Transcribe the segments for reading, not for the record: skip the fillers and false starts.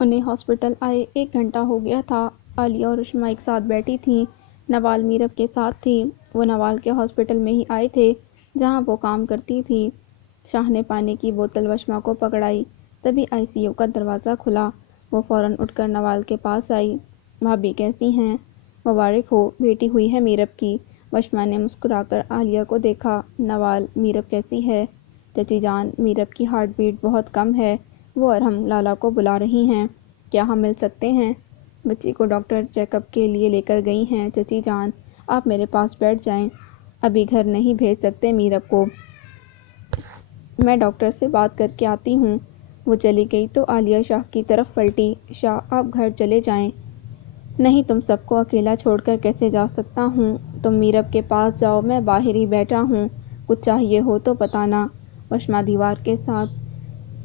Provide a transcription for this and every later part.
انہیں ہاسپٹل آئے 1 گھنٹہ ہو گیا تھا۔ عالیہ اور رشما ایک ساتھ بیٹھی تھیں۔ نوال میرب کے ساتھ تھی۔ وہ نوال کے ہاسپٹل میں ہی آئے تھے جہاں وہ کام کرتی تھی۔ شاہ نے پانی کی بوتل وشما کو پکڑائی، تبھی ICU کا دروازہ کھلا۔ وہ فوراً اٹھ کر نوال کے پاس آئی۔ بھابی کیسی ہیں؟ مبارک ہو، بیٹی ہوئی ہے میرب کی۔ وشما نے مسکرا کر عالیہ کو دیکھا۔ نوال، میرب کیسی ہے؟ چچی جان، میرب کی ہارٹ بیٹ بہت کم ہے، وہ ارحم لالا کو بلا رہی ہیں، کیا ہم مل سکتے ہیں؟ بچی کو ڈاکٹر چیک اپ کے لیے لے کر گئی ہیں چچی جان، آپ میرے پاس بیٹھ جائیں، ابھی گھر نہیں بھیج سکتے میرب کو، میں ڈاکٹر سے بات کر کے آتی ہوں۔ وہ چلی گئی تو عالیہ شاہ کی طرف پلٹی۔ شاہ، آپ گھر چلے جائیں۔ نہیں، تم سب کو اکیلا چھوڑ کر کیسے جا سکتا ہوں؟ تم میرب کے پاس جاؤ، میں باہر ہی بیٹھا ہوں، کچھ چاہیے ہو تو بتانا۔ وشما دیوار کے ساتھ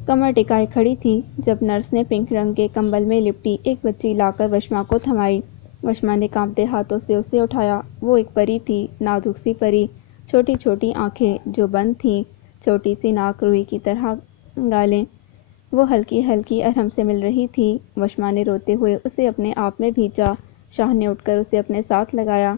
کمر ٹکائے کھڑی تھی جب نرس نے پنک رنگ کے کمبل میں لپٹی ایک بچی لا کر وشما کو تھمائی۔ وشما نے کانپتے ہاتھوں سے اسے اٹھایا۔ وہ ایک پری تھی، نازک سی پری، چھوٹی چھوٹی آنکھیں جو بند تھیں، چھوٹی سی ناک، روئی کی طرح گالیں، وہ ہلکی ہلکی ارحم سے مل رہی تھی۔ وشما نے روتے ہوئے اسے اپنے آپ میں بھینچا۔ شاہ نے اٹھ کر اسے اپنے ساتھ لگایا۔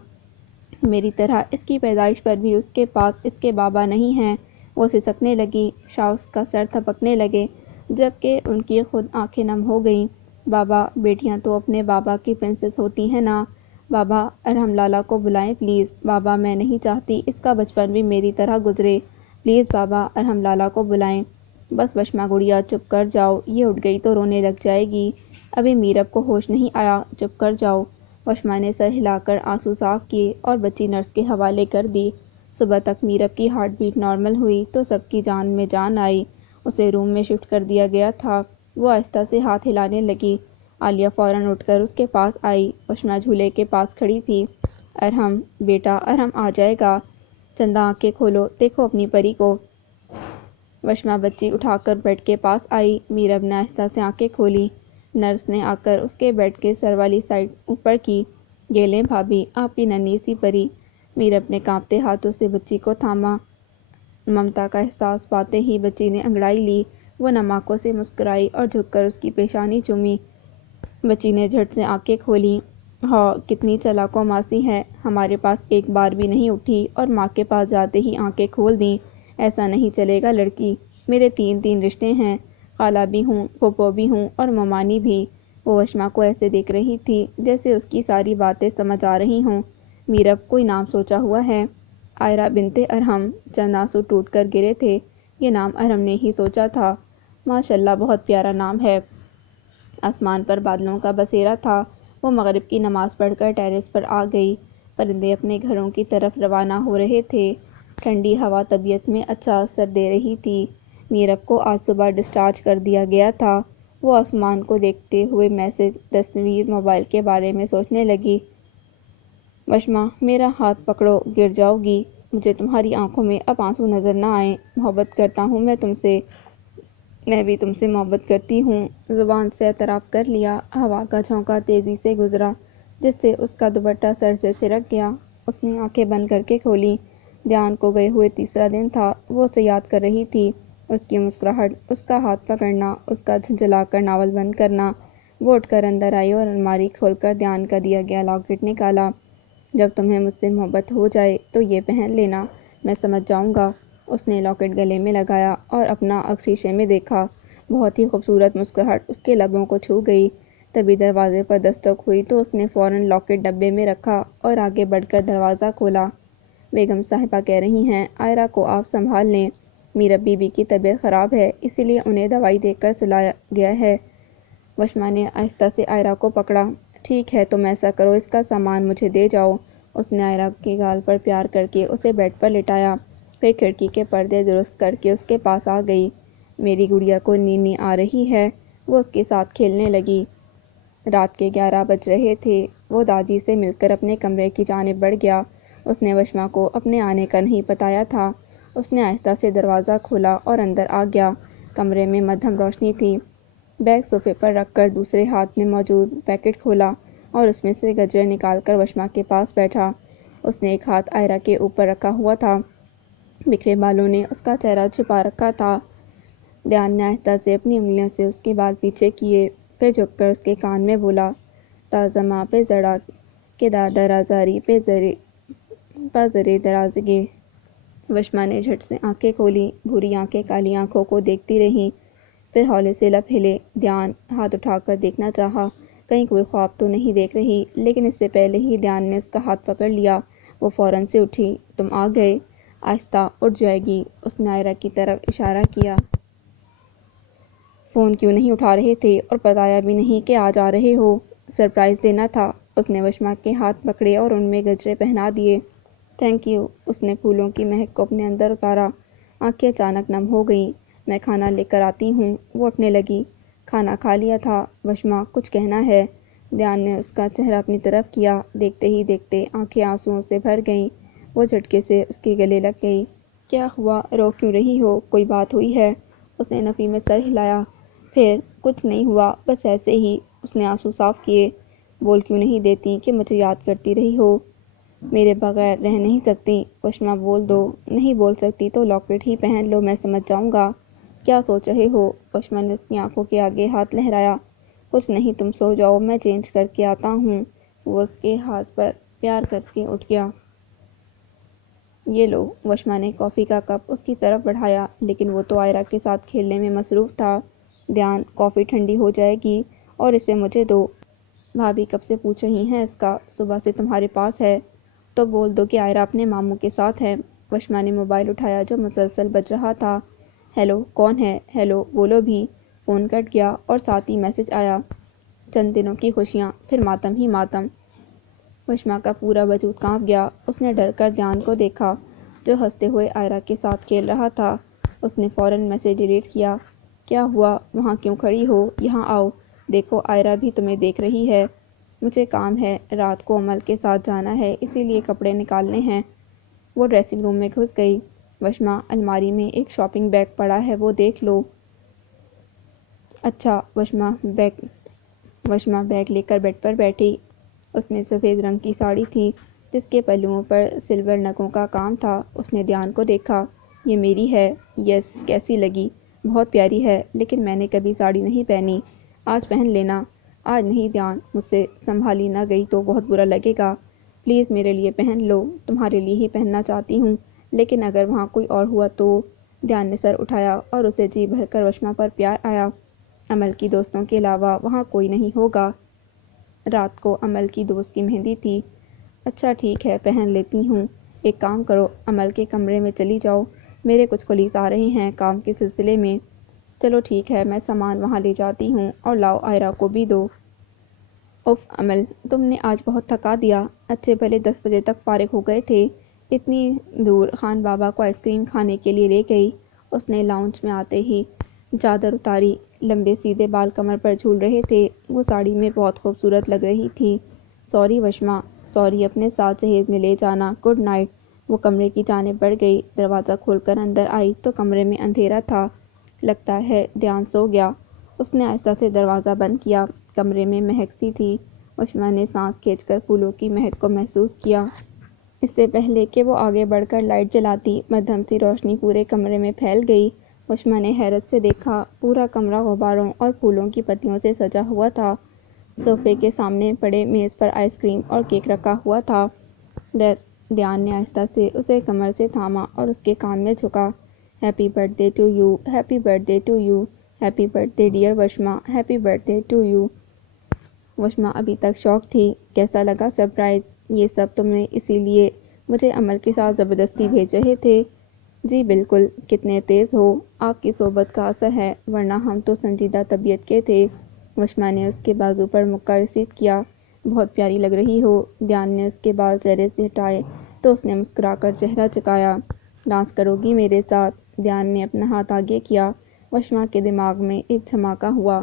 میری طرح اس کی پیدائش پر بھی اس کے پاس اس کے بابا نہیں ہیں۔ وہ سسکنے لگی۔ شاہ اس کا سر تھپکنے لگے جبکہ ان کی خود آنکھیں نم ہو گئیں۔ بابا، بیٹیاں تو اپنے بابا کی پرنسس ہوتی ہیں نا۔ بابا، ارحم لالا کو بلائیں پلیز۔ بابا، میں نہیں چاہتی اس کا بچپن بھی میری طرح گزرے، پلیز بابا، ارحم لالا کو بلائیں۔ بس وشما گڑیا، چپ کر جاؤ، یہ اٹھ گئی تو رونے لگ جائے گی، ابھی میرب کو ہوش نہیں آیا، چپ کر جاؤ۔ وشما نے سر ہلا کر آنسو صاف کیے اور بچی نرس کے حوالے کر دی۔ صبح تک میرب کی ہارٹ بیٹ نارمل ہوئی تو سب کی جان میں جان آئی۔ اسے روم میں شفٹ کر دیا گیا تھا۔ وہ آہستہ سے ہاتھ ہلانے لگی۔ عالیہ فوراً اٹھ کر اس کے پاس آئی۔ وشما جھولے کے پاس کھڑی تھی۔ ارحم، بیٹا، ارحم آ جائے گا، چندہ آنکھیں کھولو، دیکھو اپنی پری کو۔ وشما بچی اٹھا کر بیڈ کے پاس آئی۔ میرب نے آہستہ سے آنکھیں کھولی۔ نرس نے آ کر اس کے بیڈ کے سر والی سائڈ اوپر کی۔ یہ لیں بھابی، آپ کی ننھی سی پری۔ میرب نے کانپتے ہاتھوں سے بچی کو تھاما۔ ممتا کا احساس پاتے ہی بچی نے انگڑائی لی۔ وہ نم آنکھوں سے مسکرائی اور جھک کر اس کی پیشانی چومی۔ بچی نے جھٹ سے آنکھیں کھولیں۔ ہاں، کتنی چالاک و ماسی ہے، ہمارے پاس ایک بار بھی نہیں اٹھی اور ماں کے پاس جاتے ہی آنکھیں کھول دیں، ایسا نہیں چلے گا لڑکی، میرے 3 رشتے ہیں، خالہ بھی ہوں، پھوپھو بھی ہوں اور ممانی بھی۔ وہ وشما کو ایسے دیکھ رہی تھی جیسے اس کی ساری باتیں سمجھ آ رہی ہوں۔ میرب، کوئی نام سوچا ہوا ہے؟ عائرہ بنت ارحم۔ چند آنسو ٹوٹ کر گرے تھے۔ یہ نام ارحم نے ہی سوچا تھا۔ ماشاءاللہ، بہت پیارا نام ہے۔ آسمان پر بادلوں کا بسیرا تھا۔ وہ مغرب کی نماز پڑھ کر ٹیرس پر آ گئی۔ پرندے اپنے گھروں کی طرف روانہ ہو رہے تھے۔ ٹھنڈی ہوا طبیعت میں اچھا اثر دے رہی تھی۔ میرب کو آج صبح ڈسچارج کر دیا گیا تھا۔ وہ آسمان کو دیکھتے ہوئے میسج، تصویر، موبائل کے بارے میں سوچنے لگی۔ وشما، میرا ہاتھ پکڑو، گر جاؤ گی، مجھے تمہاری آنکھوں میں اب آنسو نظر نہ آئیں، محبت کرتا ہوں میں تم سے، میں بھی تم سے محبت کرتی ہوں۔ زبان سے اعتراف کر لیا۔ ہوا کا جھونکا تیزی سے گزرا جس سے اس کا دوپٹہ سر سے سرک گیا۔ اس نے آنکھیں بند کر کے کھولیں۔ دھیان کو گئے ہوئے تیسرا دن تھا۔ وہ اسے یاد کر رہی تھی، اس کی مسکراہٹ، اس کا ہاتھ پکڑنا، اس کا جھنجھلا کر ناول بند کرنا۔ وہ اٹھ کر اندر آئی اور الماری کھول کر دھیان کا دیا گیا لاکٹ نکالا۔ جب تمہیں مجھ سے محبت ہو جائے تو یہ پہن لینا، میں سمجھ جاؤں گا۔ اس نے لاکٹ گلے میں لگایا اور اپنا عکس شیشے میں دیکھا۔ بہت ہی خوبصورت مسکراہٹ اس کے لبوں کو چھو گئی۔ تبھی دروازے پر دستک ہوئی تو اس نے فوراً لاکٹ ڈبے میں رکھا اور آگے بڑھ کر دروازہ کھولا۔ بیگم صاحبہ کہہ رہی ہیں عائرہ کو آپ سنبھال لیں، میرب بی بی کی طبیعت خراب ہے، اسی لیے انہیں دوائی دے کر سلایا گیا ہے۔ وشما نے آہستہ سے عائرہ کو پکڑا۔ ٹھیک ہے، تم ایسا کرو، اس کا سامان مجھے دے جاؤ۔ اس نے عائرہ کے گال پر پیار کر کے اسے بیڈ پر لٹایا، پھر کھڑکی کے پردے درست کر کے اس کے پاس آ گئی۔ میری گڑیا کو نیند آ رہی ہے؟ وہ اس کے ساتھ کھیلنے لگی۔ رات کے 11 بج رہے تھے۔ وہ داجی سے مل کر اپنے کمرے کی جانب بڑھ گیا۔ اس نے وشما کو اپنے آنے کا نہیں بتایا تھا۔ اس نے آہستہ سے دروازہ کھولا اور اندر آ گیا۔ کمرے میں مدھم روشنی تھی۔ بیگ صوفے پر رکھ کر دوسرے ہاتھ میں موجود پیکٹ کھولا اور اس میں سے گجر نکال کر وشما کے پاس بیٹھا۔ اس نے ایک ہاتھ عائرہ کے اوپر رکھا ہوا تھا، بکھرے بالوں نے اس کا چہرہ چھپا رکھا تھا۔ دھیان نے آہستہ سے اپنی انگلیوں سے اس کے بال پیچھے کیے۔ پہ جھک کر اس کے کان میں بولا، تازہ ماں پہ زڑا کے دادا رازاری پہ زرے درازگے۔ وشما نے جھٹ سے آنکھیں کھولیں، بھوری آنکھیں کالی آنکھوں کو دیکھتی رہیں، پھر ہولے سے لب ہلے۔ دھیان ہاتھ اٹھا کر دیکھنا چاہا کہیں کوئی خواب تو نہیں دیکھ رہی، لیکن اس سے پہلے ہی دھیان نے اس کا ہاتھ پکڑ لیا۔ وہ فوراً سے اٹھی۔ تم آ گئے؟ آہستہ اٹھ جائے گی، اس نے آئرہ کی طرف اشارہ کیا۔ فون کیوں نہیں اٹھا رہے تھے اور بتایا بھی نہیں کہ آج آ رہے ہو؟ سرپرائز دینا تھا۔ اس نے وشما کے ہاتھ پکڑے اور ان میں گجرے پہنا دیے۔ Thank you. اس نے پھولوں کی مہک کو اپنے اندر اتارا۔ آنکھیں اچانک نم ہو گئیں۔ میں کھانا لے کر آتی ہوں۔ وہ اٹھنے لگی۔ کھانا کھا لیا تھا؟ وشما، کچھ کہنا ہے؟ دھیان نے اس کا چہرہ اپنی طرف کیا۔ دیکھتے ہی دیکھتے آنکھیں آنسوؤں سے بھر گئیں۔ وہ جھٹکے سے اس کے گلے لگ گئی۔ کیا ہوا؟ رو کیوں رہی ہو؟ کوئی بات ہوئی ہے؟ اس نے نفی میں سر ہلایا۔ پھر کچھ نہیں ہوا، بس ایسے ہی۔ اس نے آنسو صاف کیے۔ بول کیوں نہیں دیتی کہ مجھے یاد کرتی رہی ہو؟ میرے بغیر رہ نہیں سکتی؟ وشما، بول دو۔ نہیں بول سکتی تو لاکٹ ہی پہن لو، میں سمجھ جاؤں گا۔ کیا سوچ رہے ہو؟ وشما نے اس کی آنکھوں کے آگے ہاتھ لہرایا۔ کچھ نہیں، تم سو جاؤ، میں چینج کر کے آتا ہوں۔ وہ اس کے ہاتھ پر پیار کر کے اٹھ گیا۔ یہ لو۔ وشما نے کافی کا کپ اس کی طرف بڑھایا، لیکن وہ تو آئرہ کے ساتھ کھیلنے میں مصروف تھا۔ دھیان، کافی ٹھنڈی ہو جائے گی اور اسے مجھے دو۔ بھابھی کب سے پوچھ رہی ہیں اس کا، صبح سے تمہارے پاس ہے۔ تو بول دو کہ آئرہ اپنے ماموں کے ساتھ ہے۔ وشما نے موبائل اٹھایا جو مسلسل بج رہا تھا۔ ہیلو، کون ہے؟ ہیلو، بولو بھی۔ فون کٹ گیا اور ساتھ ہی میسج آیا، چند دنوں کی خوشیاں، پھر ماتم ہی ماتم۔ وشما کا پورا وجود کانپ گیا۔ اس نے ڈر کر دھیان کو دیکھا جو ہنستے ہوئے آئرہ کے ساتھ کھیل رہا تھا۔ اس نے فوراً میسج ڈیلیٹ کیا۔ کیا ہوا؟ وہاں کیوں کھڑی ہو؟ یہاں آؤ۔ دیکھو، آئرہ بھی تمہیں دیکھ رہی ہے۔ مجھے کام ہے، رات کو امل کے ساتھ جانا ہے، اسی لیے کپڑے نکالنے ہیں۔ وہ ڈریسنگ روم میں گھس گئی۔ وشما، الماری میں ایک شاپنگ بیگ پڑا ہے، وہ دیکھ لو۔ اچھا۔ وشما بیگ لے کر بیڈ پر بیٹھی۔ اس میں سفید رنگ کی ساڑی تھی جس کے پہلوؤں پر سلور نگوں کا کام تھا۔ اس نے دھیان کو دیکھا۔ یہ میری ہے؟ یس۔ کیسی لگی؟ بہت پیاری ہے، لیکن میں نے کبھی ساڑی نہیں پہنی۔ آج پہن لینا۔ آج نہیں دھیان، مجھ سے سنبھالی نہ گئی تو بہت برا لگے گا۔ پلیز میرے لیے پہن لو۔ تمہارے لیے ہی پہننا چاہتی ہوں، لیکن اگر وہاں کوئی اور ہوا تو؟ دھیان نے سر اٹھایا اور اسے جی بھر کر وشما پر پیار آیا۔ امل کی دوستوں کے علاوہ وہاں کوئی نہیں ہوگا۔ رات کو امل کی دوست کی مہندی تھی۔ اچھا ٹھیک ہے، پہن لیتی ہوں۔ ایک کام کرو، امل کے کمرے میں چلی جاؤ، میرے کچھ کولیگز آ رہے ہیں کام کے سلسلے میں۔ چلو ٹھیک ہے، میں سامان وہاں لے جاتی ہوں، اور لاؤ آئرہ کو بھی دو۔ اف امل، تم نے آج بہت تھکا دیا۔ اچھے بھلے 10 بجے تک فارغ ہو گئے تھے، اتنی دور خان بابا کو آئس کریم کھانے کے لیے لے گئی۔ اس نے لاؤنج میں آتے ہی چادر اتاری۔ لمبے سیدھے بال کمر پر جھول رہے تھے۔ وہ ساڑی میں بہت خوبصورت لگ رہی تھی۔ سوری وشما۔ سوری اپنے ساتھ جہیز میں لے جانا۔ Good night. وہ کمرے کی جانب بڑھ گئی۔ دروازہ کھول کر اندر آئی تو کمرے میں اندھیرا تھا۔ لگتا ہے دھیان سو گیا۔ اس نے آہستہ سے دروازہ بند کیا۔ کمرے میں مہک سی تھی۔ وشما نے سانس کھینچ کر پھولوں کی مہک کو محسوس کیا۔ اس سے پہلے کہ وہ آگے بڑھ کر لائٹ جلاتی، مدھم سی روشنی پورے کمرے میں پھیل گئی۔ وشما نے حیرت سے دیکھا، پورا کمرہ غباروں اور پھولوں کی پتیوں سے سجا ہوا تھا۔ صوفے کے سامنے پڑے میز پر آئس کریم اور کیک رکھا ہوا تھا۔ دھیان نے آہستہ سے اسے کمر سے تھاما اور اس کے کان میں جھکا۔ Happy birthday to you, happy birthday to you, happy birthday dear Wishma, happy birthday to you. Wishma ابھی تک شاک تھی۔ کیسا لگا سرپرائز؟ یہ سب تم نے اسی لیے مجھے امل کے ساتھ زبردستی بھیج رہے تھے؟ جی بالکل۔ کتنے تیز ہو، آپ کی صحبت کا اثر ہے، ورنہ ہم تو سنجیدہ طبیعت کے تھے۔ وشما نے اس کے بازو پر مکہ رسید کیا۔ بہت پیاری لگ رہی ہو۔ دھیان نے اس کے بال چہرے سے ہٹائے تو اس نے مسکرا کر چہرہ جھکایا۔ ڈانس کرو گی میرے ساتھ؟ دھیان نے اپنا ہاتھ آگے کیا۔ وشما کے دماغ میں ایک دھماکہ ہوا۔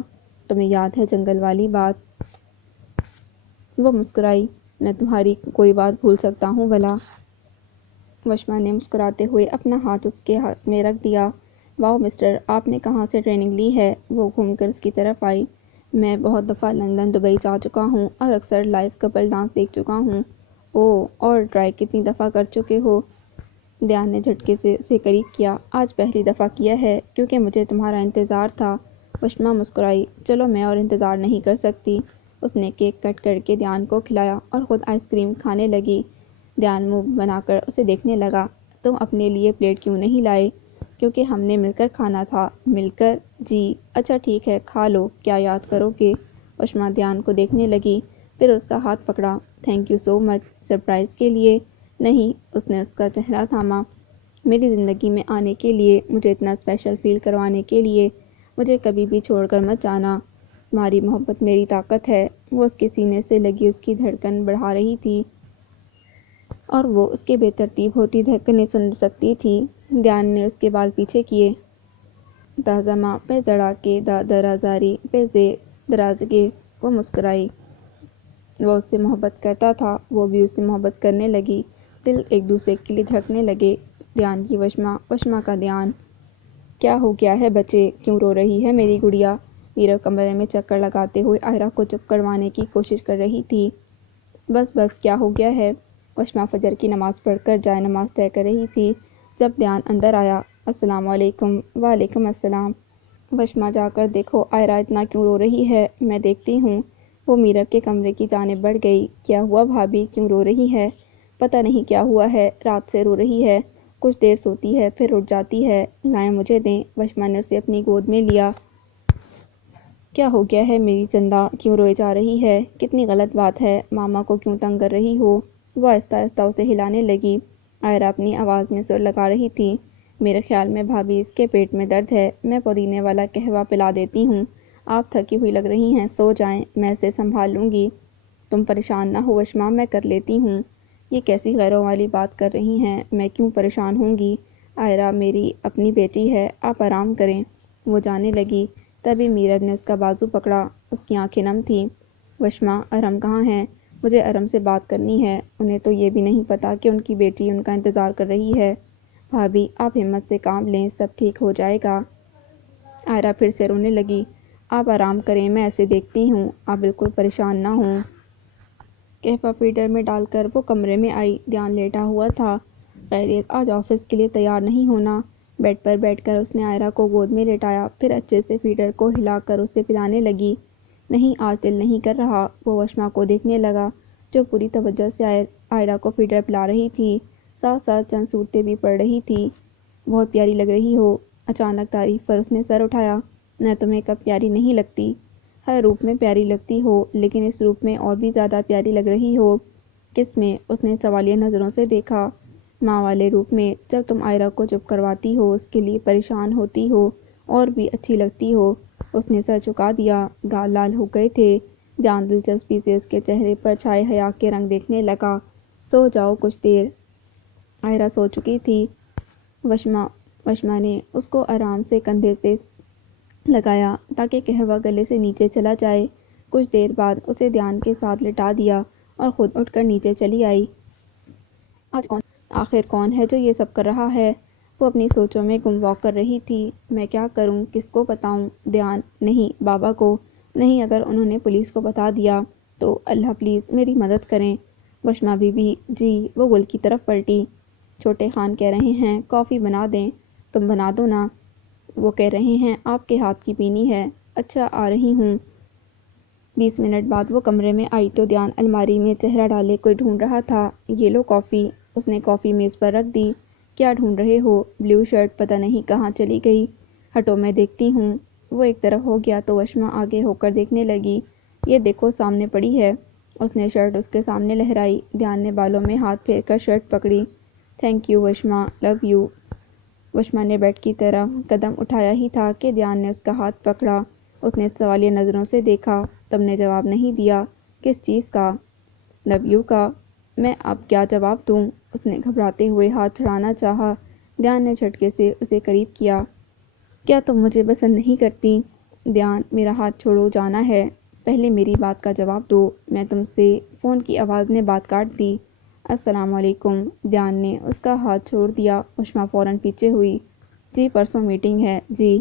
تمہیں یاد ہے جنگل والی بات؟ وہ مسکرائی۔ میں تمہاری کوئی بات بھول سکتا ہوں بھلا؟ وشما نے مسکراتے ہوئے اپنا ہاتھ اس کے ہاتھ میں رکھ دیا۔ واؤ مسٹر، آپ نے کہاں سے ٹریننگ لی ہے؟ وہ گھوم کر اس کی طرف آئی۔ میں بہت دفعہ لندن، دبئی جا چکا ہوں اور اکثر لائیو کپل ڈانس دیکھ چکا ہوں۔ اوہ، اور ٹرائی کتنی دفعہ کر چکے ہو؟ دھیان نے جھٹکے سے اسے قریب کیا۔ آج پہلی دفعہ کیا ہے، کیونکہ مجھے تمہارا انتظار تھا۔ وشما مسکرائی۔ چلو میں اور انتظار نہیں کر سکتی۔ اس نے کیک کٹ کر کے دیان کو کھلایا اور خود آئس کریم کھانے لگی۔ دیان منہ بنا کر اسے دیکھنے لگا۔ تم اپنے لیے پلیٹ کیوں نہیں لائے؟ کیونکہ ہم نے مل کر کھانا تھا۔ مل کر؟ جی۔ اچھا ٹھیک ہے، کھا لو، کیا یاد کرو گے؟ وشما دیان کو دیکھنے لگی، پھر اس کا ہاتھ پکڑا۔ Thank you so much. Surprise کے لیے؟ نہیں، اس نے اس کا چہرہ تھاما۔ میری زندگی میں آنے کے لیے، مجھے اتنا اسپیشل فیل کروانے کے لیے، مجھے کبھی بھی چھوڑ کر مت جانا۔ تمہاری محبت میری طاقت ہے۔ وہ اس کے سینے سے لگی اس کی دھڑکن بڑھا رہی تھی اور وہ اس کے بے ترتیب ہوتی دھڑکنیں سن سکتی تھی۔ دیان نے اس کے بال پیچھے کیے۔ دا زماں پہ زڑا کے دا درازاری پہ زے درازگے۔ وہ مسکرائی۔ وہ اس سے محبت کرتا تھا، وہ بھی اس سے محبت کرنے لگی۔ دل ایک دوسرے کے لیے دھڑکنے لگے۔ دیان کی وشما، وشما کا دیان۔ کیا ہو گیا ہے بچے؟ کیوں رو رہی ہے میری گڑیا؟ میرا کمرے میں چکر لگاتے ہوئے آئرہ کو چپ کروانے کی کوشش کر رہی تھی۔ بس بس، کیا ہو گیا ہے؟ وشما فجر کی نماز پڑھ کر جائے نماز طے کر رہی تھی جب دیان اندر آیا۔ السلام علیکم۔ وعلیکم السلام۔ وشما جا کر دیکھو آئرہ اتنا کیوں رو رہی ہے، میں دیکھتی ہوں۔ وہ میرب کے کمرے کی جانب بڑھ گئی۔ کیا ہوا بھابھی، کیوں رو رہی ہے؟ پتہ نہیں کیا ہوا ہے، رات سے رو رہی ہے۔ کچھ دیر سوتی ہے پھر اٹھ جاتی ہے۔ لائیں مجھے دیں۔ وشما نے اسے اپنی گود میں لیا۔ کیا ہو گیا ہے میری چندا، کیوں روئے جا رہی ہے؟ کتنی غلط بات ہے، ماما کو کیوں تنگ کر رہی ہو؟ وہ آہستہ آہستہ اسے ہلانے لگی۔ آئرہ اپنی آواز میں سر لگا رہی تھی۔ میرے خیال میں بھابھی اس کے پیٹ میں درد ہے، میں پودینے والا قہوہ پلا دیتی ہوں۔ آپ تھکی ہوئی لگ رہی ہیں، سو جائیں، میں اسے سنبھال لوں گی۔ تم پریشان نہ ہو وشما، میں کر لیتی ہوں۔ یہ کیسی غیروں والی بات کر رہی ہیں، میں کیوں پریشان ہوں گی؟ آئرہ میری اپنی بیٹی ہے، آپ آرام کریں۔ وہ جانے لگی، تبھی میرب نے اس کا بازو پکڑا۔ اس کی آنکھیں نم تھیں۔ وشما، ارم کہاں ہیں؟ مجھے ارم سے بات کرنی ہے۔ انہیں تو یہ بھی نہیں پتا کہ ان کی بیٹی ان کا انتظار کر رہی ہے۔ بھابھی، آپ ہمت سے کام لیں، سب ٹھیک ہو جائے گا۔ آئرہ پھر سے رونے لگی۔ آپ آرام کریں، میں اسے دیکھتی ہوں، آپ بالکل پریشان نہ ہوں۔ قہوہ فیڈر میں ڈال کر وہ کمرے میں آئی۔ دیان لیٹا ہوا تھا۔ خیریت، آج آفس کے لیے تیار نہیں ہونا؟ بیڈ پر بیٹھ کر اس نے آئرہ کو گود میں لٹایا، پھر اچھے سے فیڈر کو ہلا کر اسے پلانے لگی۔ نہیں، آج دل نہیں کر رہا۔ وہ وشما کو دیکھنے لگا جو پوری توجہ سے آئرہ کو فیڈر پلا رہی تھی، ساتھ ساتھ چند صورتیں بھی پڑھ رہی تھی۔ بہت پیاری لگ رہی ہو۔ اچانک تعریف پر اس نے سر اٹھایا۔ میں تمہیں کب پیاری نہیں لگتی؟ ہر روپ میں پیاری لگتی ہو، لیکن اس روپ میں اور بھی زیادہ پیاری لگ رہی ہو۔ کس میں؟ اس نے سوالیہ نظروں سے دیکھا۔ ماں والے روپ میں، جب تم آئرہ کو چپ کرواتی ہو، اس کے لیے پریشان ہوتی ہو، اور بھی اچھی لگتی ہو۔ اس نے سر جھکا دیا، گال لال ہو گئے تھے۔ دیان دلچسپی سے اس کے چہرے پر چھائے حیا کے رنگ دیکھنے لگا۔ سو جاؤ کچھ دیر۔ آئرہ سو چکی تھی۔ وشما نے اس کو آرام سے کندھے سے لگایا تاکہ قہوہ گلے سے نیچے چلا جائے۔ کچھ دیر بعد اسے دیان کے ساتھ لٹا دیا اور خود اٹھ کر نیچے چلی آئی۔ آخر کون ہے جو یہ سب کر رہا ہے؟ وہ اپنی سوچوں میں گم واک کر رہی تھی۔ میں کیا کروں، کس کو بتاؤں؟ دیان، نہیں، بابا کو نہیں، اگر انہوں نے پولیس کو بتا دیا تو؟ اللہ پلیز میری مدد کریں۔ وشما بی بی، جی۔ وہ گل کی طرف پلٹی۔ چھوٹے خان کہہ رہے ہیں کافی بنا دیں۔ تم بنا دو نا۔ وہ کہہ رہے ہیں آپ کے ہاتھ کی پینی ہے۔ اچھا، آ رہی ہوں۔ 20 منٹ بعد وہ کمرے میں آئی تو دیان الماری میں چہرہ ڈالے کوئی ڈھونڈ رہا تھا۔ یہ لو کافی۔ اس نے کافی میز پر رکھ دی۔ کیا ڈھونڈ رہے ہو؟ بلیو شرٹ پتہ نہیں کہاں چلی گئی۔ ہٹو میں دیکھتی ہوں۔ وہ ایک طرف ہو گیا تو وشما آگے ہو کر دیکھنے لگی۔ یہ دیکھو، سامنے پڑی ہے۔ اس نے شرٹ اس کے سامنے لہرائی۔ دیان نے بالوں میں ہاتھ پھیر کر شرٹ پکڑی۔ Thank you Wishma, love you. Wishma نے بیڈ کی طرف قدم اٹھایا ہی تھا کہ دیان نے اس کا ہاتھ پکڑا۔ اس نے سوالیہ نظروں سے دیکھا۔ تم نے جواب نہیں دیا۔ کس چیز کا؟ لو یو کا۔ میں اب کیا جواب دوں؟ اس نے گھبراتے ہوئے ہاتھ چھڑانا چاہا۔ دیان نے جھٹکے سے اسے قریب کیا۔ کیا تم مجھے پسند نہیں کرتی؟ دیان، میرا ہاتھ چھوڑو، جانا ہے۔ پہلے میری بات کا جواب دو۔ میں تم سے۔ فون کی آواز نے بات کاٹ دی۔ السلام علیکم۔ دیان نے اس کا ہاتھ چھوڑ دیا۔ وشما فوراً پیچھے ہوئی۔ جی، پرسوں میٹنگ ہے، جی۔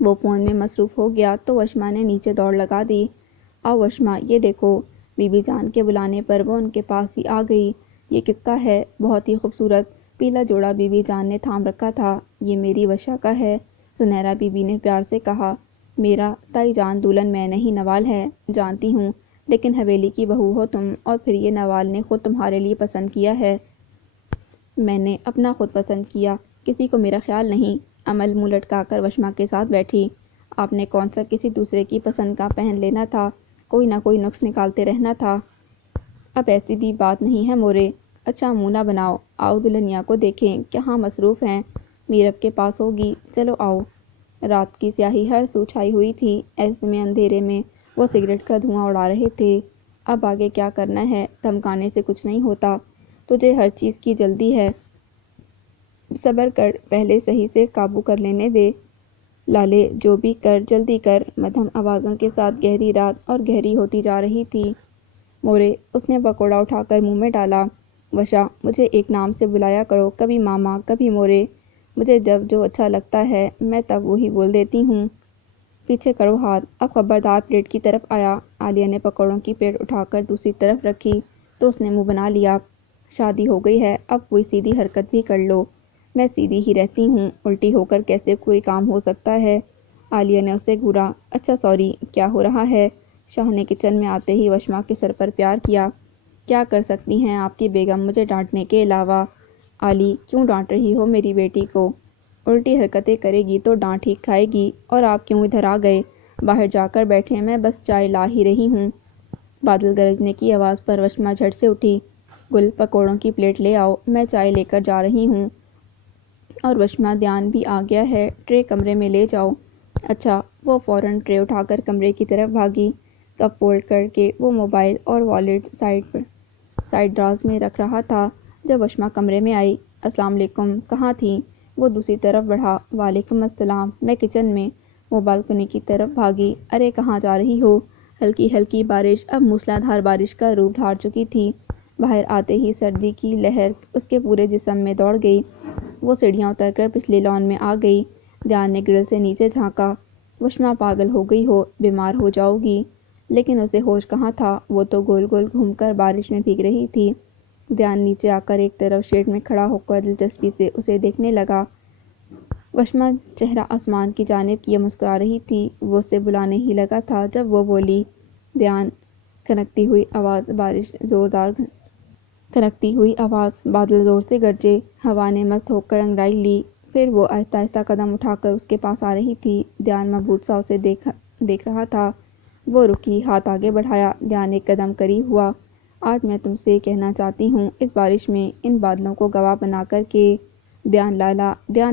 وہ فون میں مصروف ہو گیا تو وشما نے نیچے دوڑ لگا دی۔ آؤ وشما، یہ دیکھو۔ بی بی جان کے بلانے پر وہ ان کے پاس ہی آ گئی۔ یہ کس کا ہے؟ بہت ہی خوبصورت پیلا جوڑا بی بی جان نے تھام رکھا تھا۔ یہ میری وشا کا ہے۔ سنیرا بی بی نے پیار سے کہا۔ میرا تائی جان دلہن میں نہیں نوال ہے، جانتی ہوں، لیکن حویلی کی بہو ہو تم، اور پھر یہ نوال نے خود تمہارے لیے پسند کیا ہے۔ میں نے اپنا خود پسند کیا، کسی کو میرا خیال نہیں۔ امل منہ لٹکا کر وشما کے ساتھ بیٹھی۔ آپ نے کون سا کسی دوسرے کی پسند کا پہن لینا تھا، کوئی نہ کوئی نقص نکالتے رہنا تھا۔ اب ایسی بھی بات نہیں ہے مورے۔ اچھا منہ نہ بناؤ، آؤ دلہنیا کو دیکھیں کہاں مصروف ہیں، میرب کے پاس ہوگی، چلو آؤ۔ رات کی سیاہی ہر سو چھائی ہوئی تھی، ایسے میں اندھیرے میں وہ سگریٹ کا دھواں اڑا رہے تھے۔ اب آگے کیا کرنا ہے، دھمکانے سے کچھ نہیں ہوتا، تجھے ہر چیز کی جلدی ہے، صبر کر، پہلے صحیح سے قابو کر لینے دے۔ لالے جو بھی کر جلدی کر۔ مدھم آوازوں کے ساتھ گہری رات اور گہری ہوتی جا رہی تھی۔ مورے، اس نے پکوڑا اٹھا کر منہ میں ڈالا۔ وشا، مجھے ایک نام سے بلایا کرو، کبھی ماما، کبھی مورے، مجھے جب جو اچھا لگتا ہے میں تب وہی بول دیتی ہوں۔ پیچھے کرو ہاتھ، اب خبردار پلیٹ کی طرف آیا۔ عالیہ نے پکوڑوں کی پلیٹ اٹھا کر دوسری طرف رکھی تو اس نے منہ بنا لیا۔ شادی ہو گئی ہے، اب کوئی سیدھی حرکت بھی کر لو۔ میں سیدھی ہی رہتی ہوں، الٹی ہو کر کیسے کوئی کام ہو سکتا ہے؟ عالیہ نے اسے گھورا۔ اچھا سوری، کیا ہو رہا ہے؟ شاہ نے کچن میں آتے ہی وشما کے سر پر پیار کیا۔ کیا کر سکتی ہیں آپ کی بیگم مجھے ڈانٹنے کے علاوہ؟ عالی، کیوں ڈانٹ رہی ہو میری بیٹی کو؟ الٹی حرکتیں کرے گی تو ڈانٹ ہی کھائے گی، اور آپ کیوں ادھر آ گئے؟ باہر جا کر بیٹھے، میں بس چائے لا ہی رہی ہوں۔ بادل گرجنے کی آواز پر وشما جھٹ سے اٹھی۔ گل، پکوڑوں کی پلیٹ لے آؤ، میں چائے لے کر جا رہی ہوں۔ اور وشما، دھیان بھی آ گیا ہے، ٹرے کمرے میں لے جاؤ۔ اچھا۔ وہ فوراً ٹرے اٹھا کر کمرے کی طرف بھاگی۔ کپ فولڈ کر کے وہ موبائل اور والیٹ سائڈ دراز میں رکھ رہا تھا جب وشما کمرے میں آئی۔ السلام علیکم، کہاں تھیں؟ وہ دوسری طرف بڑھا۔ وعلیکم السلام، میں کچن میں۔ وہ بالکنی کی طرف بھاگی۔ ارے کہاں جا رہی ہو؟ ہلکی ہلکی بارش اب موسلادھار بارش کا روپ دھار چکی تھی۔ باہر آتے ہی سردی کی لہر اس کے پورے جسم میں دوڑ گئی۔ وہ سیڑھیاں اتر کر پچھلی لان میں آ گئی۔ دھیان نے گرل سے نیچے جھانکا۔ وشما، پاگل ہو گئی ہو، بیمار ہو جاؤ گی۔ لیکن اسے ہوش کہاں تھا، وہ تو گول گول گھوم کر بارش میں بھیگ رہی تھی۔ دھیان نیچے آ کر ایک طرف شیڈ میں کھڑا ہو کر دلچسپی سے اسے دیکھنے لگا۔ وشما چہرہ آسمان کی جانب کیے مسکرا رہی تھی۔ وہ اسے بلانے ہی لگا تھا جب وہ بولی، دھیان۔ کھنکتی ہوئی آواز، بادل زور سے گرجے، ہوا نے مست ہو کر انگڑائی لی، پھر وہ آہستہ آہستہ قدم اٹھا کر اس کے پاس آ رہی تھی۔ دھیان مبہوت سا اسے دیکھ رہا تھا۔ وہ رکی، ہاتھ آگے بڑھایا۔ دھیان ایک قدم قریب ہوا۔ آج میں تم سے کہنا چاہتی ہوں، اس بارش میں ان بادلوں کو گواہ بنا کر کہ دھیان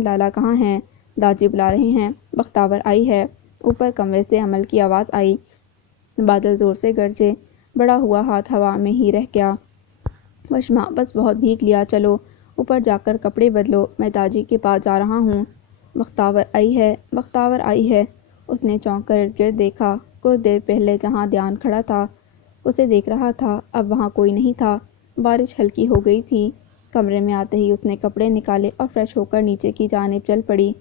لالا کہاں ہیں؟ داجی بلا رہے ہیں، بختاور آئی ہے۔ اوپر کمرے سے امل کی آواز آئی۔ بادل زور سے گرجے، بڑا ہوا ہاتھ ہوا میں ہی رہ گیا۔ وشما، بس بہت بھیگ لیا، چلو اوپر جا کر کپڑے بدلو، میں داجی کے پاس جا رہا ہوں۔ بختاور آئی ہے۔ اس نے چونک کر ارد گرد دیکھا۔ کچھ دیر پہلے جہاں دھیان کھڑا تھا اسے دیکھ رہا تھا، اب وہاں کوئی نہیں تھا۔ بارش ہلکی ہو گئی تھی۔ کمرے میں آتے ہی اس نے کپڑے نکالے اور فریش ہو کر نیچے کی جانب چل پڑی۔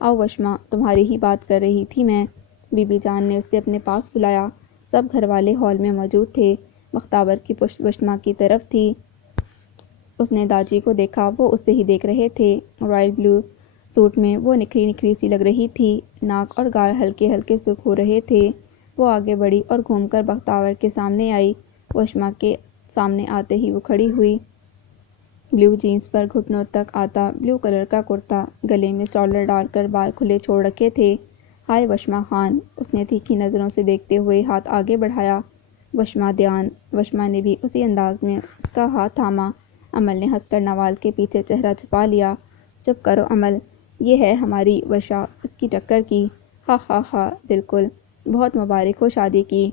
آؤ وشما، تمہاری ہی بات کر رہی تھی میں۔ بی بی جان نے اسے اپنے پاس بلایا۔ سب گھر والے ہال میں موجود تھے۔ بختاور کی پشت وشما کی طرف تھی۔ اس نے داجی کو دیکھا، وہ اسے ہی دیکھ رہے تھے۔ رائل بلیو سوٹ میں وہ نکھری نکھری سی لگ رہی تھی، ناک اور گال ہلکے ہلکے سرخ ہو رہے تھے۔ وہ آگے بڑھی اور گھوم کر بختاور کے سامنے آئی۔ وشما کے سامنے آتے ہی وہ کھڑی ہوئی۔ بلیو جینس پر گھٹنوں تک آتا بلیو کلر کا کرتا، گلے میں سٹالر ڈال کر بال کھلے چھوڑ رکھے تھے۔ ہائے وشما خان، اس نے تیکھی نظروں سے دیکھتے ہوئے ہاتھ آگے بڑھایا۔ وشما، دھیان۔ وشما نے بھی اسی انداز میں اس کا ہاتھ تھاما۔ امل نے ہنس کر نوال کے پیچھے چہرہ چھپا لیا۔ چپ کرو امل، یہ ہے ہماری وشا، اس کی ٹکر کی۔ ہا ہا ہا، بالکل، بہت مبارک ہو شادی کی۔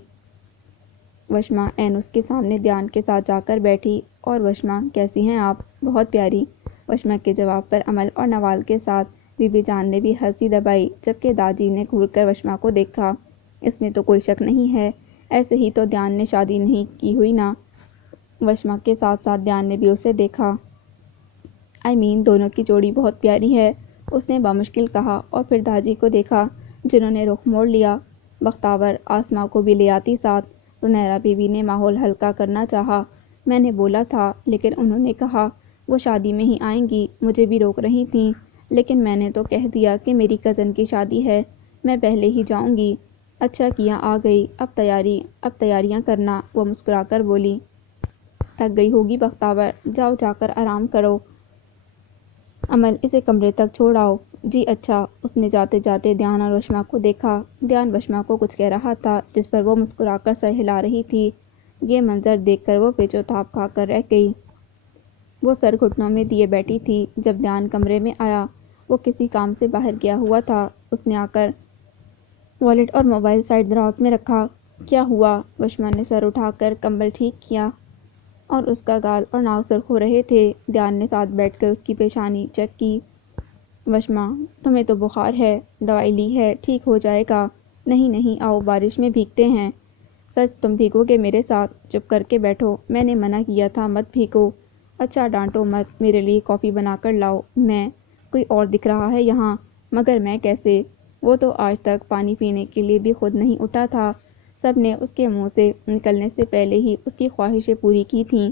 وشما عین اس کے سامنے دھیان کے ساتھ جا کر بیٹھی۔ اور وشما، کیسی ہیں آپ؟ بہت پیاری۔ وشما کے جواب پر امل اور نوال کے ساتھ بی بی جان نے بھی ہنسی دبائی، جبکہ داجی نے گھور کر وشما کو دیکھا۔ اس میں تو کوئی شک نہیں ہے، ایسے ہی تو دھیان نے شادی نہیں کی ہوئی نا؟ وشما کے ساتھ ساتھ دھیان نے بھی اسے دیکھا۔ دونوں کی جوڑی بہت پیاری ہے، اس نے بامشکل کہا، اور پھر داجی کو دیکھا جنہوں نے رخ موڑ لیا۔ بختاور، آسماں کو بھی لے آتی ساتھ۔ سنیرا بی بی نے ماحول ہلکا کرنا چاہا۔ میں نے بولا تھا، لیکن انہوں نے کہا وہ شادی میں ہی آئیں گی، مجھے بھی روک رہی تھیں، لیکن میں نے تو کہہ دیا کہ میری کزن کی شادی ہے، میں پہلے ہی جاؤں گی۔ اچھا کیا آ گئی، اب تیاریاں کرنا، وہ مسکرا کر بولی۔ تھک گئی ہوگی بختاور، جاؤ جا کر آرام کرو۔ امل اسے کمرے تک چھوڑ آؤ۔ جی اچھا۔ اس نے جاتے جاتے دھیان اور وشما کو دیکھا۔ دھیان وشما کو کچھ کہہ رہا تھا جس پر وہ مسکرا کر سر ہلا رہی تھی۔ یہ منظر دیکھ کر وہ پیچو تاب کھا کر رہ گئی۔ وہ سر گھٹنوں میں دیے بیٹھی تھی جب دھیان کمرے میں آیا۔ وہ کسی کام سے باہر گیا ہوا تھا۔ اس نے آ کر والیٹ اور موبائل سائڈ دراز میں رکھا۔ کیا ہوا؟ وشما نے سر اٹھا کر کمبل ٹھیک کیا اور اس کا گال اور ناک سرخ ہو رہے تھے۔ دھیان نے ساتھ بیٹھ کر اس کی پیشانی چیک کی۔ وشما، تمہیں تو بخار ہے، دوائی لی ہے، ٹھیک ہو جائے گا۔ نہیں نہیں، آؤ بارش میں بھیگتے ہیں۔ سچ تم بھیگو گے میرے ساتھ؟ چپ کر کے بیٹھو، میں نے منع کیا تھا مت بھیگو۔ اچھا ڈانٹو مت، میرے لیے کافی بنا کر لاؤ۔ میں کوئی اور دکھ رہا ہے یہاں؟ مگر میں کیسے؟ وہ تو آج تک پانی پینے کے لیے بھی خود نہیں اٹھا تھا۔ سب نے اس کے منہ سے نکلنے سے پہلے ہی اس کی خواہشیں پوری کی تھیں۔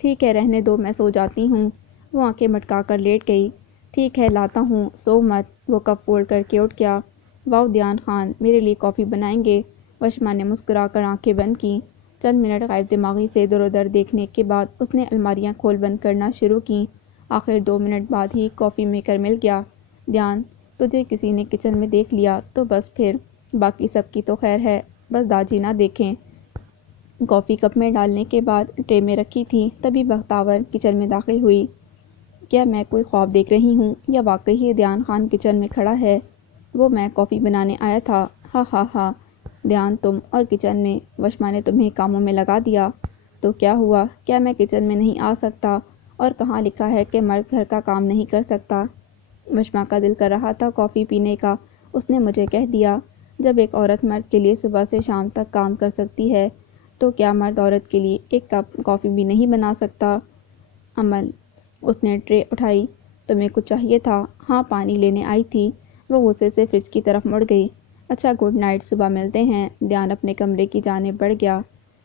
ٹھیک ہے رہنے دو، میں سو جاتی ہوں۔ وہ آنکھیں مٹکا کر لیٹ گئی۔ ٹھیک ہے لاتا ہوں، سو مت۔ وہ کپ فولڈ کر کے اٹھ گیا۔ واؤ دھیان خان، میرے لیے کافی بنائیں گے؟ وشما نے مسکرا کر آنکھیں بند کیں۔ چند منٹ غائب دماغی سے ادھر ادھر دیکھنے کے بعد اس نے الماریاں کھول بند کرنا شروع کیں۔ آخر 2 منٹ بعد ہی کافی میکر مل گیا۔ دھیان، تجھے کسی نے کچن میں دیکھ لیا تو بس پھر، باقی سب کی تو خیر ہے، بس داجی نہ دیکھیں۔ کافی کپ میں ڈالنے کے بعد ٹرے میں رکھی تھی تبھی بختاور کچن میں داخل ہوئی۔ کیا میں کوئی خواب دیکھ رہی ہوں یا واقعی ہی دھیان خان کچن میں کھڑا ہے؟ وہ میں کافی بنانے آیا تھا، ہا ہا ہا۔ دھیان تم اور کچن میں، وشما نے تمہیں کاموں میں لگا دیا تو کیا ہوا؟ کیا میں کچن میں نہیں آ سکتا؟ اور کہاں لکھا ہے کہ مرد گھر کا کام نہیں کر سکتا؟ وشما کا دل کر رہا تھا کافی پینے کا۔ اس نے مجھے کہہ دیا، جب ایک عورت مرد کے لیے صبح سے شام تک کام کر سکتی ہے تو کیا مرد عورت کے لیے ایک کپ کافی بھی نہیں بنا سکتا؟ امل، اس نے ٹرے اٹھائی۔ تمہیں کچھ چاہیے تھا؟ ہاں پانی لینے آئی تھی۔ وہ غصے سے فریج کی طرف مڑ گئی۔ اچھا گڈ نائٹ، صبح ملتے ہیں۔ دھیان اپنے کمرے کی جانب بڑھ گیا۔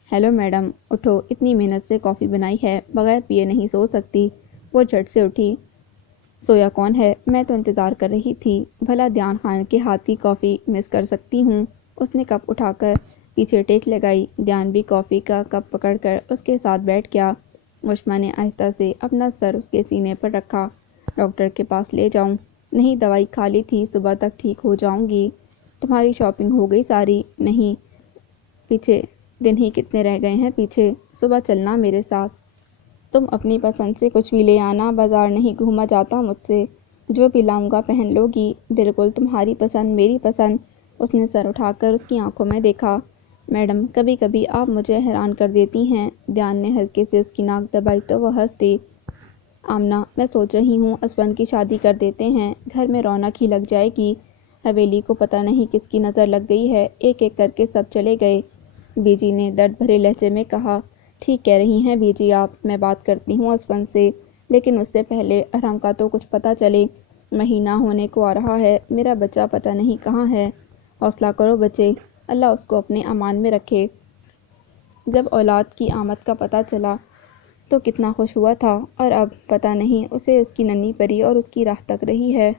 ہیلو میڈم، اٹھو، اتنی محنت سے کافی بنائی ہے، بغیر پیے نہیں سو سکتی۔ وہ جھٹ سے اٹھی۔ سویا کون ہے؟ میں تو انتظار کر رہی تھی، بھلا دھیان خان کے ہاتھ کی کافی مس کر سکتی ہوں؟ اس نے کپ اٹھا کر پیچھے ٹیک لگائی۔ دھیان بھی کافی کا کپ پکڑ کر اس کے ساتھ بیٹھ گیا۔ وشما نے آہستہ سے اپنا سر اس کے سینے پر رکھا۔ ڈاکٹر کے پاس لے جاؤں؟ نہیں، دوائی کھا لی تھی، صبح تک ٹھیک ہو جاؤں گی۔ تمہاری شاپنگ ہو گئی ساری؟ نہیں، پیچھے دن ہی کتنے رہ گئے ہیں پیچھے۔ صبح چلنا میرے ساتھ۔ تم اپنی پسند سے کچھ بھی لے آنا، بازار نہیں گھوما جاتا مجھ سے۔ جو بھی لاؤں گا پہن لو گی، بالکل تمہاری پسند میری پسند۔ اس نے سر اٹھا کر اس کی آنکھوں میں دیکھا۔ میڈم، کبھی کبھی آپ مجھے حیران کر دیتی ہیں۔ دھیان نے ہلکے سے اس کی ناک دبائی تو وہ ہنس دی۔ آمنہ، میں سوچ رہی ہوں اسپن کی شادی کر دیتے ہیں، گھر میں رونق ہی لگ جائے گی۔ حویلی کو پتہ نہیں کس کی نظر لگ گئی ہے، ایک ایک کر کے سب چلے گئے۔ بی جی نے درد بھرے لہجے میں کہا۔ ٹھیک کہہ رہی ہیں بی جی آپ، میں بات کرتی ہوں اسپن سے، لیکن اس سے پہلے ارحم کا تو کچھ پتہ چلے۔ مہینہ ہونے کو آ رہا ہے، میرا بچہ پتہ نہیں کہاں ہے۔ حوصلہ کرو بچے، اللہ اس کو اپنے امان میں رکھے۔ جب اولاد کی آمد کا پتہ چلا تو کتنا خوش ہوا تھا، اور اب پتہ نہیں اسے اس کی ننھی پری اور اس کی راہ تک رہی ہے۔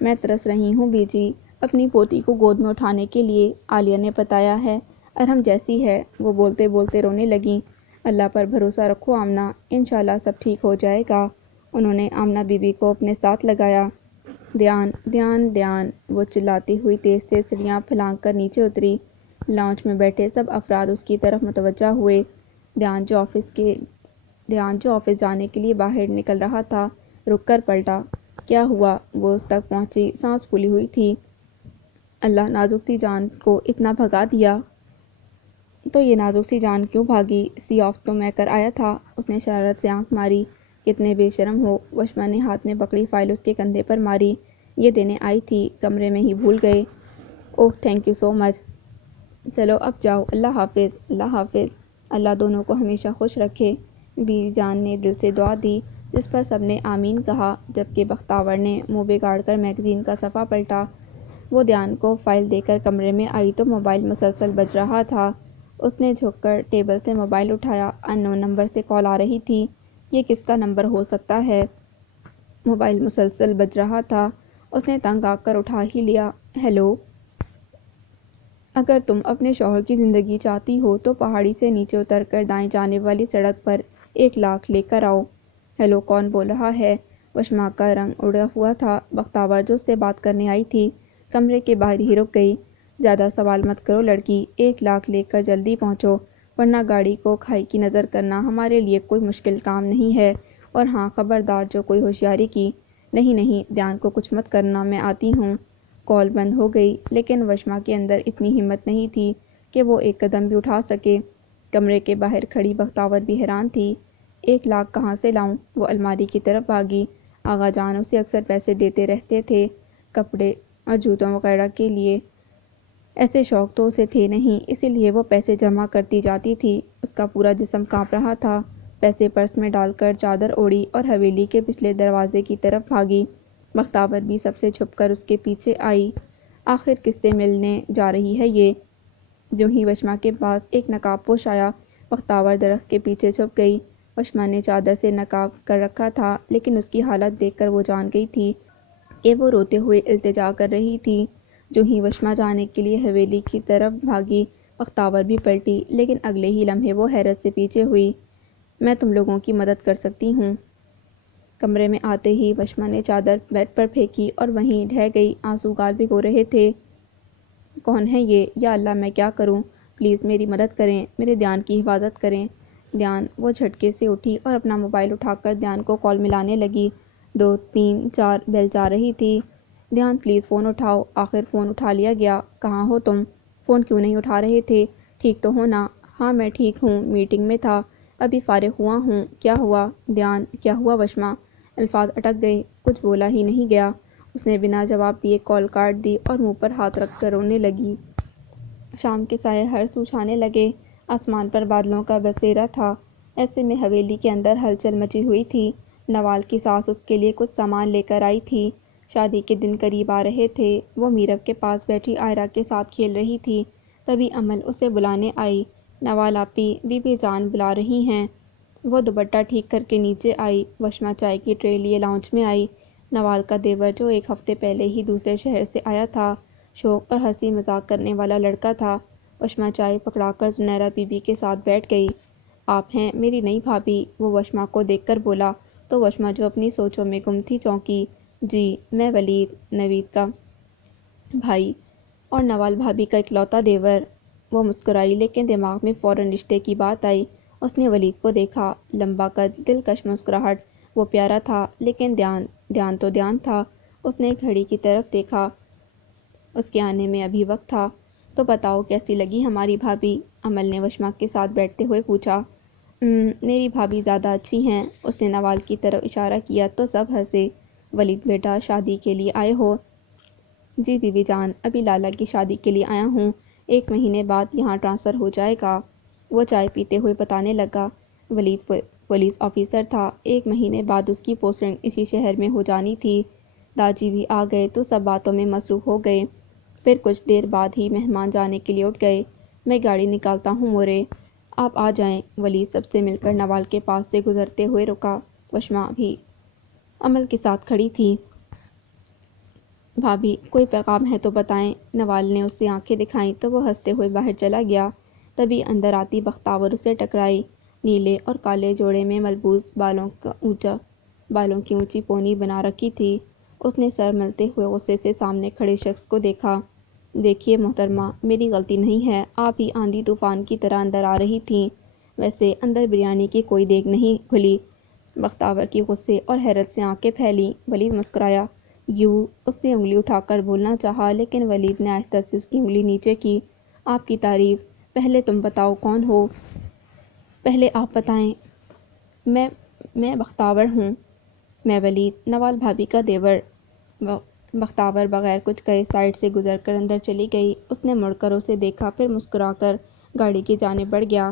میں ترس رہی ہوں بی جی اپنی پوتی کو گود میں اٹھانے کے لیے۔ عالیہ نے بتایا ہے ارحم جیسی ہے۔ وہ بولتے بولتے رونے لگیں۔ اللہ پر بھروسہ رکھو آمنہ، انشاءاللہ سب ٹھیک ہو جائے گا۔ انہوں نے آمنہ بی بی کو اپنے ساتھ لگایا۔ دھیان دھیان دھیان، وہ چلاتی ہوئی تیز تیز سیڑھیاں پھلانگ کر نیچے اتری۔ لاؤنج میں بیٹھے سب افراد اس کی طرف متوجہ ہوئے۔ دھیان جو آفس جانے کے لیے باہر نکل رہا تھا، رک کر پلٹا۔ کیا ہوا؟ وہ اس تک پہنچی، سانس پھولی ہوئی تھی۔ اللہ، نازک سی جان کو اتنا بھگا دیا تو یہ نازک سی جان کیوں بھاگی؟ سی آف تو میں کر آیا تھا۔ اس نے شرارت سے آنکھ ماری۔ کتنے بے شرم ہو! وشما نے ہاتھ میں پکڑی فائل اس کے کندھے پر ماری۔ یہ دینے آئی تھی، کمرے میں ہی بھول گئے۔ اوہ تھینک یو سو مچ۔ چلو اب جاؤ، اللہ حافظ۔ اللہ حافظ۔ اللہ دونوں کو ہمیشہ خوش رکھے۔ بی جان نے دل سے دعا دی جس پر سب نے آمین کہا، جبکہ بختاور نے منہ بگاڑ کر میگزین کا صفحہ پلٹا۔ وہ دھیان کو فائل دے کر کمرے میں آئی تو موبائل مسلسل بج رہا تھا۔ اس نے جھک کر ٹیبل سے موبائل اٹھایا۔ ان نون نمبر سے کال آ رہی تھی۔ یہ کس کا نمبر ہو سکتا ہے؟ موبائل مسلسل بج رہا تھا۔ اس نے تنگ آ کر اٹھا ہی لیا۔ ہیلو، اگر تم اپنے شوہر کی زندگی چاہتی ہو تو پہاڑی سے نیچے اتر کر دائیں جانے والی سڑک پر 1 لاکھ لے کر آؤ۔ ہیلو، کون بول رہا ہے؟ وشما کا رنگ اڑا ہوا تھا۔ بختیور جو اس سے بات کرنے آئی تھی کمرے کے باہر ہی رک گئی۔ زیادہ سوال مت کرو لڑکی، 1 لاکھ لے کر جلدی پہنچو ورنہ گاڑی کو کھائی کی نظر کرنا ہمارے لیے کوئی مشکل کام نہیں ہے۔ اور ہاں خبردار جو کوئی ہوشیاری کی۔ نہیں نہیں دھیان کو کچھ مت کرنا، میں آتی ہوں۔ کال بند ہو گئی لیکن وشما کے اندر اتنی ہمت نہیں تھی کہ وہ ایک قدم بھی اٹھا سکے۔ کمرے کے باہر کھڑی بختیور بھی حیران تھی۔ 1 لاکھ کہاں سے لاؤں؟ وہ الماری کی طرف بھاگی۔ آغا جان اسے اکثر پیسے دیتے رہتے تھے کپڑے اور جوتوں وغیرہ کے لیے۔ ایسے شوق تو اسے تھے نہیں، اسی لیے وہ پیسے جمع کرتی جاتی تھی۔ اس کا پورا جسم کانپ رہا تھا۔ پیسے پرس میں ڈال کر چادر اوڑھی اور حویلی کے پچھلے دروازے کی طرف بھاگی۔ بختیور بھی سب سے چھپ کر اس کے پیچھے آئی۔ آخر کس سے ملنے جا رہی ہے یہ؟ جوں ہی وشما کے پاس ایک نقاب پوش آیا، بختیور درخت کے پیچھے چھپ گئی۔ وشما نے چادر سے نقاب کر رکھا تھا لیکن اس کی حالت دیکھ کر وہ جان گئی تھی کہ وہ روتے ہوئے التجا کر رہی تھی۔ جوں ہی وشما جانے کے لیے حویلی کی طرف بھاگی، بختیور بھی پلٹی لیکن اگلے ہی لمحے وہ حیرت سے پیچھے ہوئی۔ میں تم لوگوں کی مدد کر سکتی ہوں۔ کمرے میں آتے ہی وشما نے چادر بیڈ پر پھینکی اور وہیں ڈھہ گئی۔ آنسو گال بھگو رہے تھے۔ کون ہے یہ؟ یا اللہ میں کیا کروں؟ پلیز میری مدد کریں، میرے دھیان کی حفاظت کریں۔ دھیان، وہ جھٹکے سے اٹھی اور اپنا موبائل اٹھا کر دھیان کو کال ملانے لگی۔ 2 3 4 بیل جا رہی تھی۔ دھیان پلیز فون اٹھاؤ۔ آخر فون اٹھا لیا گیا۔ کہاں ہو تم؟ فون کیوں نہیں اٹھا رہے تھے؟ ٹھیک تو ہو نا؟ ہاں میں ٹھیک ہوں، میٹنگ میں تھا، ابھی فارغ ہوا ہوں۔ کیا ہوا؟ دھیان، کیا ہوا وشما؟ الفاظ اٹک گئے، کچھ بولا ہی نہیں گیا۔ اس نے بنا جواب دیے کال کاٹ دی اور منہ پر ہاتھ رکھ کر رونے لگی۔ شام کے سائے ہر سو چھانے لگے۔ آسمان پر بادلوں کا بسیرا تھا۔ ایسے میں حویلی کے اندر ہلچل مچی ہوئی تھی۔ نوال کی ساس اس کے لیے کچھ سامان لے کر آئی تھی۔ شادی کے دن قریب آ رہے تھے۔ وہ میرب کے پاس بیٹھی آئرہ کے ساتھ کھیل رہی تھی۔ تبھی امل اسے بلانے آئی۔ نوال آپی، بی بی جان بلا رہی ہیں۔ وہ دوپٹہ ٹھیک کر کے نیچے آئی۔ وشما چائے کی ٹرے لیے لاؤنج میں آئی۔ نوال کا دیور جو 1 ہفتے پہلے ہی دوسرے شہر سے آیا تھا، شوق اور ہنسی مذاق کرنے والا لڑکا تھا۔ وشما چائے پکڑا کر زنیرہ بی بی کے ساتھ بیٹھ گئی۔ آپ ہیں میری نئی بھابھی؟ وہ وشما کو دیکھ کر بولا تو وشما جو اپنی سوچوں میں گم تھی چونکی۔ جی، میں ولید، نوید کا بھائی اور نوال بھابھی کا اکلوتا دیور۔ وہ مسکرائی لیکن دماغ میں فوراً رشتے کی بات آئی۔ اس نے ولید کو دیکھا، لمبا قد، دلکش مسکراہٹ۔ وہ پیارا تھا لیکن دھیان تو دھیان تھا۔ اس نے گھڑی کی طرف دیکھا، اس کے آنے میں ابھی وقت تھا۔ تو بتاؤ کیسی لگی ہماری بھابھی؟ امل نے وشما کے ساتھ بیٹھتے ہوئے پوچھا۔ میری بھابھی زیادہ اچھی ہیں۔ اس نے نوال کی طرف اشارہ کیا تو سب ہنسے۔ ولید بیٹا، شادی کے لیے آئے ہو؟ جی بی بی جان، ابھی لالا کی شادی کے لیے آیا ہوں، 1 مہینے بعد یہاں ٹرانسفر ہو جائے گا۔ وہ چائے پیتے ہوئے بتانے لگا۔ ولید پولیس آفیسر تھا، 1 مہینے بعد اس کی پوسٹنگ اسی شہر میں ہو جانی تھی۔ داجی بھی آ گئے تو سب باتوں میں مصروف ہو گئے۔ پھر کچھ دیر بعد ہی مہمان جانے کے لیے اٹھ گئے۔ میں گاڑی نکالتا ہوں مورے، آپ آ جائیں۔ ولید سب سے مل کر نوال کے پاس سے گزرتے ہوئے رکا۔ وشما بھی امل کے ساتھ کھڑی تھی۔ بھابھی، کوئی پیغام ہے تو بتائیں۔ نوال نے اس سے آنکھیں دکھائیں تو وہ ہنستے ہوئے باہر چلا گیا۔ تبھی اندر آتی بختیور اسے ٹکرائی۔ نیلے اور کالے جوڑے میں ملبوس بالوں کی اونچی پونی بنا رکھی تھی۔ اس نے سر ملتے ہوئے غصے سے سامنے کھڑے شخص کو دیکھا۔ دیکھیے محترمہ، میری غلطی نہیں ہے، آپ ہی آندھی طوفان کی طرح اندر آ رہی تھیں۔ ویسے اندر بریانی کی کوئی دیگ نہیں کھلی۔ بختیور کی غصے اور حیرت سے آنکھیں پھیلیں۔ ولید مسکرایا۔ یو، اس نے انگلی اٹھا کر بولنا چاہا لیکن ولید نے آہستہ سے اس کی انگلی نیچے کی۔ آپ کی تعریف، پہلے تم بتاؤ کون ہو؟ پہلے آپ بتائیں۔ میں بختیور ہوں۔ میں ولید، نوال بھابھی کا دیور۔ بختیور بغیر کچھ کہے سائڈ سے گزر کر اندر چلی گئی۔ اس نے مڑ کر اسے دیکھا پھر مسکرا کر گاڑی کی جانب بڑھ گیا۔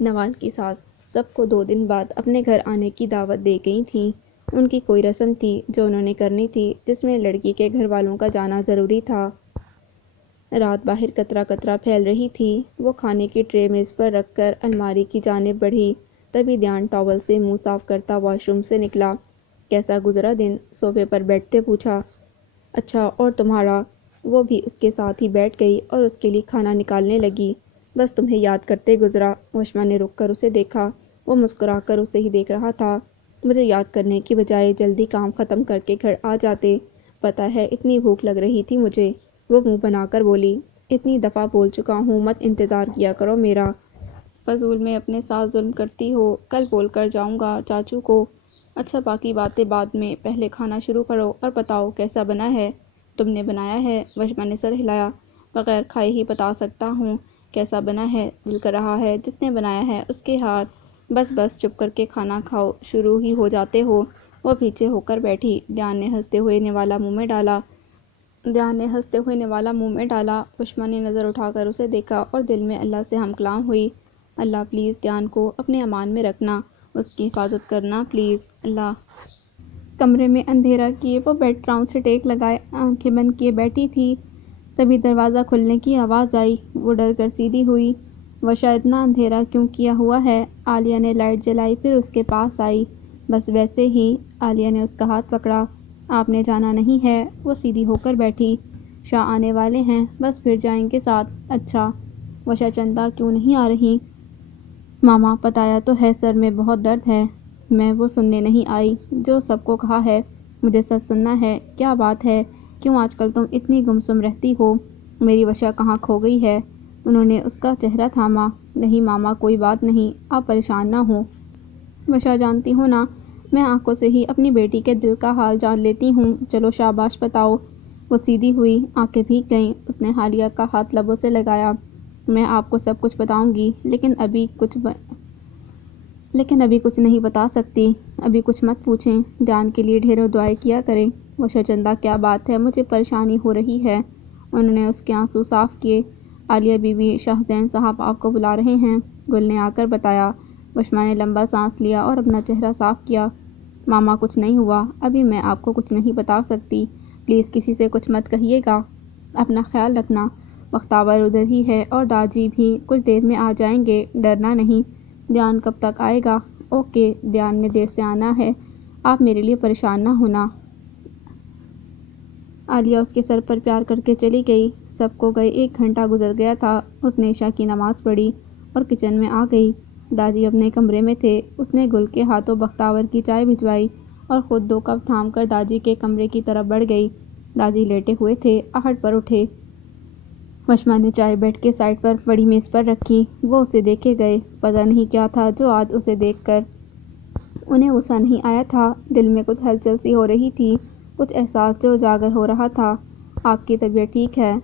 نوال کی ساس سب کو 2 دن بعد اپنے گھر آنے کی دعوت دے گئی تھیں۔ ان کی کوئی رسم تھی جو انہوں نے کرنی تھی جس میں لڑکی کے گھر والوں کا جانا ضروری تھا۔ رات باہر قطرہ قطرہ پھیل رہی تھی۔ وہ کھانے کی ٹرے میز پر رکھ کر الماری کی جانب بڑھی تبھی دھیان ٹاول سے منہ صاف کرتا واش روم سے نکلا۔ کیسا گزرا دن؟ صوفے پر بیٹھتے پوچھا۔ اچھا، اور تمہارا؟ وہ بھی اس کے ساتھ ہی بیٹھ گئی اور اس کے لیے کھانا نکالنے لگی۔ بس تمہیں یاد کرتے گزرا۔ وشما نے رک کر اسے دیکھا۔ وہ مسکرا کر اسے ہی دیکھ رہا تھا۔ مجھے یاد کرنے کی بجائے جلدی کام ختم کر کے گھر آ جاتے۔ پتہ ہے اتنی بھوک لگ رہی تھی مجھے، وہ منہ بنا کر بولی۔ اتنی دفعہ بول چکا ہوں مت انتظار کیا کرو میرا۔ فضول میں اپنے ساتھ ظلم کرتی ہو۔ کل بول کر جاؤں گا چاچو کو۔ اچھا باقی باتیں بعد میں، پہلے کھانا شروع کرو اور بتاؤ کیسا بنا ہے؟ تم نے بنایا ہے؟ وشما نے سر ہلایا۔ بغیر کھائے ہی بتا سکتا ہوں کیسا بنا ہے، دل کر رہا ہے جس نے بنایا ہے اس کے ہاتھ۔ بس چپ کر کے کھانا کھاؤ، شروع ہی ہو جاتے ہو۔ وہ پیچھے ہو کر بیٹھی۔ دھیان نے ہنستے ہوئے نوالا منہ میں ڈالا۔ وشما نے نظر اٹھا کر اسے دیکھا اور دل میں اللہ سے ہم کلام ہوئی۔ اللہ پلیز دھیان کو اپنے امان میں رکھنا، اس کی حفاظت کرنا پلیز اللہ۔ کمرے میں اندھیرا کیے وہ بیڈ راؤنڈ سے ٹیک لگائے آنکھیں بند کیے بیٹھی تھی۔ تبھی دروازہ کھلنے کی آواز آئی۔ وہ ڈر کر سیدھی ہوئی۔ وشا اتنا اندھیرا کیوں کیا ہوا ہے؟ عالیہ نے لائٹ جلائی پھر اس کے پاس آئی۔ بس ویسے ہی۔ عالیہ نے اس کا ہاتھ پکڑا۔ آپ نے جانا نہیں ہے؟ وہ سیدھی ہو کر بیٹھی۔ شاہ آنے والے ہیں، بس پھر جائیں گے ساتھ۔ اچھا، وشا چندا کیوں نہیں آ رہی؟ ماما بتایا تو ہے سر میں بہت درد ہے۔ میں وہ سننے نہیں آئی جو سب کو کہا ہے، مجھے سچ سننا ہے۔ کیا بات ہے؟ کیوں آج کل تم اتنی گمسم رہتی ہو؟ میری وشا کہاں کھو گئی ہے؟ انہوں نے اس کا چہرہ تھاما۔ نہیں ماما کوئی بات نہیں، آپ پریشان نہ ہوں۔ وشا جانتی ہو نا، میں آنکھوں سے ہی اپنی بیٹی کے دل کا حال جان لیتی ہوں۔ چلو شاباش بتاؤ۔ وہ سیدھی ہوئی، آنکھیں بھیگ گئیں۔ اس نے عالیہ کا ہاتھ لبوں سے لگایا۔ میں آپ کو سب کچھ بتاؤں گی لیکن ابھی کچھ نہیں بتا سکتی۔ ابھی کچھ مت پوچھیں۔ دھیان کے لیے ڈھیروں دعائیں کیا کریں۔ وشا چندا کیا بات ہے؟ مجھے پریشانی ہو رہی ہے۔ انہوں نے اس کے آنسو صاف کیے۔ عالیہ بی بی، شاہ زین صاحب آپ کو بلا رہے ہیں، گل نے آ کر بتایا۔ وشما نے لمبا سانس لیا اور اپنا چہرہ صاف کیا۔ ماما کچھ نہیں ہوا، ابھی میں آپ کو کچھ نہیں بتا سکتی۔ پلیز کسی سے کچھ مت کہیے گا۔ اپنا خیال رکھنا۔ بختیار ادھر ہی ہے اور داجی بھی کچھ دیر میں آ جائیں گے، ڈرنا نہیں۔ دھیان کب تک آئے گا؟ اوکے، دھیان نے دیر سے آنا ہے، آپ میرے لیے پریشان نہ ہونا۔ عالیہ اس کے سر پر پیار کر کے چلی گئی۔ سب کو گئے 1 گھنٹہ گزر گیا تھا۔ اس نے عشاء کی نماز پڑھی اور کچن میں آ گئی۔ داجی اپنے کمرے میں تھے۔ اس نے گل کے ہاتھوں بختیار کی چائے بھجوائی اور خود 2 کپ تھام کر داجی کے کمرے کی طرف بڑھ گئی۔ داجی لیٹے ہوئے تھے، آہٹ پر اٹھے۔ وشما نے چائے بیڈ کے سائڈ پر بڑی میز پر رکھی۔ وہ اسے دیکھے گئے۔ پتہ نہیں کیا تھا جو آج اسے دیکھ کر انہیں غصہ نہیں آیا تھا، دل میں کچھ ہلچل سی ہو رہی تھی، کچھ احساس جو اجاگر ہو رہا تھا۔ آپ کی طبیعت ٹھیک ہے؟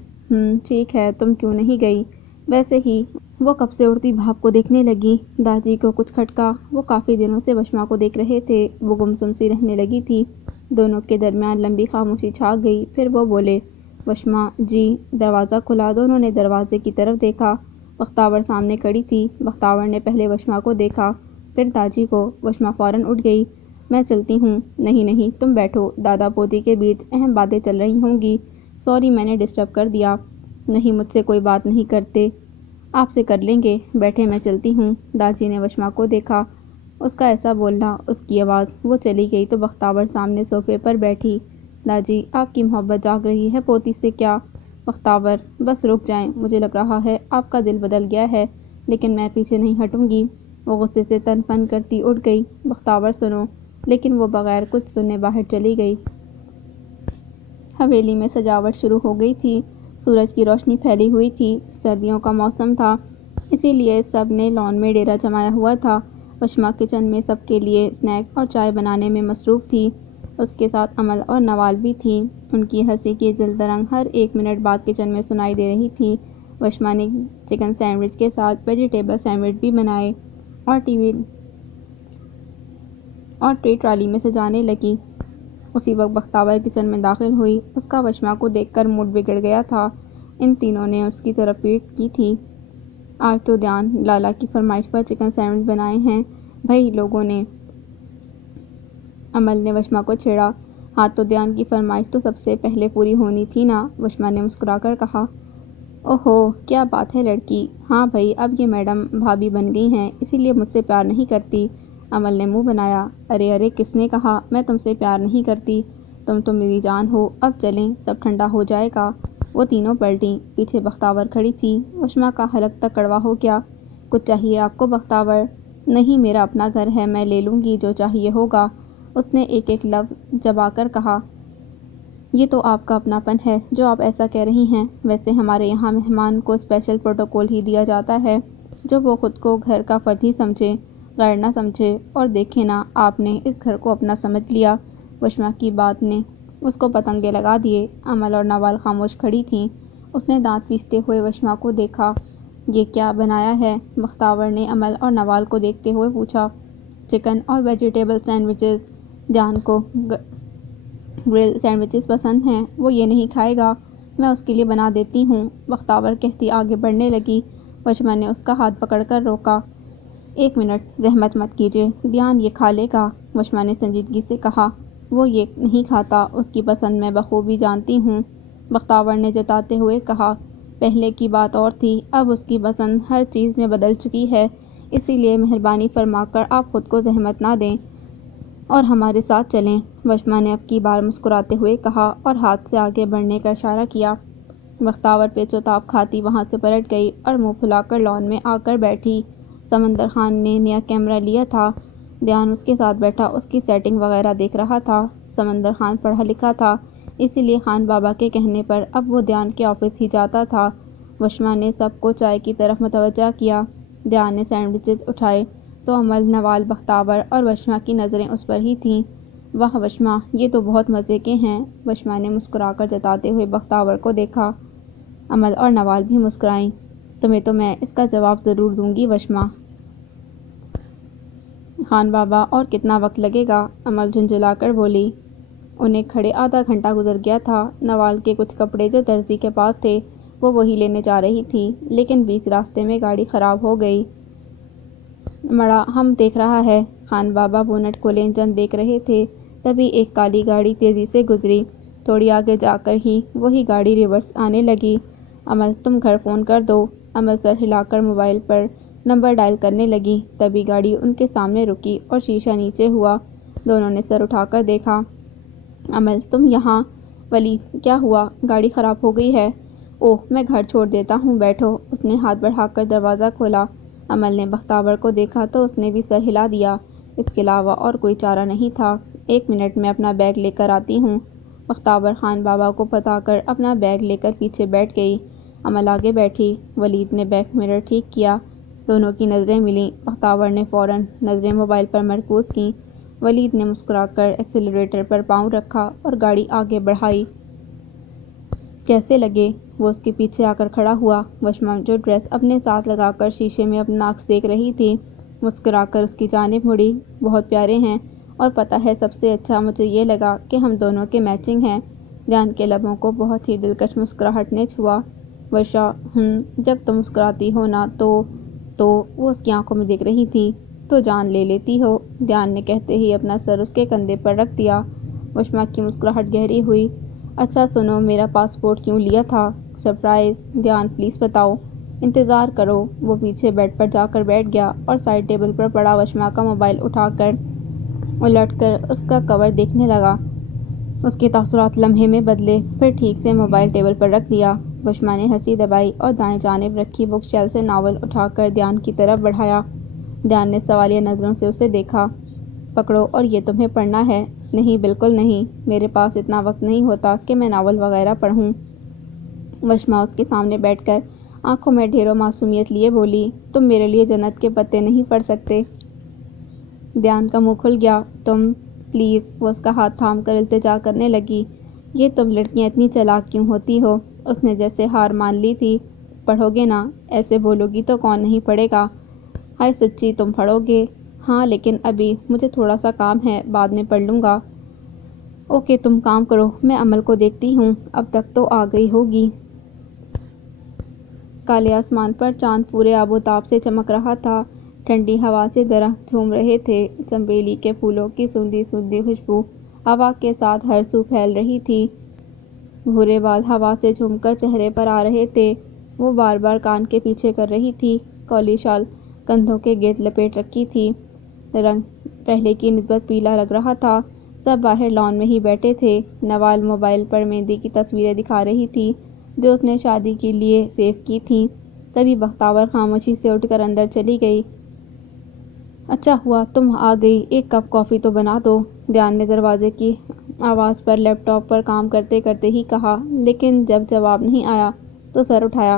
ٹھیک ہے، تم کیوں نہیں گئی؟ ویسے ہی۔ وہ کب سے اڑتی بھاپ کو دیکھنے لگی۔ داجی کو کچھ کھٹکا۔ وہ کافی دنوں سے وشما کو دیکھ رہے تھے۔ وہ گمسم سی رہنے لگی تھی۔ دونوں کے درمیان لمبی خاموشی چھا گئی۔ پھر وہ بولے، وشما جی۔ دروازہ کھلا۔ دونوں نے دروازے کی طرف دیکھا۔ بختیار سامنے کھڑی تھی۔ بختیار نے پہلے وشما کو دیکھا، پھر داجی کو۔ وشما فوراً اٹھ گئی۔ میں چلتی ہوں۔ نہیں تم بیٹھو، دادا پوتی کے بیچ اہم باتیں چل رہی ہوں گی۔ سوری میں نے ڈسٹرب کر دیا۔ نہیں مجھ سے کوئی بات نہیں کرتے، آپ سے کر لیں گے۔ بیٹھیں میں چلتی ہوں۔ داجی نے وشما کو دیکھا، اس کا ایسا بولنا، اس کی آواز۔ وہ چلی گئی تو بختیار سامنے صوفے پر بیٹھی۔ داجی آپ کی محبت جاگ رہی ہے پوتی سے کیا؟ بختیار بس رک جائیں، مجھے لگ رہا ہے آپ کا دل بدل گیا ہے، لیکن میں پیچھے نہیں ہٹوں گی۔ وہ غصے سے تن پن کرتی اٹھ گئی۔ بختیار سنو، لیکن وہ بغیر کچھ سنے باہر چلی گئی۔ حویلی میں سجاوٹ شروع ہو گئی تھی۔ سورج کی روشنی پھیلی ہوئی تھی۔ سردیوں کا موسم تھا، اسی لیے سب نے لان میں ڈیرا جمایا ہوا تھا۔ وشما کچن میں سب کے لیے اسنیکس اور چائے بنانے میں مصروف تھی۔ اس کے ساتھ امل اور نوال بھی تھیں۔ ان کی ہنسی کی جلد رنگ ہر 1 منٹ بعد کچن میں سنائی دے رہی تھی۔ وشما نے چکن سینڈوچ کے ساتھ ویجیٹیبل سینڈوچ بھی بنائے اور ٹری ٹرالی میں سجانے لگی۔ اسی وقت بختیار کچن میں داخل ہوئی۔ اس کا وشما کو دیکھ کر موڈ بگڑ گیا تھا۔ ان تینوں نے اس کی طرف پیٹھ کی تھی۔ آج تو دھیان لالا کی فرمائش پر چکن سینڈوچ بنائے ہیں بھئی لوگوں نے۔ امل نے وشما کو چھیڑا۔ ہاں تو دھیان کی فرمائش تو سب سے پہلے پوری ہونی تھی نا، وشما نے مسکرا کر کہا۔ اوہو، کیا بات ہے لڑکی، ہاں بھائی اب یہ میڈم بھابھی بن گئی ہیں، اسی لیے مجھ سے پیار نہیں کرتی۔ امل نے منہ بنایا، ارے ارے کس نے کہا میں تم سے پیار نہیں کرتی، تم تو میری جان ہو، اب چلیں سب ٹھنڈا ہو جائے گا۔ وہ تینوں پلٹیں، پیچھے بختاور کھڑی تھی۔ وشما کا حلق تک کڑوا ہو گیا۔ کچھ چاہیے آپ کو بختاور؟ نہیں، میرا اپنا گھر ہے، میں لے لوں گی جو چاہیے ہوگا، اس نے ایک ایک لفظ چبا کر کہا۔ یہ تو آپ کا اپنا پن ہے جو آپ ایسا کہہ رہی ہیں، ویسے ہمارے یہاں مہمان کو اسپیشل پروٹوکول ہی دیا جاتا ہے جو وہ خود کو گھر کا فرد ہی سمجھے، غیر نہ سمجھے، اور دیکھیں نا آپ نے اس گھر کو اپنا سمجھ لیا۔ وشما کی بات نے اس کو پتنگے لگا دیے۔ امل اور نوال خاموش کھڑی تھیں۔ اس نے دانت پیستے ہوئے وشما کو دیکھا۔ یہ کیا بنایا ہے؟ بختاور نے امل اور نوال کو دیکھتے ہوئے پوچھا۔ چکن اور ویجیٹیبل سینڈوچز، دھیان کو گرل سینڈوچز پسند ہیں، وہ یہ نہیں کھائے گا، میں اس کے لیے بنا دیتی ہوں، بختاور کہتی آگے بڑھنے لگی۔ وشما نے اس کا ہاتھ پکڑ کر روکا۔ ایک منٹ، زحمت مت کیجیے، دھیان یہ کھا لے گا، وشما نے سنجیدگی سے کہا۔ وہ یہ نہیں کھاتا، اس کی پسند میں بخوبی جانتی ہوں، بختاور نے جتاتے ہوئے کہا۔ پہلے کی بات اور تھی، اب اس کی پسند ہر چیز میں بدل چکی ہے، اسی لیے مہربانی فرما کر آپ خود کو زحمت نہ دیں اور ہمارے ساتھ چلیں، وشما نے اب کی بار مسکراتے ہوئے کہا اور ہاتھ سے آگے بڑھنے کا اشارہ کیا۔ بختاور پیچو تاب کھاتی وہاں سے پلٹ گئی اور منہ پھلا کر لان میں آ کر بیٹھی۔ سمندر خان نے نیا کیمرہ لیا تھا، دھیان اس کے ساتھ بیٹھا اس کی سیٹنگ وغیرہ دیکھ رہا تھا۔ سمندر خان پڑھا لکھا تھا، اسی لیے خان بابا کے کہنے پر اب وہ دھیان کے آفس ہی جاتا تھا۔ وشما نے سب کو چائے کی طرف متوجہ کیا۔ دھیان نے سینڈوچز اٹھائے تو امل، نوال، بختاور اور وشما کی نظریں اس پر ہی تھیں۔ واہ وشما، یہ تو بہت مزے کے ہیں، وشما نے مسکرا کر جتاتے ہوئے بختاور کو دیکھا۔ امل اور نوال بھی مسکرائیں۔ تمہیں تو میں اس کا جواب ضرور دوں گی وشما۔ خان بابا، اور کتنا وقت لگے گا؟ امل جھنجھلا کر بولی۔ انہیں کھڑے آدھا گھنٹہ گزر گیا تھا۔ نوال کے کچھ کپڑے جو درزی کے پاس تھے وہ وہی لینے جا رہی تھی، لیکن بیچ راستے میں گاڑی خراب ہو گئی۔ مڑا ہم دیکھ رہا ہے، خان بابا بونٹ کھولے انجن دیکھ رہے تھے، تبھی ایک کالی گاڑی تیزی سے گزری۔ تھوڑی آگے جا کر ہی وہی گاڑی ریورس آنے لگی۔ امل، تم گھر فون کر دو، امل سر ہلا کر موبائل پر نمبر ڈائل کرنے لگی، تبھی گاڑی ان کے سامنے رکی اور شیشہ نیچے ہوا۔ دونوں نے سر اٹھا کر دیکھا۔ امل، تم یہاں؟ ولید، کیا ہوا؟ گاڑی خراب ہو گئی ہے؟ اوہ، میں گھر چھوڑ دیتا ہوں، بیٹھو، اس نے ہاتھ بڑھا کر دروازہ کھولا۔ امل نے بختاور کو دیکھا تو اس نے بھی سر ہلا دیا، اس کے علاوہ اور کوئی چارہ نہیں تھا۔ ایک منٹ میں اپنا بیگ لے کر آتی ہوں، بختاور خان بابا کو بتا کر اپنا بیگ لے کر پیچھے بیٹھ گئی۔ امل آگے بیٹھی۔ ولید نے بیک مرر ٹھیک کیا۔ دونوں کی نظریں ملیں۔ بختاور نے فوراً نظریں موبائل پر مرکوز کیں۔ ولید نے مسکرا کر ایکسیلریٹر پر پاؤں رکھا اور گاڑی آگے بڑھائی۔ کیسے لگے؟ وہ اس کے پیچھے آ کر کھڑا ہوا۔ وشما جو ڈریس اپنے ساتھ لگا کر شیشے میں اپنا عکس دیکھ رہی تھی، مسکرا کر اس کی جانب مڑی۔ بہت پیارے ہیں، اور پتہ ہے سب سے اچھا مجھے یہ لگا کہ ہم دونوں کے میچنگ ہیں۔ دھیان کے لبوں کو بہت ہی دلکش مسکراہٹ نے چھوا۔ ورشا، جب تم مسکراتی ہو نا تو وہ اس کی آنکھوں میں دیکھ رہی تھی، تو جان لے لیتی ہو، دھیان نے کہتے ہی اپنا سر اس کے کندھے پر رکھ دیا۔ وشما کی مسکراہٹ گہری ہوئی۔ اچھا سنو، میرا پاسپورٹ کیوں لیا تھا؟ سرپرائز، دھیان پلیز بتاؤ۔ انتظار کرو۔ وہ پیچھے بیڈ پر جا کر بیٹھ گیا اور سائڈ ٹیبل پر پڑا وشما کا موبائل اٹھا کر الٹ کر اس کا کور دیکھنے لگا۔ اس کے تاثرات لمحے میں بدلے، پھر ٹھیک سے موبائل ٹیبل پر رکھ دیا۔ وشما نے ہنسی دبائی اور دائیں جانب رکھی بک شیلف سے ناول اٹھا کر دھیان کی طرف بڑھایا۔ دھیان نے سوالیہ نظروں سے اسے دیکھا۔ پکڑو، اور یہ تمہیں پڑھنا ہے؟ نہیں، بالکل نہیں، میرے پاس اتنا وقت نہیں ہوتا کہ میں ناول وغیرہ پڑھوں، وشما اس کے سامنے بیٹھ کر آنکھوں میں ڈھیروں معصومیت لیے بولی۔ تم میرے لیے جنت کے پتے نہیں پڑھ سکتے؟ دھیان کا منہ کھل گیا۔ تم پلیز، وہ اس کا ہاتھ تھام کر التجا کرنے لگی۔ یہ تم لڑکیاں اتنی چالاک کیوں ہوتی ہو؟ اس نے جیسے ہار مان لی تھی۔ پڑھو گے نا؟ ایسے بولو گی تو کون نہیں پڑھے گا؟ ہائے سچی، تم پڑھو گے؟ ہاں، لیکن ابھی مجھے تھوڑا سا کام ہے، بعد میں پڑھ لوں گا۔ اوکے، تم کام کرو، میں امل کو دیکھتی ہوں، اب تک تو آ گئی ہوگی۔ کالے آسمان پر چاند پورے آب و تاب سے چمک رہا تھا۔ ٹھنڈی ہوا سے درخت جھوم رہے تھے۔ چنبیلی کے پھولوں کی سوندھی سوندھی خوشبو ہوا کے ساتھ ہر سو پھیل رہی تھی۔ بھورے بال ہوا سے جھوم کر چہرے پر آ رہے تھے۔ وہ بار بار کان کے پیچھے کر رہی تھی۔ کولی شال کندھوں کے گرد لپیٹ رکھی تھی۔ رنگ پہلے کی نسبت پیلا لگ رہا تھا۔ سب باہر لان میں ہی بیٹھے تھے۔ نوال موبائل پر مہندی کی تصویریں دکھا رہی تھی جو اس نے شادی کے لیے سیو کی تھیں۔ تبھی بختاور خاموشی سے اٹھ کر اندر چلی گئی۔ اچھا ہوا تم آ گئی، ایک کپ کافی تو بنا دو، دیان نے دروازے کی آواز پر لیپ ٹاپ پر کام کرتے کرتے ہی کہا، لیکن جب جواب نہیں آیا تو سر اٹھایا۔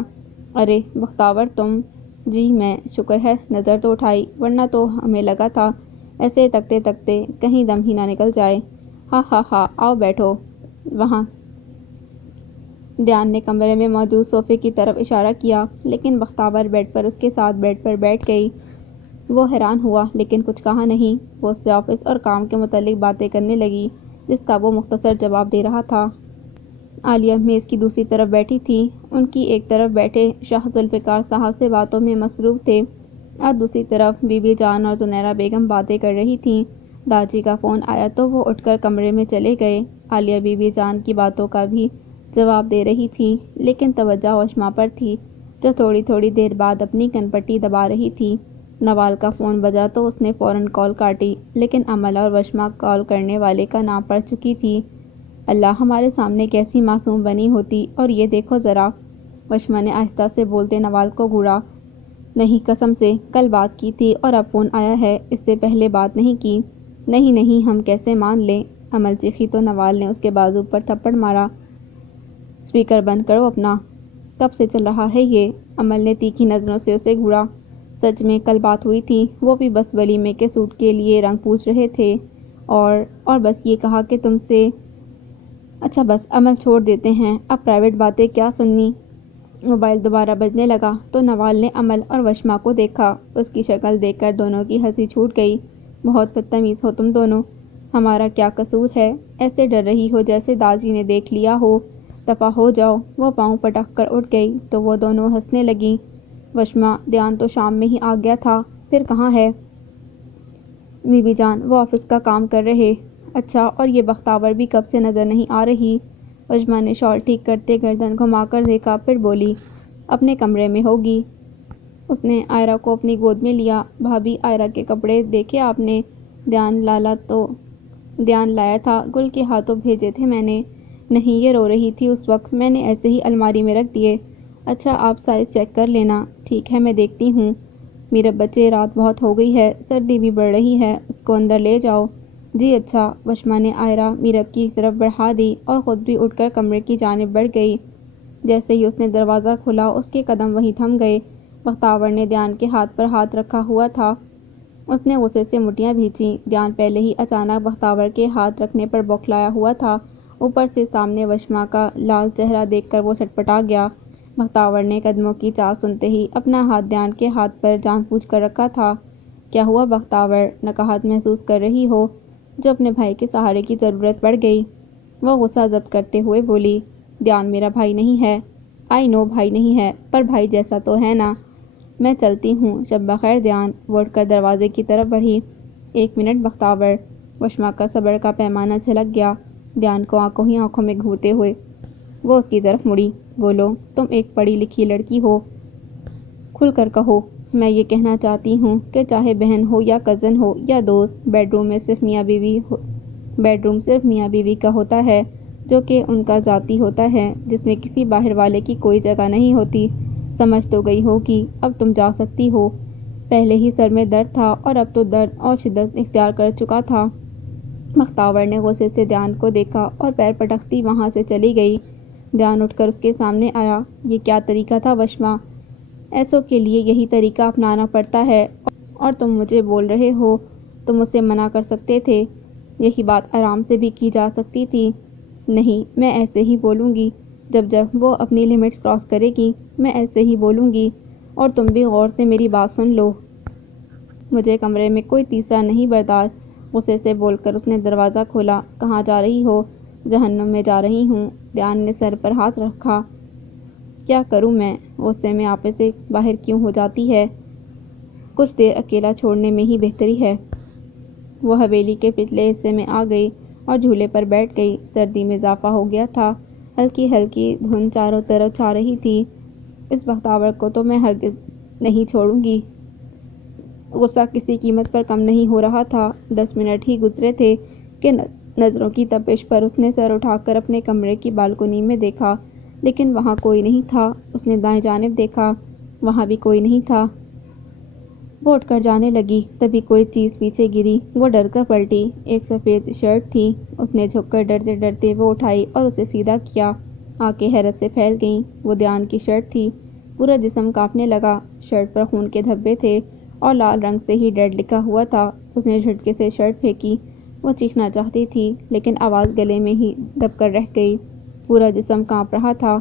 ارے بختاور تم؟ جی میں، شکر ہے نظر تو اٹھائی، ورنہ تو ہمیں لگا تھا ایسے تکتے تکتے کہیں دم ہی نہ نکل جائے۔ ہاں ہاں ہاں آؤ بیٹھو وہاں۔ دیان نے کمرے میں موجود صوفے کی طرف اشارہ کیا، لیکن بختاور بیڈ پر اس کے ساتھ بیڈ پر بیٹھ گئی۔ وہ حیران ہوا لیکن کچھ کہا نہیں۔ وہ اس سے آفس اور کام کے متعلق باتیں کرنے لگی جس کا وہ مختصر جواب دے رہا تھا۔ عالیہ میز کی دوسری طرف بیٹھی تھی۔ ان کی ایک طرف بیٹھے شاہ ذوالفقار صاحب سے باتوں میں مصروف تھے اور دوسری طرف بی بی جان اور زنیرہ بیگم باتیں کر رہی تھیں۔ داجی کا فون آیا تو وہ اٹھ کر کمرے میں چلے گئے۔ عالیہ بی بی جان کی باتوں کا بھی جواب دے رہی تھی، لیکن توجہ وشما پر تھی جو تھوڑی تھوڑی دیر بعد اپنی کن پٹی دبا رہی تھی۔ نوال کا فون بجا تو اس نے فوراً کال کاٹی، لیکن امل اور وشما کال کرنے والے کا نام پڑھ چکی تھی۔ اللہ ہمارے سامنے کیسی معصوم بنی ہوتی، اور یہ دیکھو ذرا۔ وشما نے آہستہ سے بولتے نوال کو گھورا۔ نہیں قسم سے، کل بات کی تھی اور اب فون آیا ہے، اس سے پہلے بات نہیں کی۔ نہیں نہیں ہم کیسے مان لیں؟ امل چیخی تو نوال نے اس کے بازو پر تھپڑ مارا۔ اسپیکر بند کرو اپنا۔ کب سے چل رہا ہے یہ؟ امل نے تیکھی نظروں سے اسے گھورا۔ سچ میں کل بات ہوئی تھی، وہ بھی بس ولیمے کے سوٹ کے لیے رنگ پوچھ رہے تھے اور بس یہ کہا کہ تم سے۔ اچھا بس امل چھوڑ دیتے ہیں، اب پرائیویٹ باتیں کیا سننی۔ موبائل دوبارہ بجنے لگا تو نوال نے امل اور وشما کو دیکھا۔ اس کی شکل دیکھ کر دونوں کی ہنسی چھوٹ گئی۔ بہت بدتمیز ہو تم دونوں۔ ہمارا کیا قصور ہے؟ ایسے ڈر رہی ہو جیسے داجی نے دیکھ لیا ہو۔ دفعہ ہو جاؤ۔ وہ پاؤں پٹک کر اٹھ گئی تو وہ دونوں ہنسنے لگیں۔ وشما، دیان تو شام میں ہی آ گیا تھا، پھر کہاں ہے؟ بی بی جان، وہ آفس کا کام کر رہے۔ اچھا، اور یہ بختاور بھی کب سے نظر نہیں آ رہی؟ وشما نے شال ٹھیک کرتے گردن گھما کر دیکھا، پھر بولی، اپنے کمرے میں ہوگی۔ اس نے آئرہ کو اپنی گود میں لیا۔ بھابھی آئرہ کے کپڑے دیکھے آپ نے؟ دیان لایا تھا، گل کے ہاتھوں بھیجے تھے میں نے۔ نہیں، یہ رو رہی تھی اس وقت، میں نے ایسے ہی الماری میں رکھ دیے۔ اچھا آپ سائز چیک کر لینا۔ ٹھیک ہے میں دیکھتی ہوں۔ میرے بچے رات بہت ہو گئی ہے، سردی بھی بڑھ رہی ہے، اس کو اندر لے جاؤ۔ جی اچھا۔ وشما نے آئرہ میرب کی طرف بڑھا دی اور خود بھی اٹھ کر کمرے کی جانب بڑھ گئی۔ جیسے ہی اس نے دروازہ کھولا اس کے قدم وہیں تھم گئے۔ بختاور نے دیان کے ہاتھ پر ہاتھ رکھا ہوا تھا۔ اس نے غصے سے مٹیاں بھینچیں۔ دیان پہلے ہی اچانک بختاور کے ہاتھ رکھنے پر بوکھلایا ہوا تھا، اوپر سے سامنے وشما کا لال چہرہ دیکھ کر وہ چھٹپٹا گیا۔ بختاور نے قدموں کی چال سنتے ہی اپنا ہاتھ دیان کے ہاتھ پر جان بوجھ کر رکھا تھا۔ کیا ہوا بختاور؟ نقاہت محسوس کر رہی ہو جو اپنے بھائی کے سہارے کی ضرورت پڑ گئی؟ وہ غصہ ضبط کرتے ہوئے بولی، دیان میرا بھائی نہیں ہے۔ آئی نو بھائی نہیں ہے، پر بھائی جیسا تو ہے نا۔ میں چلتی ہوں، شب بخیر دیان۔ وہ اٹھ کر دروازے کی طرف بڑھی۔ ایک منٹ بختاور۔ وشما کا صبر کا پیمانہ چھلک گیا۔ دیان کو آنکھوں ہی آنکھوں میں گھورتے ہوئے وہ اس کی طرف مڑی۔ بولو، تم ایک پڑھی لکھی لڑکی ہو، کھل کر کہو۔ میں یہ کہنا چاہتی ہوں کہ چاہے بہن ہو یا کزن ہو یا دوست، بیڈ روم صرف میاں بیوی کا ہوتا ہے، جو کہ ان کا ذاتی ہوتا ہے، جس میں کسی باہر والے کی کوئی جگہ نہیں ہوتی۔ سمجھ تو گئی ہوگی، اب تم جا سکتی ہو۔ پہلے ہی سر میں درد تھا اور اب تو درد اور شدت اختیار کر چکا تھا۔ بختاور نے غصے سے دیان کو دیکھا اور پیر پٹکتی وہاں سے چلی گئی۔ دیان اٹھ کر اس کے سامنے آیا۔ یہ کیا طریقہ تھا وشما؟ ایسوں کے لیے یہی طریقہ اپنانا پڑتا ہے، اور تم مجھے بول رہے ہو تم اسے منع کر سکتے تھے، یہی بات آرام سے بھی کی جا سکتی تھی۔ نہیں، میں ایسے ہی بولوں گی، جب وہ اپنی لمٹس کراس کرے گی میں ایسے ہی بولوں گی، اور تم بھی غور سے میری بات سن لو۔ مجھے کمرے میں کوئی تیسرا نہیں برداشت۔ غصے سے بول کر اس نے دروازہ کھولا۔ کہاں جا رہی ہو؟ جہنم میں جا رہی ہوں۔ دیان نے سر پر ہاتھ رکھا۔ کیا کروں میں؟ غصے میں آپے سے باہر کیوں ہو جاتی ہے؟ کچھ دیر اکیلا چھوڑنے میں ہی بہتری ہے۔ وہ حویلی کے پچھلے حصے میں آ گئی اور جھولے پر بیٹھ گئی۔ سردی میں اضافہ ہو گیا تھا، ہلکی ہلکی دھند چاروں طرف چھا رہی تھی۔ اس بختاور کو تو میں ہرگز نہیں چھوڑوں گی۔ غصہ کسی قیمت پر کم نہیں ہو رہا تھا۔ 10 منٹ ہی گزرے تھے کہ نظروں کی تپش پر اس نے سر اٹھا کر اپنے کمرے کی بالکنی میں دیکھا، لیکن وہاں کوئی نہیں تھا۔ اس نے دائیں جانب دیکھا، وہاں بھی کوئی نہیں تھا۔ وہ اٹھ کر جانے لگی، تبھی کوئی چیز پیچھے گری۔ وہ ڈر کر پلٹی، ایک سفید شرٹ تھی۔ اس نے جھک کر ڈرتے ڈرتے وہ اٹھائی اور اسے سیدھا کیا۔ آنکھیں حیرت سے پھیل گئیں۔ وہ دھیان کی شرٹ تھی۔ پورا جسم کانپنے لگا۔ شرٹ پر خون کے دھبے تھے اور لال رنگ سے ہی ڈیڈ لکھا ہوا تھا۔ اس نے جھٹکے سے شرٹ پھینکی۔ وہ چیخنا چاہتی تھی، لیکن آواز گلے میں ہی دب کر رہ گئی۔ پورا جسم کانپ رہا تھا۔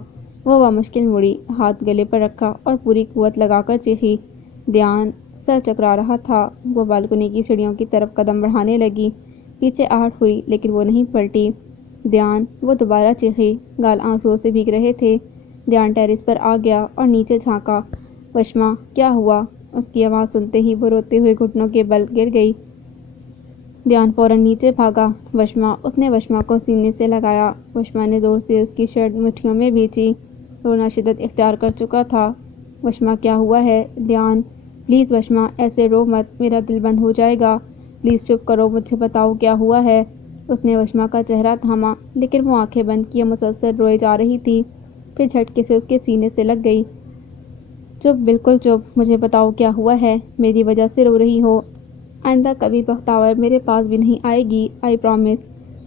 وہ بمشکل مڑی، ہاتھ گلے پر رکھا اور پوری قوت لگا کر چیخی۔ دھیان سر چکرا رہا تھا۔ وہ بالکنی کی سیڑھیوں کی طرف قدم بڑھانے لگی۔ پیچھے آہٹ ہوئی، لیکن وہ نہیں پلٹی۔ دھیان، وہ دوبارہ چیخی۔ گال آنسوؤں سے بھیگ رہے تھے۔ دھیان ٹیرس پر آ گیا اور نیچے جھانکا۔ وشما، کیا ہوا؟ اس کی آواز سنتے ہی وہ روتے ہوئے گھٹنوں کے بل گر گئی۔ دھیان فوراً نیچے بھاگا۔ وشما، اس نے وشما کو سینے سے لگایا۔ وشما نے زور سے اس کی شرٹ مٹھیوں میں بھینچی۔ رونا شدت اختیار کر چکا تھا۔ وشما، کیا ہوا ہے؟ دھیان، پلیز وشما، ایسے رو مت، میرا دل بند ہو جائے گا۔ پلیز چپ کرو، مجھے بتاؤ کیا ہوا ہے۔ اس نے وشما کا چہرہ تھاما، لیکن وہ آنکھیں بند کیے مسلسل روئے جا رہی تھی۔ پھر جھٹکے سے اس کے سینے سے لگ گئی۔ چپ، بالکل چپ، مجھے بتاؤ کیا ہوا ہے۔ میری وجہ سے رو رہی ہو۔ آئندہ کبھی بختاور میرے پاس بھی نہیں آئے گی، آئی پرامس۔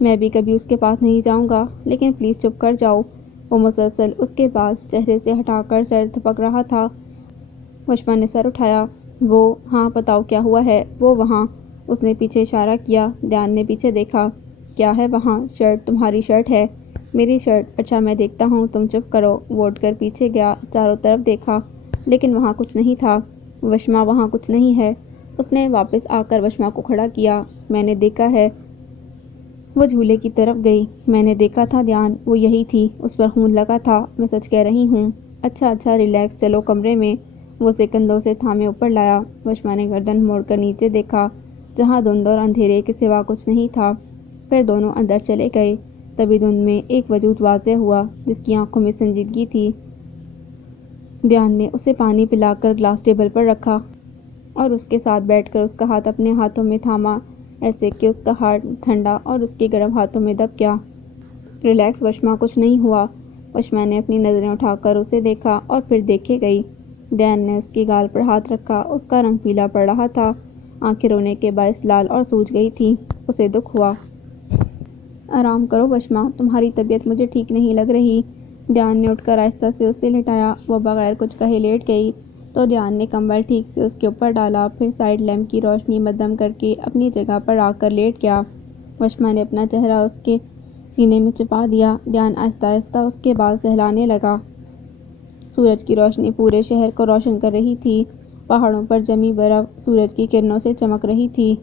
میں بھی کبھی اس کے پاس نہیں جاؤں گا، لیکن پلیز چپ کر جاؤ۔ وہ مسلسل اس کے بال چہرے سے ہٹا کر سر تھپک رہا تھا۔ وشما نے سر اٹھایا۔ وہ، ہاں بتاؤ کیا ہوا ہے۔ وہ وہاں، اس نے پیچھے اشارہ کیا۔ دھیان نے پیچھے دیکھا۔ کیا ہے وہاں؟ شرٹ، تمہاری شرٹ ہے۔ میری شرٹ؟ اچھا میں دیکھتا ہوں، تم چپ کرو۔ وہ اٹھ کر پیچھے گیا، چاروں طرف دیکھا، لیکن وہاں کچھ نہیں تھا۔ وشما، وہاں کچھ نہیں ہے۔ اس نے واپس آ کر وشما کو کھڑا کیا۔ میں نے دیکھا ہے۔ وہ جھولے کی طرف گئی۔ میں نے دیکھا تھا دھیان، وہ یہی تھی، اس پر خون لگا تھا، میں سچ کہہ رہی ہوں۔ اچھا اچھا، ریلیکس، چلو کمرے میں۔ وہ اسے کندھوں سے تھامے اوپر لایا۔ وشما نے گردن موڑ کر نیچے دیکھا، جہاں دھند اور اندھیرے کے سوا کچھ نہیں تھا۔ پھر دونوں اندر چلے گئے۔ تبھی دھند میں ایک وجود واضح ہوا، جس کی آنکھوں میں سنجیدگی تھی۔ دھیان نے اسے پانی پلا کر گلاس ٹیبل پر رکھا اور اس کے ساتھ بیٹھ کر اس کا ہاتھ اپنے ہاتھوں میں تھاما، ایسے کہ اس کا ہاتھ ٹھنڈا اور اس کے گرم ہاتھوں میں دب گیا۔ ریلیکس وشما، کچھ نہیں ہوا۔ وشما نے اپنی نظریں اٹھا کر اسے دیکھا اور پھر دیکھے گئی۔ دھیان نے اس کی گال پر ہاتھ رکھا، اس کا رنگ پیلا پڑ رہا تھا، آنکھیں رونے کے باعث لال اور سوج گئی تھیں۔ اسے دکھ ہوا۔ آرام کرو وشما، تمہاری طبیعت مجھے ٹھیک نہیں لگ رہی۔ دھیان نے اٹھ کر آہستہ سے اسے لٹایا۔ وہ بغیر کچھ کہے لیٹ گئی تو دھیان نے کمبل ٹھیک سے اس کے اوپر ڈالا، پھر سائیڈ لیمپ کی روشنی مدھم کر کے اپنی جگہ پر آ کر لیٹ گیا۔ وشما نے اپنا چہرہ اس کے سینے میں چھپا دیا۔ دھیان آہستہ آہستہ اس کے بال سہلانے لگا۔ سورج کی روشنی پورے شہر کو روشن کر رہی تھی۔ پہاڑوں پر جمی برف سورج کی کرنوں سے چمک رہی تھی۔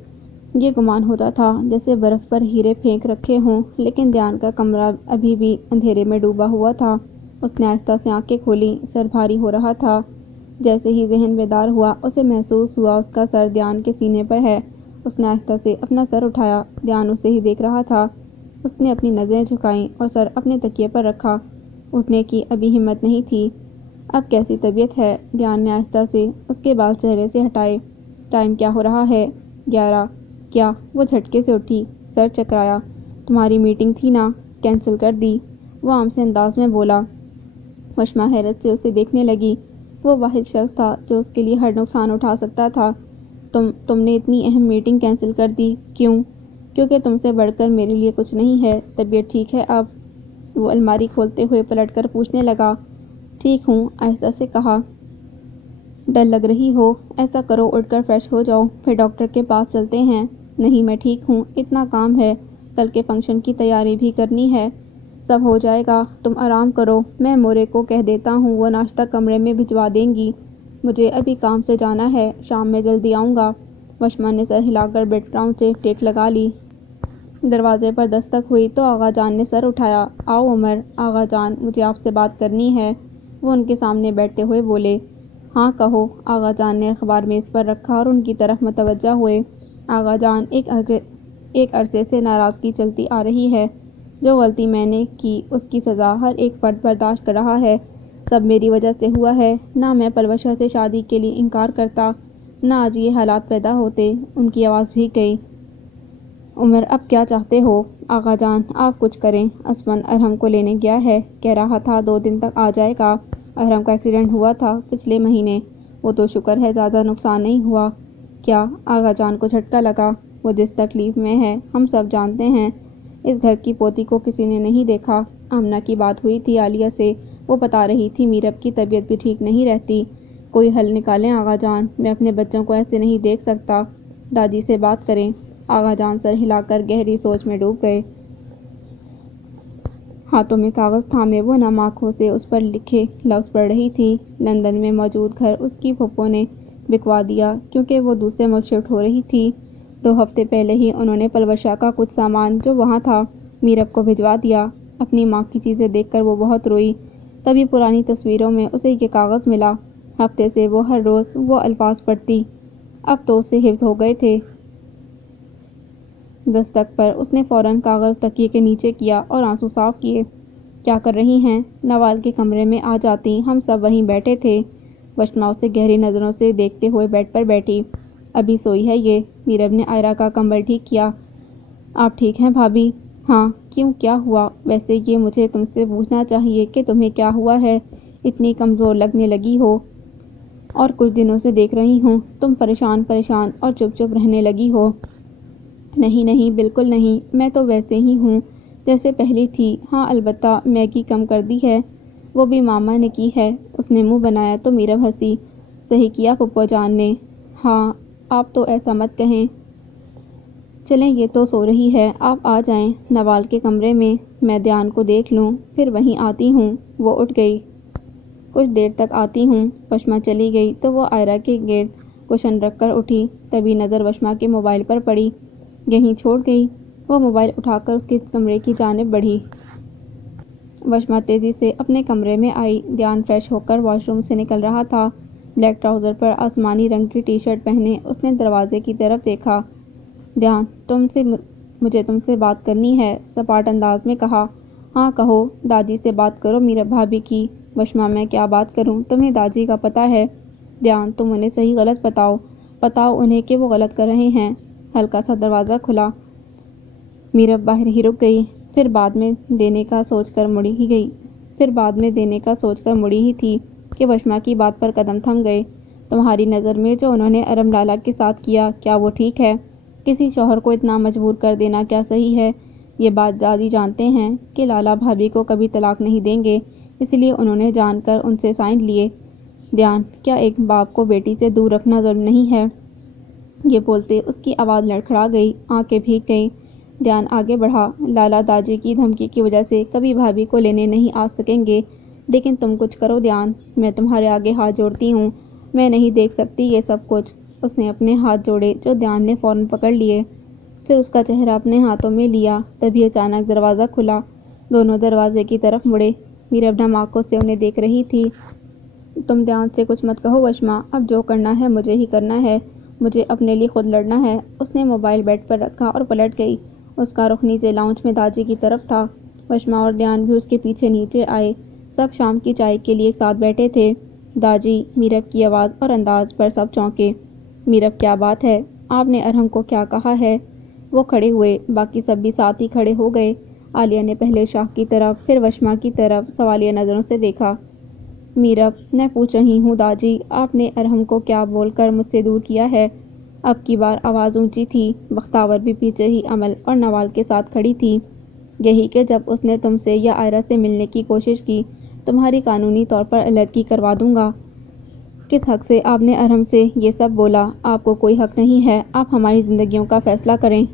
یہ گمان ہوتا تھا جیسے برف پر ہیرے پھینک رکھے ہوں، لیکن دھیان کا کمرہ ابھی بھی اندھیرے میں ڈوبا ہوا تھا۔ اس نے آہستہ سے آنکھیں کھولیں، سر بھاری ہو رہا تھا۔ جیسے ہی ذہن بیدار ہوا، اسے محسوس ہوا اس کا سر دھیان کے سینے پر ہے۔ اس نے آہستہ سے اپنا سر اٹھایا، دھیان اسے ہی دیکھ رہا تھا۔ اس نے اپنی نظریں جھکائیں اور سر اپنے تکیے پر رکھا۔ اٹھنے کی ابھی ہمت نہیں تھی۔ اب کیسی طبیعت ہے؟ دھیان نے آہستہ سے اس کے بال چہرے سے ہٹائے۔ ٹائم کیا ہو رہا ہے؟ 11۔ کیا؟ وہ جھٹکے سے اٹھی، سر چکرایا۔ تمہاری میٹنگ تھی نا، کینسل کر دی، وہ عام سے انداز میں بولا۔ وشما حیرت سے اسے دیکھنے لگی۔ وہ واحد شخص تھا جو اس کے لیے ہر نقصان اٹھا سکتا تھا۔ تم نے اتنی اہم میٹنگ کینسل کر دی، کیوں؟ کیونکہ تم سے بڑھ کر میرے لیے کچھ نہیں ہے۔ طبیعت ٹھیک ہے اب؟ وہ الماری کھولتے ہوئے پلٹ کر پوچھنے لگا۔ ٹھیک ہوں، آہستہ سے کہا۔ ڈل لگ رہی ہو، ایسا کرو اٹھ کر فریش ہو جاؤ، پھر ڈاکٹر کے پاس چلتے ہیں۔ نہیں میں ٹھیک ہوں، اتنا کام ہے، کل کے فنکشن کی تیاری بھی کرنی ہے، سب ہو جائے گا، تم آرام کرو۔ میں مورے کو کہہ دیتا ہوں، وہ ناشتہ کمرے میں بھجوا دیں گی۔ مجھے ابھی کام سے جانا ہے، شام میں جلدی آؤں گا۔ وشما نے سر ہلا کر بیک گراؤنڈ سے ٹیک لگا لی۔ دروازے پر دستک ہوئی تو آغا جان نے سر اٹھایا۔ آؤ عمر۔ آغا جان، مجھے آپ سے بات کرنی ہے، وہ ان کے سامنے بیٹھتے ہوئے بولے۔ ہاں کہو۔ آغا جان نے اخبار میز پر رکھا اور ان کی طرف متوجہ ہوئے۔ آغا جان، ایک عرصے سے ناراضگی چلتی آ رہی ہے۔ جو غلطی میں نے کی اس کی سزا ہر ایک فرد برداشت کر رہا ہے۔ سب میری وجہ سے ہوا ہے۔ نہ میں پلوشا سے شادی کے لیے انکار کرتا، نہ آج یہ حالات پیدا ہوتے۔ ان کی آواز بھیگ گئی۔ عمر اب کیا چاہتے ہو؟ آقا جان آپ کچھ کریں۔ اسمن ارحم کو لینے گیا ہے، کہہ رہا تھا 2 دن تک آ جائے گا۔ ارحم کا ایکسیڈنٹ ہوا تھا پچھلے مہینے، وہ تو شکر ہے زیادہ نقصان نہیں ہوا۔ کیا؟ آقا جان کو جھٹکا لگا۔ وہ جس تکلیف میں ہے ہم سب جانتے ہیں۔ اس گھر کی پوتی کو کسی نے نہیں دیکھا۔ آمنہ کی بات ہوئی تھی عالیہ سے، وہ بتا رہی تھی میرب کی طبیعت بھی ٹھیک نہیں رہتی۔ کوئی حل نکالیں آقا جان، میں اپنے بچوں کو ایسے نہیں دیکھ سکتا۔ داجی سے بات کریں۔ آقا جان سر ہلا کر گہری سوچ میں ڈوب گئے۔ ہاتھوں میں کاغذ تھامے وہ نم آنکھوں سے اس پر لکھے لفظ پڑھ رہی تھی۔ لندن میں موجود گھر اس کی پھوپھو نے بکوا دیا کیونکہ وہ دوسرے ملک شفٹ ہو رہی تھی۔ 2 ہفتے پہلے ہی انہوں نے پلوشا کا کچھ سامان جو وہاں تھا میرب کو بھجوا دیا۔ اپنی ماں کی چیزیں دیکھ کر وہ بہت روئی۔ تبھی پرانی تصویروں میں اسے یہ کاغذ ملا۔ ہفتے سے وہ ہر روز وہ الفاظ پڑھتی، اب تو اسے حفظ ہو گئے تھے۔ دستک پر اس نے فوراً کاغذ تکیے کے نیچے کیا اور آنسو صاف کیے۔ کیا کر رہی ہیں؟ نوال کے کمرے میں آ جاتی، ہم سب وہیں بیٹھے تھے۔ وشما اسے گہری نظروں سے دیکھتے ہوئے بیڈ پر بیٹھی۔ ابھی سوئی ہے یہ؟ میرب نے آئرہ کا کمبل ٹھیک کیا۔ آپ ٹھیک ہیں بھابھی؟ ہاں۔ کیوں کیا ہوا؟ ویسے یہ مجھے تم سے پوچھنا چاہیے کہ تمہیں کیا ہوا ہے؟ اتنی کمزور لگنے لگی ہو، اور کچھ دنوں سے دیکھ رہی ہوں تم پریشان پریشان اور چپ چپ رہنے لگی ہو۔ نہیں نہیں بالکل نہیں، میں تو ویسے ہی ہوں جیسے پہلے تھی۔ ہاں البتہ میگی کم کر دی ہے، وہ بھی ماما نے کی ہے۔ اس نے منہ بنایا تو میرب ہنسی۔ صحیح کیا پھوپھو جان نے۔ ہاں آپ تو ایسا مت کہیں۔ چلیں یہ تو سو رہی ہے، آپ آ جائیں نوال کے کمرے میں دھیان کو دیکھ لوں، پھر وہیں آتی ہوں۔ وہ اٹھ گئی۔ کچھ دیر تک آتی ہوں۔ وشما چلی گئی تو وہ آئرہ کے گرد کشن رکھ کر اٹھی۔ تبھی نظر وشما کے موبائل پر پڑی، یہیں چھوڑ گئی۔ وہ موبائل اٹھا کر اس کے کمرے کی جانب بڑھی۔ وشما تیزی سے اپنے کمرے میں آئی۔ دھیان فریش ہو کر واش روم سے نکل رہا تھا۔ بلیک ٹراؤزر پر آسمانی رنگ کی ٹی شرٹ پہنے اس نے دروازے کی طرف دیکھا۔ دھیان مجھے تم سے بات کرنی ہے، سپاٹ انداز میں کہا۔ ہاں کہو۔ داجی سے بات کرو میرب بھابھی کی۔ وشما میں کیا بات کروں، تمہیں داجی کا پتہ ہے۔ دھیان تم انہیں صحیح غلط بتاؤ انہیں کہ وہ غلط کر رہے ہیں۔ ہلکا سا دروازہ کھلا۔ میرب باہر ہی رک گئی، پھر بعد میں دینے کا سوچ کر مڑی ہی تھی کہ وشما کی بات پر قدم تھم گئے۔ تمہاری نظر میں جو انہوں نے ارم لالا کے ساتھ کیا، کیا وہ ٹھیک ہے؟ کسی شوہر کو اتنا مجبور کر دینا کیا صحیح ہے؟ یہ بات دادی جانتے ہیں کہ لالا بھابھی کو کبھی طلاق نہیں دیں گے، اس لیے انہوں نے جان کر ان سے سائن لیے۔ دھیان کیا ایک باپ کو بیٹی سے دور رکھنا ظلم نہیں ہے؟ یہ بولتے اس کی آواز لڑکھڑا گئی، آنکھیں بھیگ گئیں۔ دھیان آگے بڑھا۔ لالا داجی کی دھمکی کی وجہ سے کبھی بھابھی کو لینے نہیں آ سکیں گے، لیکن تم کچھ کرو دھیان، میں تمہارے آگے ہاتھ جوڑتی ہوں، میں نہیں دیکھ سکتی یہ سب کچھ۔ اس نے اپنے ہاتھ جوڑے جو دھیان نے فوراً پکڑ لیے، پھر اس کا چہرہ اپنے ہاتھوں میں لیا۔ تبھی اچانک دروازہ کھلا۔ دونوں دروازے کی طرف مڑے۔ میرب نم آنکھوں سے انہیں دیکھ رہی تھی۔ تم دھیان سے کچھ مت کہو وشما، اب جو کرنا ہے مجھے ہی کرنا ہے، مجھے اپنے لیے خود لڑنا ہے۔ اس نے موبائل بیڈ پر رکھا اور پلٹ گئی۔ اس کا رخ نیچے لاؤنج میں داجی کی طرف تھا۔ وشما اور دھیان بھی اس کے پیچھے نیچے آئے۔ سب شام کی چائے کے لیے ایک ساتھ بیٹھے تھے۔ داجی، میرب کی آواز اور انداز پر سب چونکے۔ میرب کیا بات ہے؟ آپ نے ارحم کو کیا کہا ہے؟ وہ کھڑے ہوئے، باقی سب بھی ساتھ ہی کھڑے ہو گئے۔ عالیہ نے پہلے شاہ کی طرف پھر وشما کی طرف سوالیہ نظروں سے دیکھا۔ میرب، میں پوچھ رہی ہوں داجی، آپ نے ارحم کو کیا بول کر مجھ سے دور کیا ہے؟ اب کی بار آواز اونچی تھی۔ بختاور بھی پیچھے ہی امل اور نوال کے ساتھ کھڑی تھی۔ یہی کہ جب اس نے تم سے یا آئرہ سے ملنے کی کوشش کی، تمہاری قانونی طور پر علیحدگی کروا دوں گا۔ کس حق سے آپ نے ارحم سے یہ سب بولا؟ آپ کو کوئی حق نہیں ہے، آپ ہماری زندگیوں کا فیصلہ کریں۔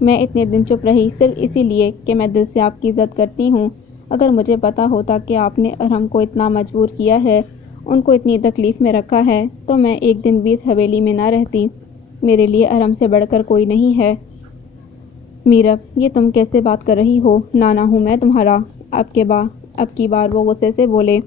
میں اتنے دن چپ رہی صرف اسی لیے کہ میں دل سے آپ کی عزت کرتی ہوں۔ اگر مجھے پتا ہوتا کہ آپ نے ارحم کو اتنا مجبور کیا ہے، ان کو اتنی تکلیف میں رکھا ہے، تو میں ایک دن بھی اس حویلی میں نہ رہتی۔ میرے لیے ارحم سے بڑھ کر کوئی نہیں ہے۔ میرب، یہ تم کیسے بات کر رہی ہو؟ نانا ہوں میں تمہارا۔ اب کی بار وہ غصے سے بولے۔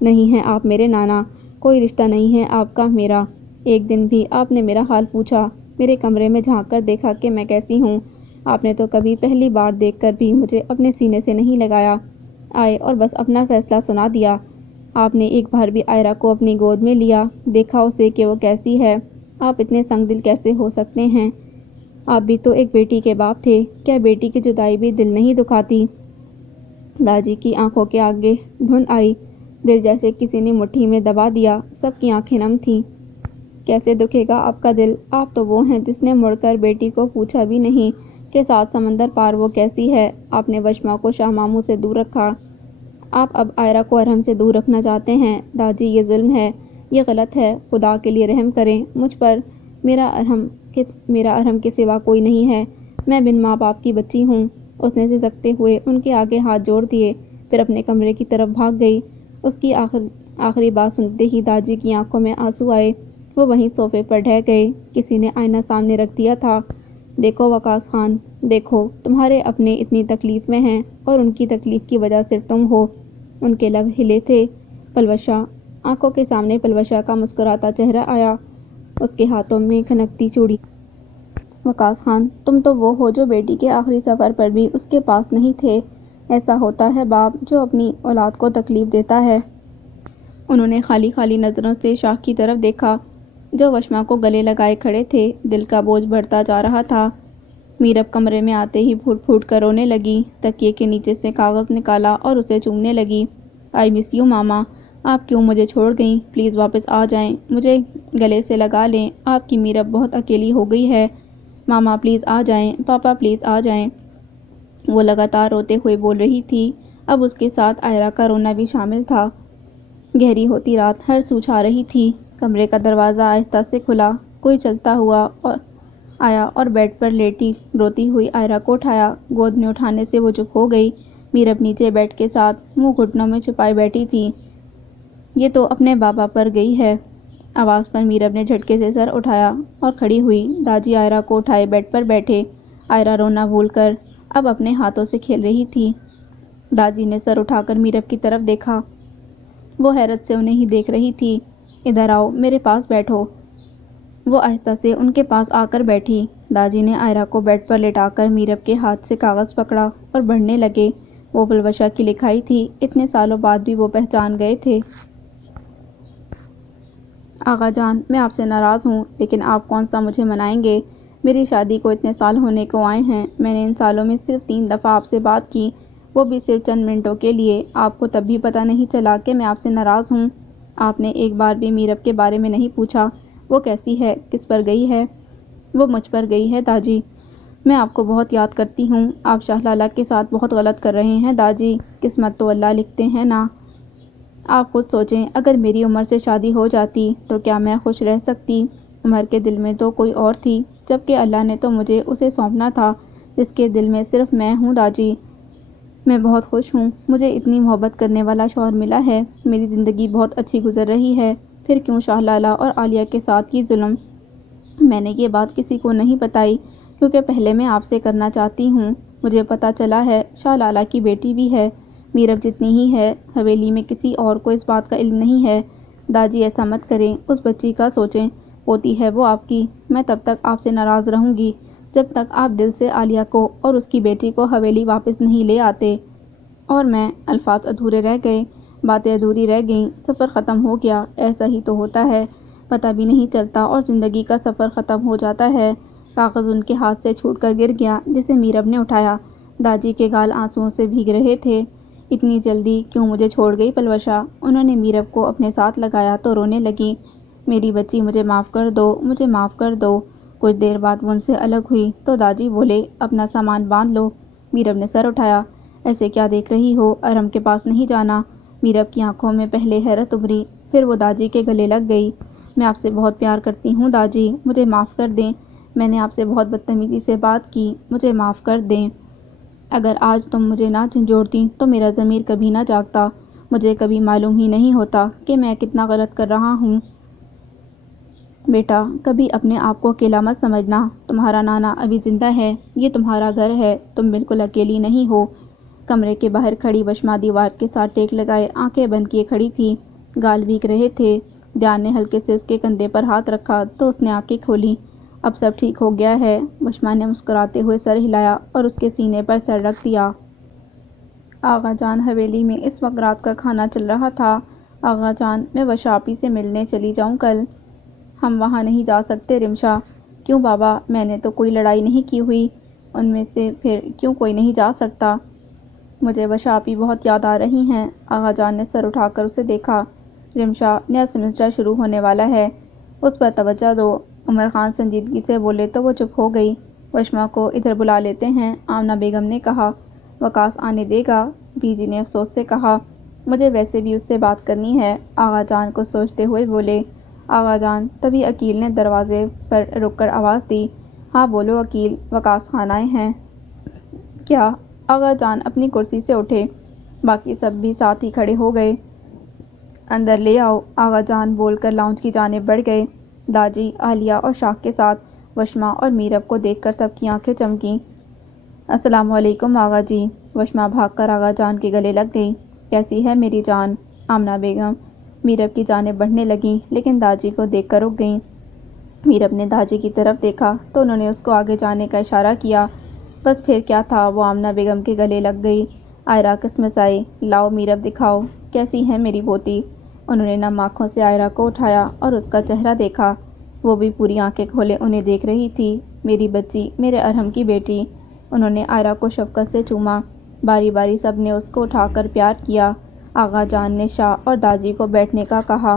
نہیں ہیں آپ میرے نانا، کوئی رشتہ نہیں ہے آپ کا میرا۔ ایک دن بھی آپ نے میرا حال پوچھا، میرے کمرے میں جھانک کر دیکھا کہ میں کیسی ہوں؟ آپ نے تو کبھی پہلی بار دیکھ کر بھی مجھے اپنے سینے سے نہیں لگایا، آئے اور بس اپنا فیصلہ سنا دیا۔ آپ نے ایک بار بھی آئرہ کو اپنی گود میں لیا، دیکھا اسے کہ وہ کیسی ہے؟ آپ اتنے سنگ دل کیسے ہو سکتے ہیں؟ آپ بھی تو ایک بیٹی کے باپ تھے، کیا بیٹی کی جدائی بھی دل نہیں دکھاتی؟ داجی کی آنکھوں کے آگے دھند آئی، دل جیسے کسی نے مٹھی میں دبا دیا، سب کی آنکھیں نم تھیں۔ کیسے دکھے گا آپ کا دل؟ آپ تو وہ ہیں جس نے مڑ کر بیٹی کو پوچھا بھی نہیں کہ 7 سمندر پار وہ کیسی ہے۔ آپ نے وشما کو شاہ ماموں سے دور رکھا، آپ اب آئرہ کو ارحم سے دور رکھنا چاہتے ہیں۔ داجی یہ ظلم ہے، یہ غلط ہے، خدا کے لیے رحم کریں مجھ پر، میرا ارحم کے سوا کوئی نہیں ہے، میں بن ماں باپ کی بچی ہوں۔ اس نے سسکتے ہوئے ان کے آگے ہاتھ جوڑ دیے، پھر اپنے کمرے کی طرف بھاگ گئی۔ اس کی آخری بات سنتے ہی داجی کی آنکھوں میں آنسو آئے، وہ وہیں صوفے پر ڈھہ گئے۔ کسی نے آئینہ سامنے رکھ دیا تھا۔ دیکھو وقاص خان، دیکھو تمہارے اپنے اتنی تکلیف میں ہیں اور ان کی تکلیف کی وجہ صرف تم ہو۔ ان کے لب ہلے تھے۔ پلوشا، آنکھوں کے سامنے پلوشا کا مسکراتا چہرہ آیا، اس کے ہاتھوں میں کھنکتی چوڑی۔ وقاص خان، تم تو وہ ہو جو بیٹی کے آخری سفر پر بھی اس کے پاس نہیں تھے۔ ایسا ہوتا ہے باپ جو اپنی اولاد کو تکلیف دیتا ہے۔ انہوں نے خالی خالی نظروں سے شاہ کی طرف دیکھا جو وشما کو گلے لگائے کھڑے تھے۔ دل کا بوجھ بڑھتا جا رہا تھا۔ میرب کمرے میں آتے ہی پھوٹ پھوٹ کر رونے لگی، تکیے کے نیچے سے کاغذ نکالا اور اسے چومنے لگی۔ آئی مس یو ماما، آپ کیوں مجھے چھوڑ گئیں؟ پلیز واپس آ جائیں، مجھے گلے سے لگا لیں، آپ کی میرب بہت اکیلی ہو گئی ہے۔ ماما پلیز آ جائیں، پاپا پلیز آ جائیں۔ وہ لگاتار روتے ہوئے بول رہی تھی، اب اس کے ساتھ آئرہ کا رونا بھی شامل تھا۔ گہری ہوتی رات ہر سو چھا رہی تھی۔ کمرے کا دروازہ آہستہ سے کھلا، کوئی چلتا ہوا آیا اور بیڈ پر لیٹی روتی ہوئی آئرہ کو اٹھایا۔ گود میں اٹھانے سے وہ چپ ہو گئی۔ میرب نیچے بیڈ کے ساتھ منہ گھٹنوں میں چھپائے بیٹھی تھی۔ یہ تو اپنے بابا پر گئی ہے۔ آواز پر میرب نے جھٹکے سے سر اٹھایا اور کھڑی ہوئی۔ داجی آئرہ کو اٹھائے بیڈ پر بیٹھے۔ آئرہ رونا بھول کر اب اپنے ہاتھوں سے کھیل رہی تھی۔ داجی نے سر اٹھا کر میرب کی طرف دیکھا، وہ حیرت سے انہیں ہی دیکھ رہی تھی۔ ادھر آؤ، میرے پاس بیٹھو۔ وہ آہستہ سے ان کے پاس آ کر بیٹھی۔ داجی نے آئرہ کو بیڈ پر لٹا کر میرب کے ہاتھ سے کاغذ پکڑا اور پڑھنے لگے۔ وہ پلوشا کی لکھائی تھی، اتنے سالوں بعد بھی وہ پہچان گئے تھے۔ آغا جان، میں آپ سے ناراض ہوں، لیکن آپ کون سا مجھے منائیں گے؟ میری شادی کو اتنے سال ہونے کو آئے ہیں، میں نے ان سالوں میں صرف 3 دفعہ آپ سے بات کی، وہ بھی صرف چند منٹوں کے لیے۔ آپ کو تب بھی پتہ نہیں چلا کہ میں آپ سے ناراض ہوں؟ آپ نے ایک بار بھی میرب کے بارے میں نہیں پوچھا، وہ کیسی ہے، کس پر گئی ہے؟ وہ مجھ پر گئی ہے داجی، میں آپ کو بہت یاد کرتی ہوں۔ آپ شاہ لالہ کے ساتھ بہت غلط کر رہے ہیں داجی، قسمت تو اللہ لکھتے ہیں نا۔ آپ خود سوچیں، اگر میری عمر سے شادی ہو جاتی تو کیا میں خوش رہ سکتی؟ عمر کے دل میں تو کوئی اور تھی، جبکہ اللہ نے تو مجھے اسے سونپنا تھا جس کے دل میں صرف میں ہوں داجی۔ میں بہت خوش ہوں، مجھے اتنی محبت کرنے والا شوہر ملا ہے، میری زندگی بہت اچھی گزر رہی ہے۔ پھر کیوں شاہ لالہ اور عالیہ کے ساتھ یہ ظلم؟ میں نے یہ بات کسی کو نہیں بتائی کیونکہ پہلے میں آپ سے کرنا چاہتی ہوں۔ مجھے پتہ چلا ہے شاہ لالہ کی بیٹی بھی ہے، میرب جتنی ہی ہے، حویلی میں کسی اور کو اس بات کا علم نہیں ہے۔ داجی ایسا مت کریں، اس بچی کا سوچیں، پوتی ہے وہ آپ کی۔ میں تب تک آپ سے ناراض رہوں گی جب تک آپ دل سے عالیہ کو اور اس کی بیٹی کو حویلی واپس نہیں لے آتے۔ اور میں، الفاظ ادھورے رہ گئے، باتیں ادھوری رہ گئیں، سفر ختم ہو گیا۔ ایسا ہی تو ہوتا ہے، پتہ بھی نہیں چلتا اور زندگی کا سفر ختم ہو جاتا ہے۔ کاغذ ان کے ہاتھ سے چھوٹ کر گر گیا جسے میرب نے اٹھایا۔ داجی کے گال آنسوؤں سے بھیگ رہے تھے۔ اتنی جلدی کیوں مجھے چھوڑ گئی پلوشا؟ انہوں نے میرب کو اپنے ساتھ لگایا تو رونے لگی۔ میری بچی، مجھے معاف کر دو، مجھے معاف کر دو۔ کچھ دیر بعد وہ ان سے الگ ہوئی تو داجی بولے، اپنا سامان باندھ لو۔ میرب نے سر اٹھایا، ایسے کیا دیکھ رہی ہو، ارحم کے پاس نہیں جانا؟ میرب کی آنکھوں میں پہلے حیرت ابھری، پھر وہ داجی کے گلے لگ گئی۔ میں آپ سے بہت پیار کرتی ہوں داجی، مجھے معاف کر دیں، میں نے آپ سے بہت بدتمیزی سے بات کی، مجھے معاف کر دیں۔ اگر آج تم مجھے نہ جھنجھوڑتی تو میرا ضمیر کبھی نہ جاگتا، مجھے کبھی معلوم ہی نہیں ہوتا کہ میں کتنا غلط کر رہا ہوں۔ بیٹا، کبھی اپنے آپ کو اکیلا مت سمجھنا، تمہارا نانا ابھی زندہ ہے، یہ تمہارا گھر ہے، تم بالکل اکیلی نہیں ہو۔ کمرے کے باہر کھڑی وشما دیوار کے ساتھ ٹیک لگائے آنکھیں بند کیے کھڑی تھی، گال بھیگ رہے تھے۔ دھیان نے ہلکے سے اس کے کندھے پر ہاتھ رکھا تو اس نے آنکھیں کھولیں۔ اب سب ٹھیک ہو گیا ہے، وشما نے مسکراتے ہوئے سر ہلایا اور اس کے سینے پر سر رکھ دیا۔ آغا جان، حویلی میں اس وقت رات کا کھانا چل رہا تھا آغا جان، میں وشاپی سے ملنے چلی جاؤں کل؟ ہم وہاں نہیں جا سکتے رمشا۔ کیوں بابا؟ میں نے تو کوئی لڑائی نہیں کی ہوئی، ان میں سے پھر کیوں کوئی نہیں جا سکتا؟ مجھے وشاپی بہت یاد آ رہی ہیں۔ آغا جان نے سر اٹھا کر اسے دیکھا۔ رمشا، نیا سیمسٹر شروع ہونے والا ہے، اس پر توجہ دو۔ عمر خان سنجیدگی سے بولے تو وہ چپ ہو گئی۔ وشما کو ادھر بلا لیتے ہیں، آمنہ بیگم نے کہا۔ وقاص آنے دے گا؟ بی جی نے افسوس سے کہا۔ مجھے ویسے بھی اس سے بات کرنی ہے، آغا جان کو سوچتے ہوئے بولے۔ آغا جان، تبھی عقیل نے دروازے پر رک کر آواز دی۔ ہاں بولو عقیل، وقاص خان آئے ہیں۔ کیا؟ آغا جان اپنی کرسی سے اٹھے، باقی سب بھی ساتھ ہی کھڑے ہو گئے۔ اندر لے آؤ، آغا جان بول کر لاؤنج کی جانب بڑھ گئے۔ داجی، عالیہ اور شاہ کے ساتھ وشما اور میرب کو دیکھ کر سب کی آنکھیں چمکیں۔ السلام علیکم آغا جی۔ وشما بھاگ کر آغا جان کے گلے لگ گئی۔ کیسی ہے میری جان؟ آمنہ بیگم میرب کی جانب بڑھنے لگیں، لیکن داجی کو دیکھ کر رک گئیں۔ میرب نے داجی کی طرف دیکھا تو انہوں نے اس کو آگے جانے کا اشارہ کیا۔ بس پھر کیا تھا، وہ آمنہ بیگم کے گلے لگ گئی۔ آئرہ کسمسائی۔ لاؤ میرب دکھاؤ، کیسی ہے میری پوتی؟ انہوں نے نم آنکھوں سے آئرہ کو اٹھایا اور اس کا چہرہ دیکھا۔ وہ بھی پوری آنکھیں کھولے انہیں دیکھ رہی تھی۔ میری بچی، میرے ارحم کی بیٹی۔ انہوں نے آئرہ کو شفقت سے چوما۔ باری باری سب نے اس کو اٹھا کر پیار کیا۔ آغا جان نے شاہ اور داجی کو بیٹھنے کا کہا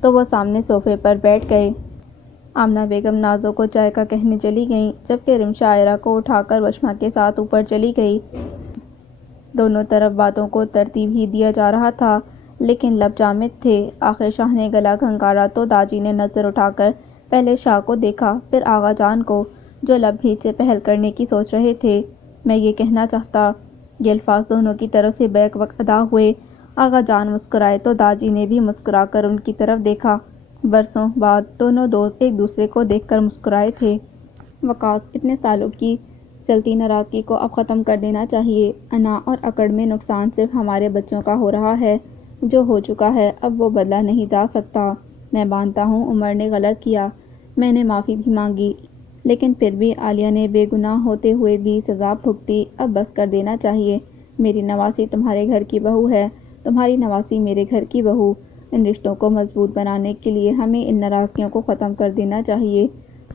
تو وہ سامنے صوفے پر بیٹھ گئے۔ آمنہ بیگم نازو کو چائے کا کہنے چلی گئیں، جبکہ رمشا آئرہ کو اٹھا کر وشما کے ساتھ اوپر چلی گئی۔ دونوں طرف باتوں کو ترتیب ہی دیا جا رہا تھا، لیکن لب جامد تھے۔ آخر شاہ نے گلا گھنگارا تو داجی نے نظر اٹھا کر پہلے شاہ کو دیکھا، پھر آغا جان کو، جو لب بھیچے پہل کرنے کی سوچ رہے تھے۔ میں یہ کہنا چاہتا۔ یہ الفاظ دونوں کی طرف سے بیک وقت ادا ہوئے۔ آغا جان مسکرائے تو داجی نے بھی مسکرا کر ان کی طرف دیکھا۔ برسوں بعد دونوں دوست ایک دوسرے کو دیکھ کر مسکرائے تھے۔ وقاص، اتنے سالوں کی چلتی ناراضگی کو اب ختم کر دینا چاہیے۔ انا اور اکڑ میں نقصان صرف ہمارے بچوں کا ہو رہا ہے۔ جو ہو چکا ہے اب وہ بدلا نہیں جا سکتا۔ میں مانتا ہوں عمر نے غلط کیا، میں نے معافی بھی مانگی، لیکن پھر بھی عالیہ نے بے گناہ ہوتے ہوئے بھی سزا بھگتی۔ اب بس کر دینا چاہیے۔ میری نواسی تمہارے گھر کی بہو ہے، تمہاری نواسی میرے گھر کی بہو۔ ان رشتوں کو مضبوط بنانے کے لیے ہمیں ان ناراضگیوں کو ختم کر دینا چاہیے۔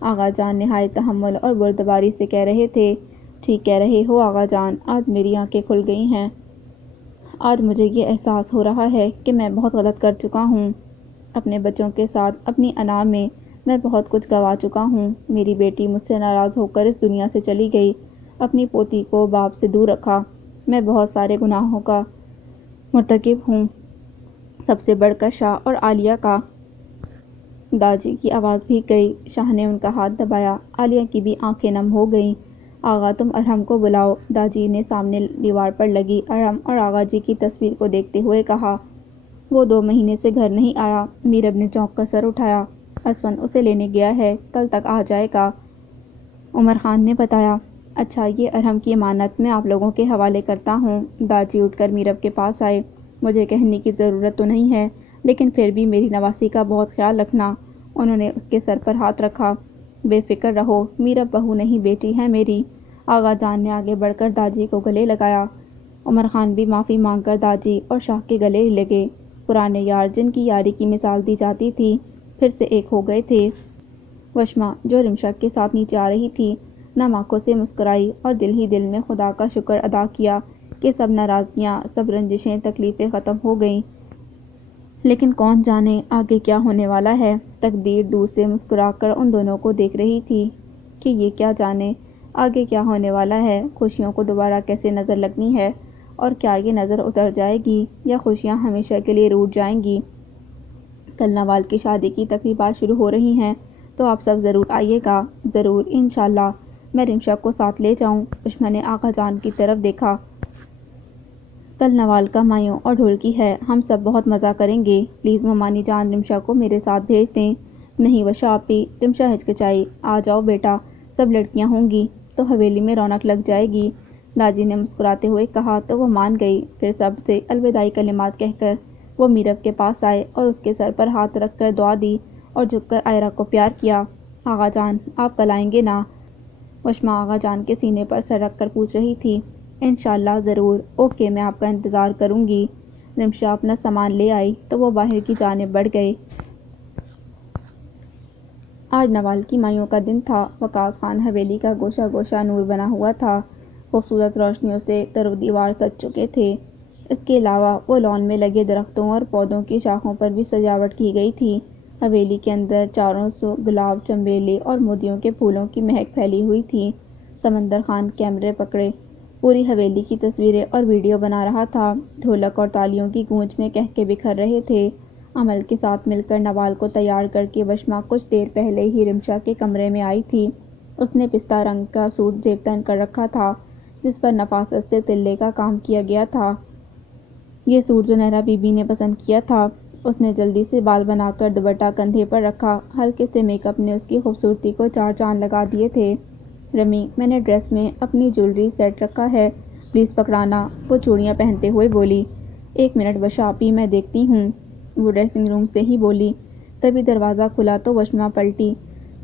آغا جان نہایت تحمل اور بردباری سے کہہ رہے تھے۔ ٹھیک کہہ رہے ہو آغا جان، آج میری آنکھیں کھل گئی ہیں۔ آج مجھے یہ احساس ہو رہا ہے کہ میں بہت غلط کر چکا ہوں۔ اپنے بچوں کے ساتھ اپنی انا میں بہت کچھ گنوا چکا ہوں۔ میری بیٹی مجھ سے ناراض ہو کر اس دنیا سے چلی گئی، اپنی پوتی کو باپ سے دور رکھا۔ میں بہت سارے گناہوں کا مرتکب ہوں، سب سے بڑھ کر شاہ اور عالیہ کا۔ داجی کی آواز بھیگ گئی۔ شاہ نے ان کا ہاتھ دبایا۔ عالیہ کی بھی آنکھیں نم ہو گئیں۔ آغا، تم ارحم کو بلاؤ، داجی نے سامنے دیوار پر لگی ارحم اور آغا جی کی تصویر کو دیکھتے ہوئے کہا۔ وہ 2 مہینے سے گھر نہیں آیا۔ میرب نے چونک کر سر اٹھایا۔ اسفن اسے لینے گیا ہے، کل تک آ جائے گا، عمر خان نے بتایا۔ اچھا، یہ ارحم کی امانت میں آپ لوگوں کے حوالے کرتا ہوں۔ داجی اٹھ کر میرب کے پاس آئے۔ مجھے کہنے کی ضرورت تو نہیں ہے، لیکن پھر بھی میری نواسی کا بہت خیال رکھنا۔ انہوں نے اس کے سر پر ہاتھ رکھا۔ بے فکر رہو، میرب بہو نہیں بیٹی ہے میری۔ آغا جان نے آگے بڑھ کر داجی کو گلے لگایا۔ عمر خان بھی معافی مانگ کر داجی اور شاہ کے گلے لگے۔ پرانے یار جن کی یاری کی مثال دی جاتی تھی، پھر سے ایک ہو گئے تھے۔ وشما، جو رمشا کے ساتھ نیچے آ رہی تھی، نم آنکھوں سے مسکرائی اور دل ہی دل میں خدا کا شکر ادا کیا کہ سب ناراضگیاں، سب رنجشیں، تکلیفیں ختم ہو گئیں۔ لیکن کون جانے آگے کیا ہونے والا ہے؟ تقدیر دور سے مسکرا کر ان دونوں کو دیکھ رہی تھی کہ یہ کیا جانے آگے کیا ہونے والا ہے۔ خوشیوں کو دوبارہ کیسے نظر لگنی ہے، اور کیا یہ نظر اتر جائے گی یا خوشیاں ہمیشہ کے لیے روٹھ جائیں گی؟ کل نوال کی شادی کی تقریبات شروع ہو رہی ہیں، تو آپ سب ضرور آئیے گا۔ ضرور، انشاءاللہ۔ میں رمشا کو ساتھ لے جاؤں؟ وشما نے آغا جان کی طرف دیکھا۔ کل نوال کا مایوں اور ڈھولکی ہے، ہم سب بہت مزہ کریں گے۔ پلیز ممانی جان رمشا کو میرے ساتھ بھیج دیں۔ نہیں وشا آپی، رمشا ہچکچائی۔ آ جاؤ بیٹا، سب لڑکیاں ہوں گی تو حویلی میں رونق لگ جائے گی، داجی نے مسکراتے ہوئے کہا تو وہ مان گئی۔ پھر سب سے الوداعی کلمات کہہ کر وہ میرب کے پاس آئے اور اس کے سر پر ہاتھ رکھ کر دعا دی اور جھک کر آئرہ کو پیار کیا۔ آغا جان، آپ کل آئیں گے نا؟ وشما آغا جان کے سینے پر سر رکھ کر پوچھ رہی تھی۔ انشاءاللہ ضرور۔ اوکے، میں آپ کا انتظار کروں گی۔ رمشا اپنا سامان لے آئی تو وہ باہر کی جانب بڑھ گئے۔ آج نوال کی مائیوں کا دن تھا۔ وقاص خان حویلی کا گوشہ گوشہ نور بنا ہوا تھا۔ خوبصورت روشنیوں سے در و دیوار سج چکے تھے۔ اس کے علاوہ وہ لان میں لگے درختوں اور پودوں کی شاخوں پر بھی سجاوٹ کی گئی تھی۔ حویلی کے اندر چاروں سو گلاب، چنبیلے اور مودیوں کے پھولوں کی مہک پھیلی ہوئی تھی۔ سمندر خان کیمرے پکڑے پوری حویلی کی تصویریں اور ویڈیو بنا رہا تھا۔ ڈھولک اور تالیوں کی گونج میں قہقہے بکھر رہے تھے۔ عمل کے ساتھ مل کر نوال کو تیار کر کے وشما کچھ دیر پہلے ہی رمشا کے کمرے میں آئی تھی۔ اس نے پستہ رنگ کا سوٹ زیب تن کر رکھا تھا جس پر نفاست سے تلے کا کام کیا گیا تھا۔ یہ سوٹ زنیرہ بی بی نے پسند کیا تھا۔ اس نے جلدی سے بال بنا کر دوپٹہ کندھے پر رکھا۔ ہلکے سے میک اپ نے اس کی خوبصورتی کو چار چاند لگا دیے تھے۔ رمی، میں نے ڈریس میں اپنی جیولری سیٹ رکھا ہے، پلیز پکڑانا، وہ چوڑیاں پہنتے ہوئے بولی۔ ایک منٹ وشا آپی، میں دیکھتی ہوں، وہ ڈریسنگ روم سے ہی بولی۔ تبھی دروازہ کھلا تو وشما پلٹی۔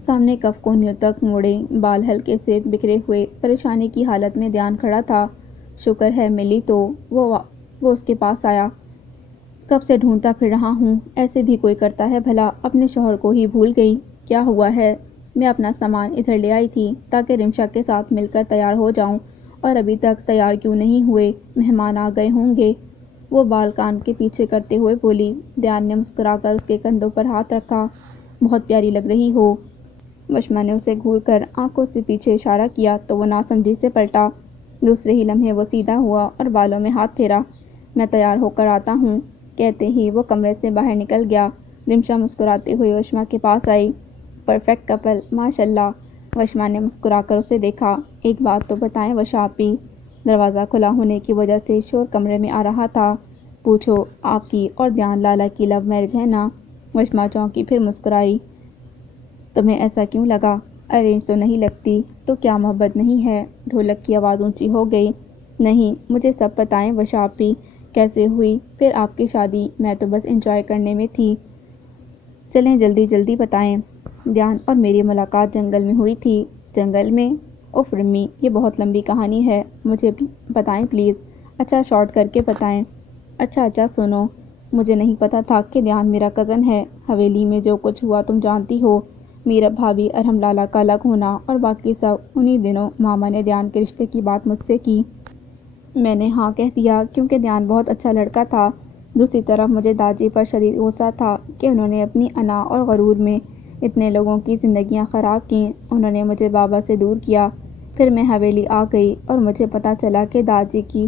سامنے کف کونیوں تک موڑے بال ہلکے سے بکھرے ہوئے پریشانی کی حالت میں دھیان کھڑا تھا۔ شکر ہے ملی تو، وہ اس کے پاس آیا۔ کب سے ڈھونڈتا پھر رہا ہوں، ایسے بھی کوئی کرتا ہے بھلا، اپنے شوہر کو ہی بھول گئی، کیا ہوا ہے؟ میں اپنا سامان ادھر لے آئی تھی تاکہ رمشا کے ساتھ مل کر تیار ہو جاؤں، اور ابھی تک تیار کیوں نہیں ہوئے؟ مہمان آ گئے ہوں گے، وہ بال کان کے پیچھے کرتے ہوئے بولی۔ دیان نے مسکرا کر اس کے کندھوں پر ہاتھ رکھا۔ بہت پیاری لگ رہی ہو۔ وشما نے اسے گھور کر آنکھوں سے پیچھے اشارہ کیا تو وہ ناسمجھی سے پلٹا۔ دوسرے ہی لمحے وہ سیدھا ہوا اور بالوں میں ہاتھ پھیرا۔ میں تیار ہو کر آتا ہوں، کہتے ہی وہ کمرے سے باہر نکل گیا۔ رمشا مسکراتے ہوئے وشما کے پاس آئی۔ پرفیکٹ کپل، ماشاء اللہ۔ وشما نے مسکرا کر اسے دیکھا۔ ایک بات تو بتائیں وشا آپی، دروازہ کھلا ہونے کی وجہ سے شور کمرے میں آ رہا تھا۔ پوچھو، آپ کی اور دیان لالا کی لو میرج ہے نا؟ وشما چونکی پھر مسکرائی۔ تمہیں ایسا کیوں لگا؟ ارینج تو نہیں لگتی، تو کیا محبت نہیں ہے؟ ڈھولک کی آواز اونچی ہو گئی۔ نہیں، مجھے سب بتائیں وشا آپی، کیسے ہوئی پھر آپ کی شادی؟ میں تو بس انجوائے کرنے میں تھی۔ چلیں جلدی جلدی بتائیں۔ دیان اور میری ملاقات جنگل میں ہوئی تھی۔ جنگل میں؟ اف رمی، یہ بہت لمبی کہانی ہے، مجھے بتائیں پلیز۔ اچھا شارٹ کر کے بتائیں۔ اچھا سنو، مجھے نہیں پتا تھا کہ دیان میرا کزن ہے۔ حویلی میں جو کچھ ہوا تم جانتی ہو، میرا بھابھی ارحم لالا کا الگ ہونا اور باقی سب۔ انہی دنوں ماما نے دیان کے رشتے کی بات مجھ سے کی۔ میں نے ہاں کہہ دیا کیونکہ دیان بہت اچھا لڑکا تھا۔ دوسری طرف مجھے داجی پر شدید غصہ تھا کہ انہوں نے اپنی انا اور غرور میں اتنے لوگوں کی زندگیاں خراب کیں۔ انہوں نے مجھے بابا سے دور کیا۔ پھر میں حویلی آ گئی اور مجھے پتا چلا کہ داجی کی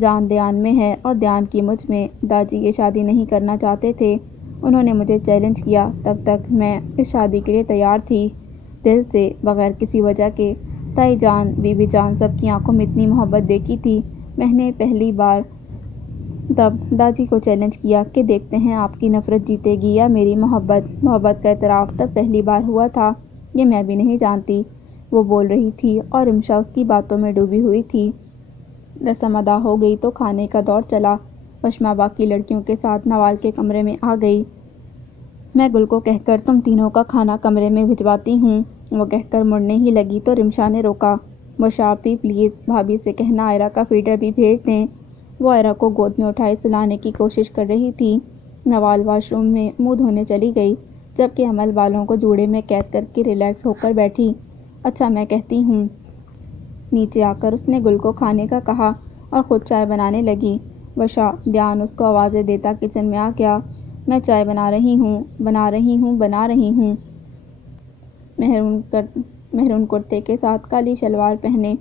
جان دیان میں ہے اور دیان کی مجھ میں۔ داجی یہ شادی نہیں کرنا چاہتے تھے، انہوں نے مجھے چیلنج کیا۔ تب تک میں اس شادی کے لیے تیار تھی، دل سے، بغیر کسی وجہ کے۔ تائی جان، بی بی جان، سب کی آنکھوں میں اتنی محبت دیکھی تھی میں نے پہلی بار۔ تب داجی کو چیلنج کیا کہ دیکھتے ہیں آپ کی نفرت جیتے گی یا میری محبت۔ محبت کا اعتراف تب پہلی بار ہوا تھا، یہ میں بھی نہیں جانتی، وہ بول رہی تھی اور رمشا اس کی باتوں میں ڈوبی ہوئی تھی۔ رسم ادا ہو گئی تو کھانے کا دور چلا۔ وشما باقی لڑکیوں کے ساتھ نوال کے کمرے میں آ گئی۔ میں گل کو کہہ کر تم تینوں کا کھانا کمرے میں بھجواتی ہوں، وہ کہہ کر مڑنے ہی لگی تو رمشا نے روکا۔ وشا آپی پلیز، بھابھی سے کہنا آئرہ کا فیڈر بھی بھیج دیں۔ وہ آئرہ کو گود میں اٹھائے سلانے کی کوشش کر رہی تھی۔ نوال واش روم میں منہ دھونے چلی گئی جبکہ امل بالوں کو جوڑے میں قید کر کے ریلیکس ہو کر بیٹھی۔ اچھا میں کہتی ہوں۔ نیچے آ کر اس نے گل کو کھانے کا کہا اور خود چائے بنانے لگی۔ وشا، دیان اس کو آوازیں دیتا کچن میں آ گیا۔ میں چائے بنا رہی ہوں۔ مہرون کرتے کے ساتھ کالی شلوار پہنے،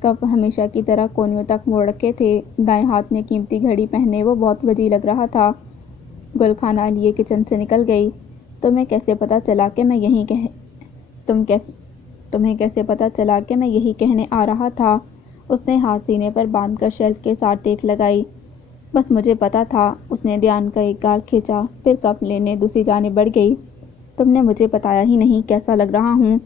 کف ہمیشہ کی طرح کونیوں تک موڑ رکھے تھے، دائیں ہاتھ میں قیمتی گھڑی پہنے وہ بہت وجیح لگ رہا تھا۔ گل کھانا لیے کچن سے نکل گئی۔ تمہیں کیسے پتا چلا کہ میں یہی کہنے آ رہا تھا؟ اس نے ہاتھ سینے پر باندھ کر شیلف کے ساتھ ٹیک لگائی۔ بس مجھے پتا تھا۔ اس نے دیان کا ایک گال کھینچا، پھر کپ لینے دوسری جانب بڑھ گئی۔ تم نے مجھے بتایا ہی نہیں کیسا لگ رہا ہوں۔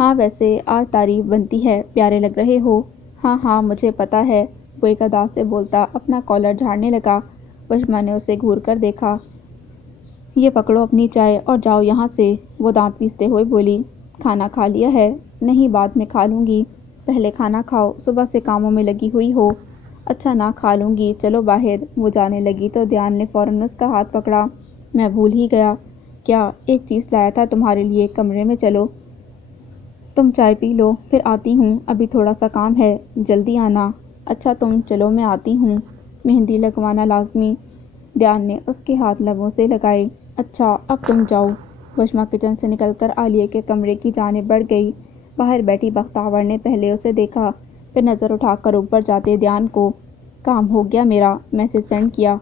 ہاں ویسے آج تعریف بنتی ہے، پیارے لگ رہے ہو۔ ہاں مجھے پتا ہے، وہ ایک ادا سے بولتا اپنا کالر جھاڑنے لگا۔ وشما نے اسے گھور کر دیکھا۔ یہ پکڑو اپنی چائے اور جاؤ یہاں سے، وہ دانت پیستے ہوئے بولی۔ کھانا کھا لیا ہے؟ نہیں، بعد میں کھا لوں گی، پہلے کھانا کھاؤ، صبح سے کاموں میں لگی ہوئی ہو۔ اچھا نہ کھا لوں گی، چلو باہر۔ وہ جانے لگی تو دھیان نے فوراً اس کا ہاتھ پکڑا۔ میں بھول ہی گیا۔ کیا؟ ایک چیز لایا تھا تمہارے لیے، کمرے میں چلو۔ تم چائے پی لو، پھر آتی ہوں، ابھی تھوڑا سا کام ہے، جلدی آنا۔ اچھا تم چلو، میں آتی ہوں۔ مہندی لگوانا لازمی۔ دھیان نے اس کے ہاتھ لبوں سے لگائے۔ اچھا اب تم جاؤ۔ وشما کچن سے نکل کر عالیہ کے کمرے کی جانب بڑھ گئی۔ باہر بیٹھی بختیار نے پہلے اسے دیکھا، پھر نظر اٹھا کر اوپر جاتے دھیان کو۔ کام ہو گیا میرا، میسج سینڈ کیا؟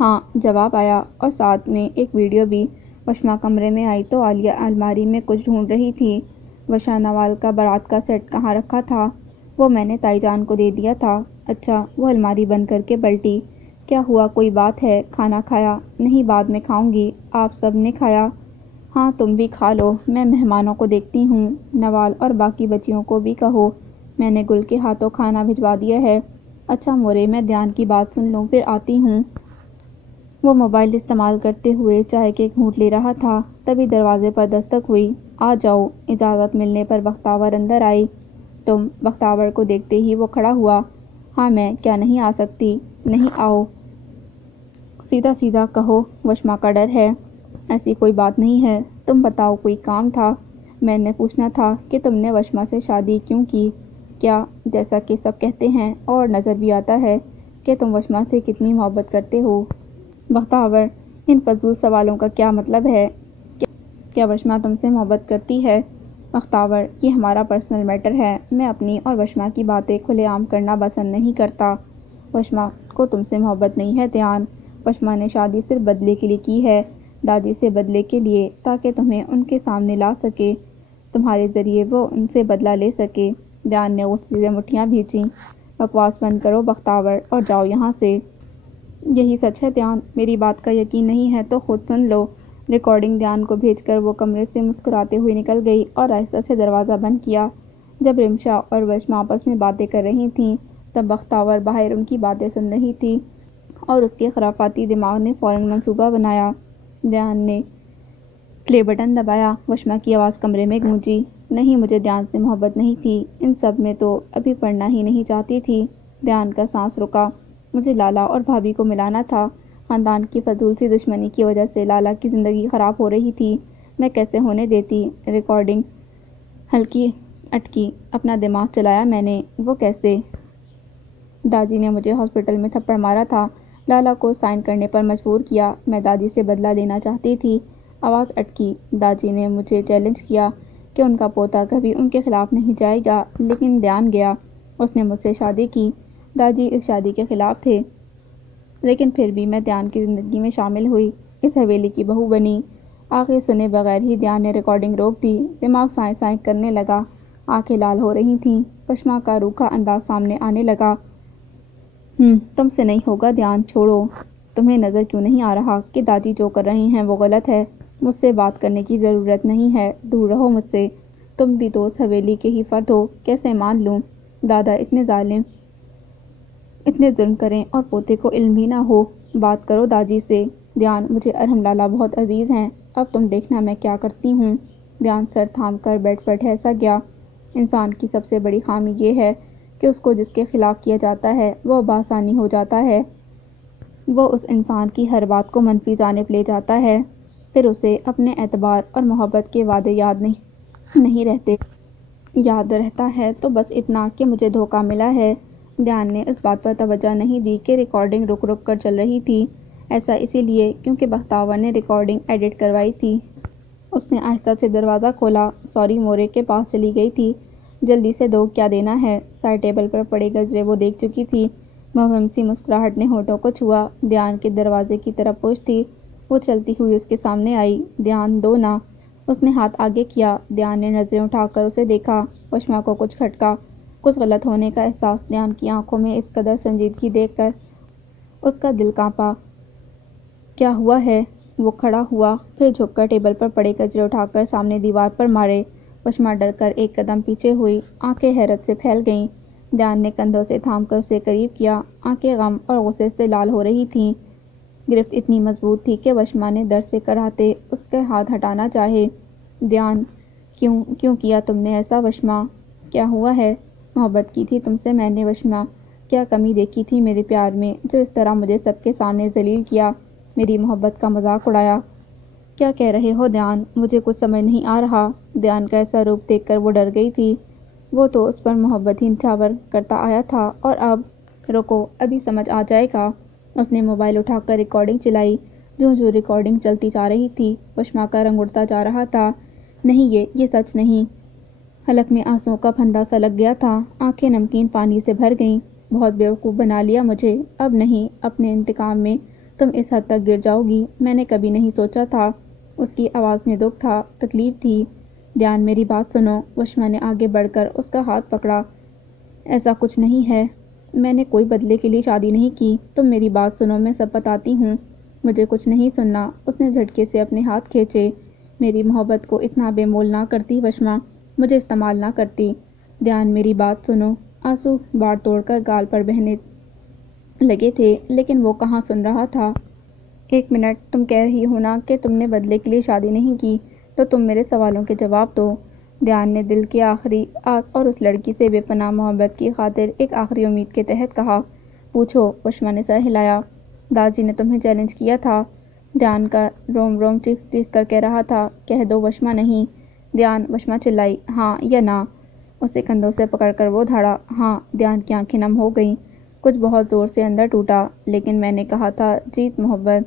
ہاں، جواب آیا، اور ساتھ میں ایک ویڈیو بھی۔ وشما کمرے میں آئی تو عالیہ الماری میں کچھ ڈھونڈ رہی تھی۔ وشا، نوال کا بارات کا سیٹ کہاں رکھا تھا؟ وہ میں نے تائی جان کو دے دیا تھا۔ اچھا، وہ الماری بند کر کے پلٹی۔ کیا ہوا، کوئی بات ہے؟ کھانا کھایا؟ نہیں، بعد میں کھاؤں گی۔ آپ سب نے کھایا؟ ہاں، تم بھی کھا لو، میں مہمانوں کو دیکھتی ہوں۔ نوال اور باقی بچیوں کو بھی کہو، میں نے گل کے ہاتھوں کھانا بھجوا دیا ہے۔ اچھا مورے، میں دھیان کی بات سن لوں، پھر آتی ہوں۔ وہ موبائل استعمال کرتے ہوئے چائے کے گھونٹ لے رہا تھا، تبھی دروازے پر دستک ہوئی۔ آ جاؤ۔ اجازت ملنے پر بختیار اندر آئی۔ تم؟ بختیار کو دیکھتے ہی وہ کھڑا ہوا۔ ہاں میں، کیا نہیں آ سکتی؟ نہیں، آؤ۔ سیدھا سیدھا کہو، وشما کا ڈر ہے۔ ایسی کوئی بات نہیں ہے، تم بتاؤ، کوئی کام تھا؟ میں نے پوچھنا تھا کہ تم نے وشما سے شادی کیوں کی؟ کیا؟ جیسا کہ سب کہتے ہیں اور نظر بھی آتا ہے کہ تم وشما سے کتنی محبت کرتے ہو۔ بختیار، ان فضول سوالوں کا کیا مطلب ہے؟ کیا وشما تم سے محبت کرتی ہے؟ بختیار، یہ ہمارا پرسنل میٹر ہے، میں اپنی اور وشما کی باتیں کھلے عام کرنا پسند نہیں کرتا۔ وشما کو تم سے محبت نہیں ہے دھیان۔ وشما نے شادی صرف بدلے کے لیے کی ہے، دادی سے بدلے کے لیے، تاکہ تمہیں ان کے سامنے لا سکے، تمہارے ذریعے وہ ان سے بدلہ لے سکے۔ دھیان نے غصے سے مٹھیاں بھینچیں۔ بکواس بند کرو بختیار، اور جاؤ یہاں سے۔ یہی سچ ہے دھیان، میری بات کا یقین نہیں ہے تو خود سن لو۔ ریکارڈنگ دھیان کو بھیج کر وہ کمرے سے مسکراتے ہوئے نکل گئی اور آہستہ سے دروازہ بند کیا۔ جب رمشا اور وشما آپس میں باتیں کر رہی تھیں، تب بختیار باہر ان کی باتیں سن رہی تھی، اور اس کے خرافاتی دماغ نے فوراً منصوبہ بنایا۔ دھیان نے پلے بٹن دبایا۔ وشما کی آواز کمرے میں گونجی۔ نہیں، مجھے دھیان سے محبت نہیں تھی، ان سب میں تو ابھی پڑھنا ہی نہیں چاہتی تھی۔ دھیان کا سانس رکا۔ مجھے لالا اور بھابھی کو ملانا تھا، خاندان کی فضول سی دشمنی کی وجہ سے لالا کی زندگی خراب ہو رہی تھی، میں کیسے ہونے دیتی؟ ریکارڈنگ ہلکی اٹکی۔ اپنا دماغ چلایا میں نے۔ وہ کیسے؟ داجی نے مجھے ہاسپٹل میں تھپڑ مارا تھا، لالا کو سائن کرنے پر مجبور کیا، میں دادی سے بدلہ لینا چاہتی تھی۔ آواز اٹکی۔ داجی نے مجھے چیلنج کیا کہ ان کا پوتا کبھی ان کے خلاف نہیں جائے گا، لیکن دھیان گیا، اس نے مجھ سے شادی کی۔ داجی اس شادی کے خلاف تھے، لیکن پھر بھی میں دھیان کی زندگی میں شامل ہوئی، اس حویلی کی بہو بنی۔ آگے سنے بغیر ہی دھیان نے ریکارڈنگ روک دی۔ دماغ سائیں سائیں کرنے لگا، آنکھیں لال ہو رہی تھیں، وشما کا روکھا انداز سامنے آنے لگا۔ تم سے نہیں ہوگا دھیان، چھوڑو۔ تمہیں نظر کیوں نہیں آ رہا کہ داجی جو کر رہے ہیں وہ غلط ہے؟ مجھ سے بات کرنے کی ضرورت نہیں ہے، دور رہو مجھ سے۔ تم بھی تو اس حویلی کے ہی فرد ہو، کیسے مان لوں؟ دادا اتنے ظلم کریں اور پوتے کو علم بھی نہ ہو۔ بات کرو داجی سے۔ دھیان، مجھے ارحم لالا بہت عزیز ہیں، اب تم دیکھنا میں کیا کرتی ہوں۔ دھیان سر تھام کر بیڈ پر ٹھہر گیا۔ انسان کی سب سے بڑی خامی یہ ہے کہ اس کو جس کے خلاف کیا جاتا ہے وہ بآسانی ہو جاتا ہے۔ وہ اس انسان کی ہر بات کو منفی جانب لے جاتا ہے، پھر اسے اپنے اعتبار اور محبت کے وعدے یاد نہیں رہتے۔ یاد رہتا ہے تو بس اتنا کہ مجھے دھوکہ ملا ہے۔ دھیان نے اس بات پر توجہ نہیں دی کہ ریکارڈنگ رک رک کر چل رہی تھی، ایسا اسی لیے کیونکہ بختیار نے ریکارڈنگ ایڈٹ کروائی تھی۔ اس نے آہستہ سے دروازہ کھولا۔ سوری، مورے کے پاس چلی گئی تھی، جلدی سے دو، کیا دینا ہے؟ سائڈ ٹیبل پر پڑے گجرے وہ دیکھ چکی تھی۔ مبہم سی مسکراہٹ نے ہونٹوں کو چھوا۔ دھیان کے دروازے کی طرف پوچھ تھی، وہ چلتی ہوئی اس کے سامنے آئی۔ دھیان، دو نا۔ اس نے ہاتھ آگے کیا۔ دھیان نے نظریں اٹھا کر اسے دیکھا۔ وشما کو کچھ کھٹکا، کچھ غلط ہونے کا احساس۔ دھیان کی آنکھوں میں اس قدر سنجیدگی دیکھ کر اس کا دل کانپا۔ کیا ہوا ہے؟ وہ کھڑا ہوا، پھر جھک کر ٹیبل پر پڑے گجرے اٹھا کر سامنے دیوار پر مارے۔ وشما ڈر کر ایک قدم پیچھے ہوئی، آنکھیں حیرت سے پھیل گئیں۔ دھیان نے کندھوں سے تھام کر اسے قریب کیا، آنکھیں غم اور غصے سے لال ہو رہی تھیں۔ گرفت اتنی مضبوط تھی کہ وشما نے ڈر سے کراہتے اس کے ہاتھ ہٹانا چاہے۔ دھیان، کیوں کیا تم نے ایسا وشما؟ کیا ہوا ہے؟ محبت کی تھی تم سے میں نے وشما، کیا کمی دیکھی تھی میرے پیار میں جو اس طرح مجھے سب کے سامنے ذلیل کیا، میری محبت کا مذاق اڑایا؟ کیا کہہ رہے ہو دھیان؟ مجھے کچھ سمجھ نہیں آ رہا۔ دھیان کا ایسا روپ دیکھ کر وہ ڈر گئی تھی۔ وہ تو اس پر محبت ہی نچھاور کرتا آیا تھا اور اب رکو ابھی سمجھ آ جائے گا۔ اس نے موبائل اٹھا کر ریکارڈنگ چلائی۔ جوں جوں ریکارڈنگ چلتی جا رہی تھی وشما کا رنگ اڑتا جا رہا تھا۔ نہیں یہ سچ نہیں۔ حلق میں آنسوؤں کا پھندا سا لگ گیا تھا، آنکھیں نمکین پانی سے بھر گئیں۔ بہت بیوقوف بنا لیا مجھے، اب نہیں، اپنے انتقام میں تم اس حد تک گر جاؤ گی میں نے کبھی نہیں سوچا تھا۔ اس کی آواز میں دکھ تھا، تکلیف تھی۔ دھیان میری بات سنو۔ وشما نے آگے بڑھ کر اس کا ہاتھ پکڑا۔ ایسا کچھ نہیں ہے، میں نے کوئی بدلے کے لیے شادی نہیں کی، تم میری بات سنو میں سب بتاتی ہوں۔ مجھے کچھ نہیں سننا۔ اس نے جھٹکے سے اپنے ہاتھ کھینچے۔ میری محبت کو اتنا بے مول نہ کرتی وشما، مجھے استعمال نہ کرتی۔ دھیان میری بات سنو۔ آنسو باڑ توڑ کر گال پر بہنے لگے تھے لیکن وہ کہاں سن رہا تھا۔ ایک منٹ، تم کہہ رہی ہو نا کہ تم نے بدلے کے لیے شادی نہیں کی، تو تم میرے سوالوں کے جواب دو۔ دھیان نے دل کی آخری آس اور اس لڑکی سے بے پناہ محبت کی خاطر ایک آخری امید کے تحت کہا۔ پوچھو۔ وشما نے سر ہلایا۔ داجی نے تمہیں چیلنج کیا تھا؟ دھیان کا روم روم چیخ چیخ کر کہہ رہا تھا۔ کہہ دو وشما نہیں۔ دھیان، وشما چلائی۔ ہاں یا نہ؟ اسے کندھوں سے پکڑ کر وہ دھاڑا۔ ہاں۔ دھیان کی آنکھیں نم ہو گئیں۔ کچھ بہت زور سے اندر ٹوٹا۔ لیکن میں نے کہا تھا جیت محبت،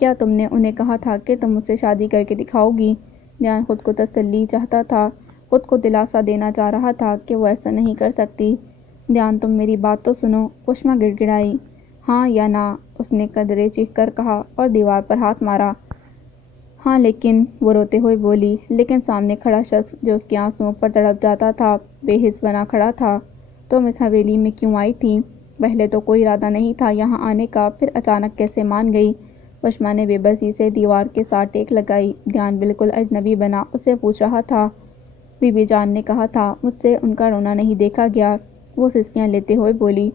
کیا تم نے انہیں کہا تھا کہ تم مجھ سے شادی کر کے دکھاؤ گی؟ دھیان خود کو تسلی چاہتا تھا، خود کو دلاسا دینا چاہ رہا تھا کہ وہ ایسا نہیں کر سکتی۔ دھیان تم میری بات تو سنو۔ وشما گڑ گڑائی۔ ہاں یا نہ؟ اس نے قدرے چیخ کر کہا اور دیوار پر ہاتھ مارا۔ ہاں لیکن، وہ روتے ہوئے بولی۔ لیکن سامنے کھڑا شخص جو اس کے آنسوؤں پر تڑپ جاتا تھا بے حس بنا کھڑا تھا۔ تم اس حویلی میں کیوں آئی تھی؟ پہلے تو کوئی ارادہ نہیں تھا یہاں آنے کا، پھر اچانک کیسے مان گئی؟ وشما نے بے بسی سے دیوار کے ساتھ ٹیک لگائی۔ دھیان بالکل اجنبی بنا اسے پوچھ رہا تھا۔ بی بی جان نے کہا تھا مجھ سے ان کا رونا نہیں دیکھا گیا، وہ سسکیاں لیتے ہوئے بولی۔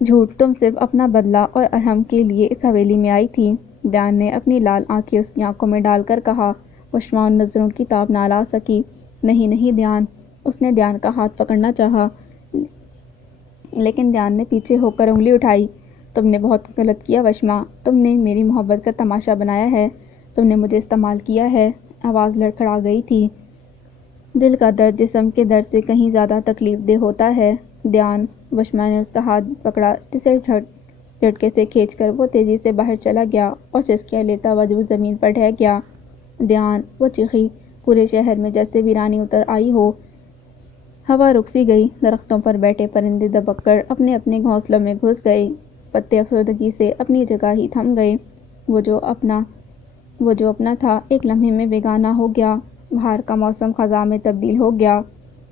جھوٹ، تم صرف اپنا بدلہ اور ارحم کے لیے اس حویلی میں آئی تھی۔ دھیان نے اپنی لال آنکھیں اس کی آنکھوں میں ڈال کر کہا۔ وشما ان نظروں کی تاب نہ لا سکی۔ نہیں نہیں دھیان۔ اس نے دھیان کا ہاتھ پکڑنا چاہا لیکن دھیان نے پیچھے ہو کر انگلی اٹھائی۔ تم نے بہت غلط کیا وشما، تم نے میری محبت کا تماشا بنایا ہے، تم نے مجھے استعمال کیا ہے۔ آواز لڑکھڑا گئی تھی۔ دل کا درد جسم کے درد سے کہیں زیادہ تکلیف دہ ہوتا ہے دھیان۔ وشما نے اس کا ہاتھ پکڑا جسے جھٹکے سے کھینچ کر وہ تیزی سے باہر چلا گیا اور سسکیاں لیتا وجود زمین پر ڈھہ گیا۔ دھیان، وہ چیخی، پورے شہر میں جیسے ویرانی اتر آئی ہو۔ ہوا رک سی گئی، درختوں پر بیٹھے پرندے دبک کر اپنے اپنے گھونسلوں میں گھس گئے، پتے افسردگی سے اپنی جگہ ہی تھم گئے۔ وہ جو اپنا تھا ایک لمحے میں بیگانہ ہو گیا۔ بہار کا موسم خزاں میں تبدیل ہو گیا،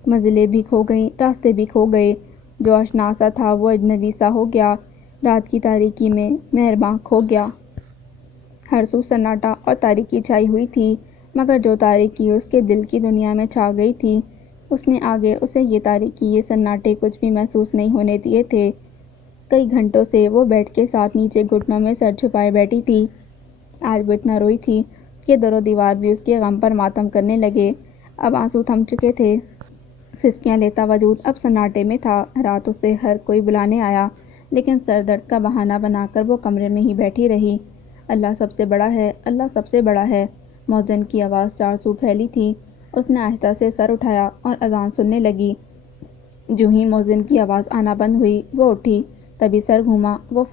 منزلیں بھی کھو گئیں، راستے بھی کھو گئے، جو آشنا سا تھا وہ اجنبی سا ہو گیا، رات کی تاریکی میں مہرباں کھو گیا۔ ہر سو سناٹا اور تاریکی چھائی ہوئی تھی، مگر جو تاریکی اس کے دل کی دنیا میں چھا گئی تھی، اس نے آگے اسے یہ تاریکی یہ سناٹے کچھ بھی محسوس نہیں ہونے دیے تھے۔ کئی گھنٹوں سے وہ بیڈ کے ساتھ نیچے گھٹنوں میں سر چھپائے بیٹھی تھی۔ آج وہ اتنا روئی تھی کہ در و دیوار بھی اس کے غم پر ماتم کرنے لگے۔ اب آنسو تھم چکے تھے، سسکیاں لیتا وجود اب سناٹے میں تھا۔ رات اسے ہر کوئی بلانے آیا لیکن سر درد کا بہانہ بنا کر وہ کمرے میں ہی بیٹھی رہی۔ اللہ سب سے بڑا ہے، اللہ سب سے بڑا ہے۔ مؤذن کی آواز چار سو پھیلی تھی۔ اس نے آہستہ سے سر اٹھایا اور اذان سننے لگی۔ جوں ہی مؤذن کی آواز آنا بند ہوئی وہ اٹھی، تبھی سر گھوما، وہ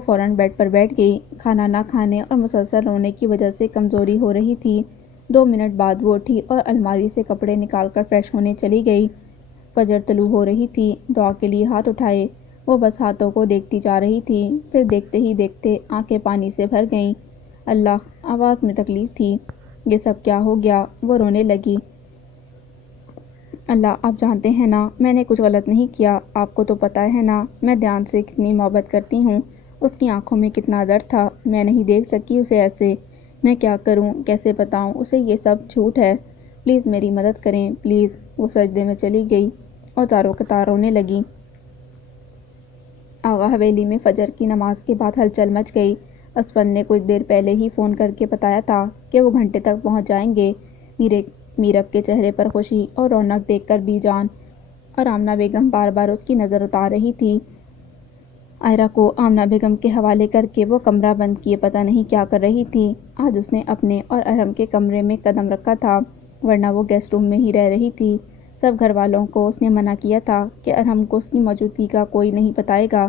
فوراً بیڈ پر بیٹھ گئی۔ کھانا نہ کھانے اور مسلسل رونے کی وجہ سے کمزوری ہو رہی تھی۔ 2 منٹ بعد وہ اٹھی اور الماری سے کپڑے نکال کر فریش ہونے چلی گئی۔ فجر طلوع ہو رہی تھی، دعا کے لیے ہاتھ اٹھائے، وہ بس ہاتھوں کو دیکھتی جا رہی تھی، پھر دیکھتے ہی دیکھتے آنکھیں پانی سے بھر گئیں۔ اللہ! آواز میں تکلیف تھی۔ یہ سب کیا ہو گیا؟ وہ رونے لگی۔ اللہ! آپ جانتے ہیں نا میں نے کچھ غلط نہیں کیا، آپ کو تو پتہ ہے نا میں دھیان سے کتنی محبت کرتی ہوں، اس کی آنکھوں میں کتنا درد تھا، میں نہیں دیکھ سکی اسے ایسے، میں کیا کروں، کیسے بتاؤں اسے یہ سب جھوٹ ہے، پلیز میری مدد کریں پلیز۔ وہ سجدے میں چلی گئی اور تاروں کے تار رونے لگی۔ آغا حویلی میں فجر کی نماز کے بعد ہلچل مچ گئی۔ اسپند نے کچھ دیر پہلے ہی فون کر کے بتایا تھا کہ وہ گھنٹے تک پہنچ جائیں گے۔ میرب کے چہرے پر خوشی اور رونق دیکھ کر بی جان اور آمنہ بیگم بار بار اس کی نظر اتار رہی تھی۔ آئرہ کو آمنہ بیگم کے حوالے کر کے وہ کمرہ بند کیے پتہ نہیں کیا کر رہی تھی۔ آج اس نے اپنے اور ارحم کے کمرے میں قدم رکھا تھا، ورنہ وہ گیسٹ روم میں ہی رہ رہی تھی۔ سب گھر والوں کو اس نے منع کیا تھا کہ ارحم کو اس کی موجودگی کا کوئی نہیں بتائے گا۔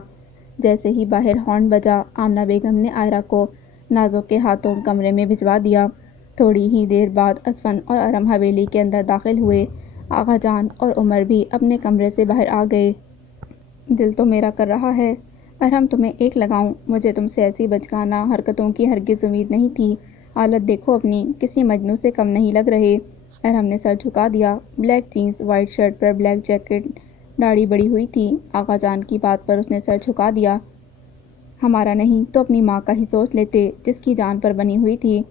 جیسے ہی باہر ہارن بجا، آمنہ بیگم نے آئرہ کو نازک کے ہاتھوں کمرے میں بھجوا دیا۔ تھوڑی ہی دیر بعد اسفند اور ارحم حویلی کے اندر داخل ہوئے۔ آغا جان اور عمر بھی اپنے کمرے سے باہر آ گئے۔ دل تو میرا کر رہا ہے ارحم تمہیں ایک لگاؤں، مجھے تم سے ایسی بچگانہ حرکتوں کی ہرگز امید نہیں تھی۔ حالت دیکھو اپنی، کسی مجنوں سے کم نہیں لگ رہے۔ ارحم نے سر جھکا دیا۔ بلیک جینس، وائٹ شرٹ پر بلیک جیکٹ، داڑھی بڑھی ہوئی تھی۔ آغا جان کی بات پر اس نے سر جھکا دیا۔ ہمارا نہیں تو اپنی ماں کا ہی سوچ لیتے، جس کی جان پر بنی ہوئی تھی۔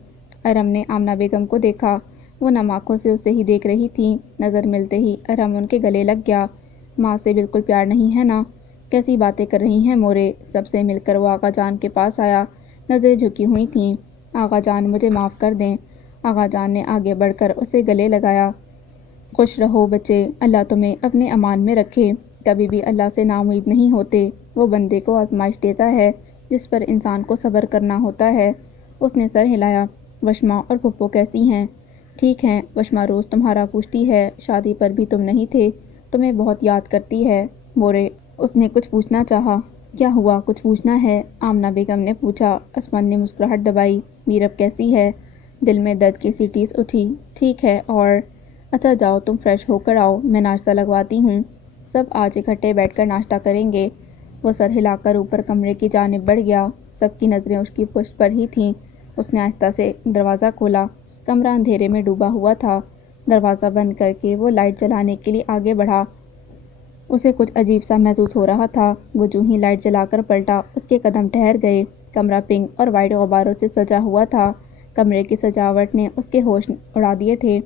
ارحم نے آمنہ بیگم کو دیکھا، وہ نم آنکھوں سے اسے ہی دیکھ رہی تھیں۔ نظر ملتے ہی ارحم ان کے گلے لگ گیا۔ ماں سے بالکل پیار نہیں ہے نا؟ کیسی باتیں کر رہی ہیں مورے؟ سب سے مل کر وہ آغا جان کے پاس آیا، نظریں جھکی ہوئی تھیں۔ آغا جان مجھے معاف کر دیں۔ آغا جان نے آگے بڑھ کر اسے گلے لگایا۔ خوش رہو بچے، اللہ تمہیں اپنے امان میں رکھے۔ کبھی بھی اللہ سے ناامید نہیں ہوتے، وہ بندے کو آزمائش دیتا ہے جس پر انسان کو صبر کرنا ہوتا ہے۔ اس نے سر ہلایا۔ وشما اور پھپھو کیسی ہیں؟ ٹھیک ہیں، وشما روز تمہارا پوچھتی ہے، شادی پر بھی تم نہیں تھے، تمہیں بہت یاد کرتی ہے۔ مورے، اس نے کچھ پوچھنا چاہا۔ کیا ہوا، کچھ پوچھنا ہے؟ آمنہ بیگم نے پوچھا۔ اسفند نے مسکراہٹ دبائی۔ میرب کیسی ہے؟ دل میں درد کی سی ٹیس اٹھی۔ ٹھیک ہے، اور اچھا جاؤ تم فریش ہو کر آؤ، میں ناشتہ لگواتی ہوں۔ سب آج اکٹھے بیٹھ کر ناشتہ کریں گے۔ وہ سر ہلا کر اوپر کمرے کی جانب بڑھ گیا۔ سب کی نظریں اس کی پشت پر ہی تھیں۔ اس نے آہستہ سے دروازہ کھولا۔ کمرہ اندھیرے میں ڈوبا ہوا تھا۔ دروازہ بند کر کے وہ لائٹ جلانے کے لیے آگے بڑھا۔ اسے کچھ عجیب سا محسوس ہو رہا تھا۔ وہ جو ہی لائٹ جلا کر پلٹا، اس کے قدم ٹھہر گئے۔ کمرہ پنک اور وائٹ غباروں سے سجا ہوا تھا۔ کمرے کی سجاوٹ نے اس کے ہوش اڑا دیے تھے،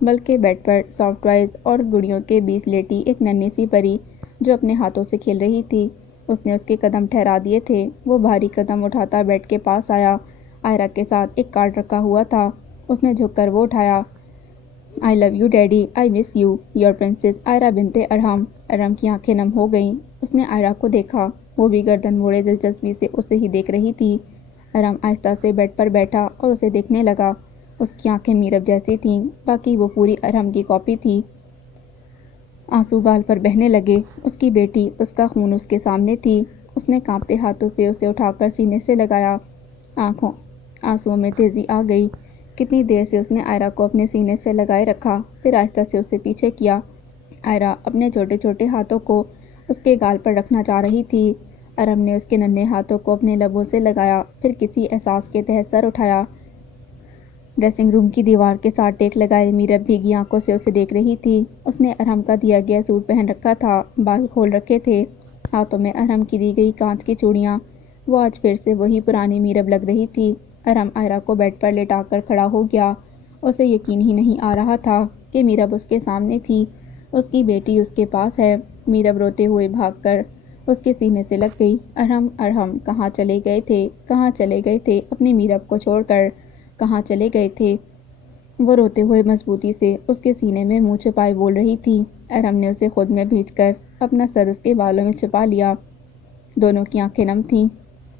بلکہ بیڈ پر سافٹ ٹوائز اور گڑیوں کے بیچ لیٹی ایک ننھی سی پری جو اپنے ہاتھوں سے کھیل رہی تھی، اس نے اس کے قدم ٹھہرا دیے تھے۔ وہ بھاری قدم اٹھاتا بیڈ کے پاس آیا۔ آئرہ کے ساتھ ایک کارڈ رکھا ہوا تھا، اس نے جھک کر وہ اٹھایا۔ I love you daddy, I miss you, your princess آئرہ بنت ارحم۔ ارحم کی آنکھیں نم ہو گئیں۔ اس نے آئرہ کو دیکھا، وہ بھی گردن موڑے دلچسپی سے اسے ہی دیکھ رہی تھی۔ ارحم آہستہ سے بیڈ پر بیٹھا اور اسے دیکھنے لگا۔ اس کی آنکھیں میرب جیسی تھیں، باقی وہ پوری ارحم کی کاپی تھی۔ آنسو گال پر بہنے لگے۔ اس کی بیٹی، اس کا خون اس کے سامنے تھی۔ اس نے کانپتے ہاتھوں سے اسے اٹھا کر سینے سے لگایا۔ آنسوؤں میں تیزی آ گئی۔ کتنی دیر سے اس نے آئرہ کو اپنے سینے سے لگائے رکھا، پھر آہستہ سے اسے پیچھے کیا۔ آئرہ اپنے چھوٹے چھوٹے ہاتھوں کو اس کے گال پر رکھنا چاہ رہی تھی۔ ارحم نے اس کے ننھے ہاتھوں کو اپنے لبوں سے لگایا، پھر کسی احساس کے تحت سر اٹھایا۔ ڈریسنگ روم کی دیوار کے ساتھ ٹیک لگائے میرب بھیگی آنکھوں سے اسے دیکھ رہی تھی۔ اس نے ارحم کا دیا گیا سوٹ پہن رکھا تھا، بال کھول رکھے تھے، ہاتھوں میں ارحم کی دی گئی کانچ کی چوڑیاں۔ وہ آج پھر سے وہی پرانی میرب لگ رہی تھی۔ ارحم آئرہ کو بیڈ پر لیٹا کر کھڑا ہو گیا۔ اسے یقین ہی نہیں آ رہا تھا کہ میرب اس کے سامنے تھی، اس کی بیٹی اس کے پاس ہے۔ میرب روتے ہوئے بھاگ کر اس کے سینے سے لگ گئی۔ ارحم، ارحم، کہاں چلے گئے تھے، کہاں چلے گئے تھے اپنی میرب کو چھوڑ کر، کہاں چلے گئے تھے؟ وہ روتے ہوئے مضبوطی سے اس کے سینے میں منہ چھپائے بول رہی تھی۔ ارحم نے اسے خود میں بھیج کر اپنا سر اس کے بالوں میں چھپا لیا۔ دونوں کی آنکھیں نم تھیں۔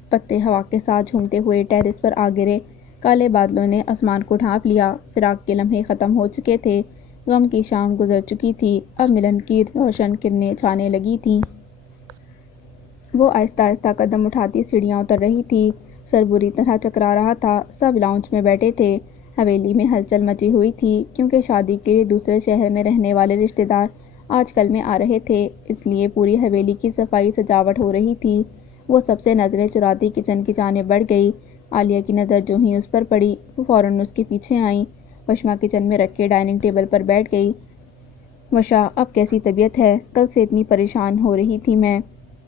پتے ہوا کے ساتھ جھومتے ہوئے ٹیرس پر آ گرے۔ کالے بادلوں نے آسمان کو ڈھانپ لیا۔ فراق کے لمحے ختم ہو چکے تھے، غم کی شام گزر چکی تھی، اب ملن کی روشن کرنیں چھانے لگی تھیں۔ وہ آہستہ آہستہ قدم اٹھاتی سیڑھیاں اتر رہی تھی۔ سر بری طرح چکرا رہا تھا۔ سب لاؤنج میں بیٹھے تھے۔ حویلی میں ہلچل مچی ہوئی تھی، کیونکہ شادی کے لیے دوسرے شہر میں رہنے والے رشتہ دار آج کل میں آ رہے تھے، اس لیے پوری حویلی کی صفائی سجاوٹ ہو رہی تھی۔ وہ سب سے نظریں چراتی کچن کی جانب بڑھ گئی۔ عالیہ کی نظر جو ہی اس پر پڑی، وہ فوراً اس کے پیچھے آئیں۔ وشما کچن میں رکھے ڈائننگ ٹیبل پر بیٹھ گئی۔ وشا، اب کیسی طبیعت ہے؟ کل سے اتنی پریشان ہو رہی تھی میں،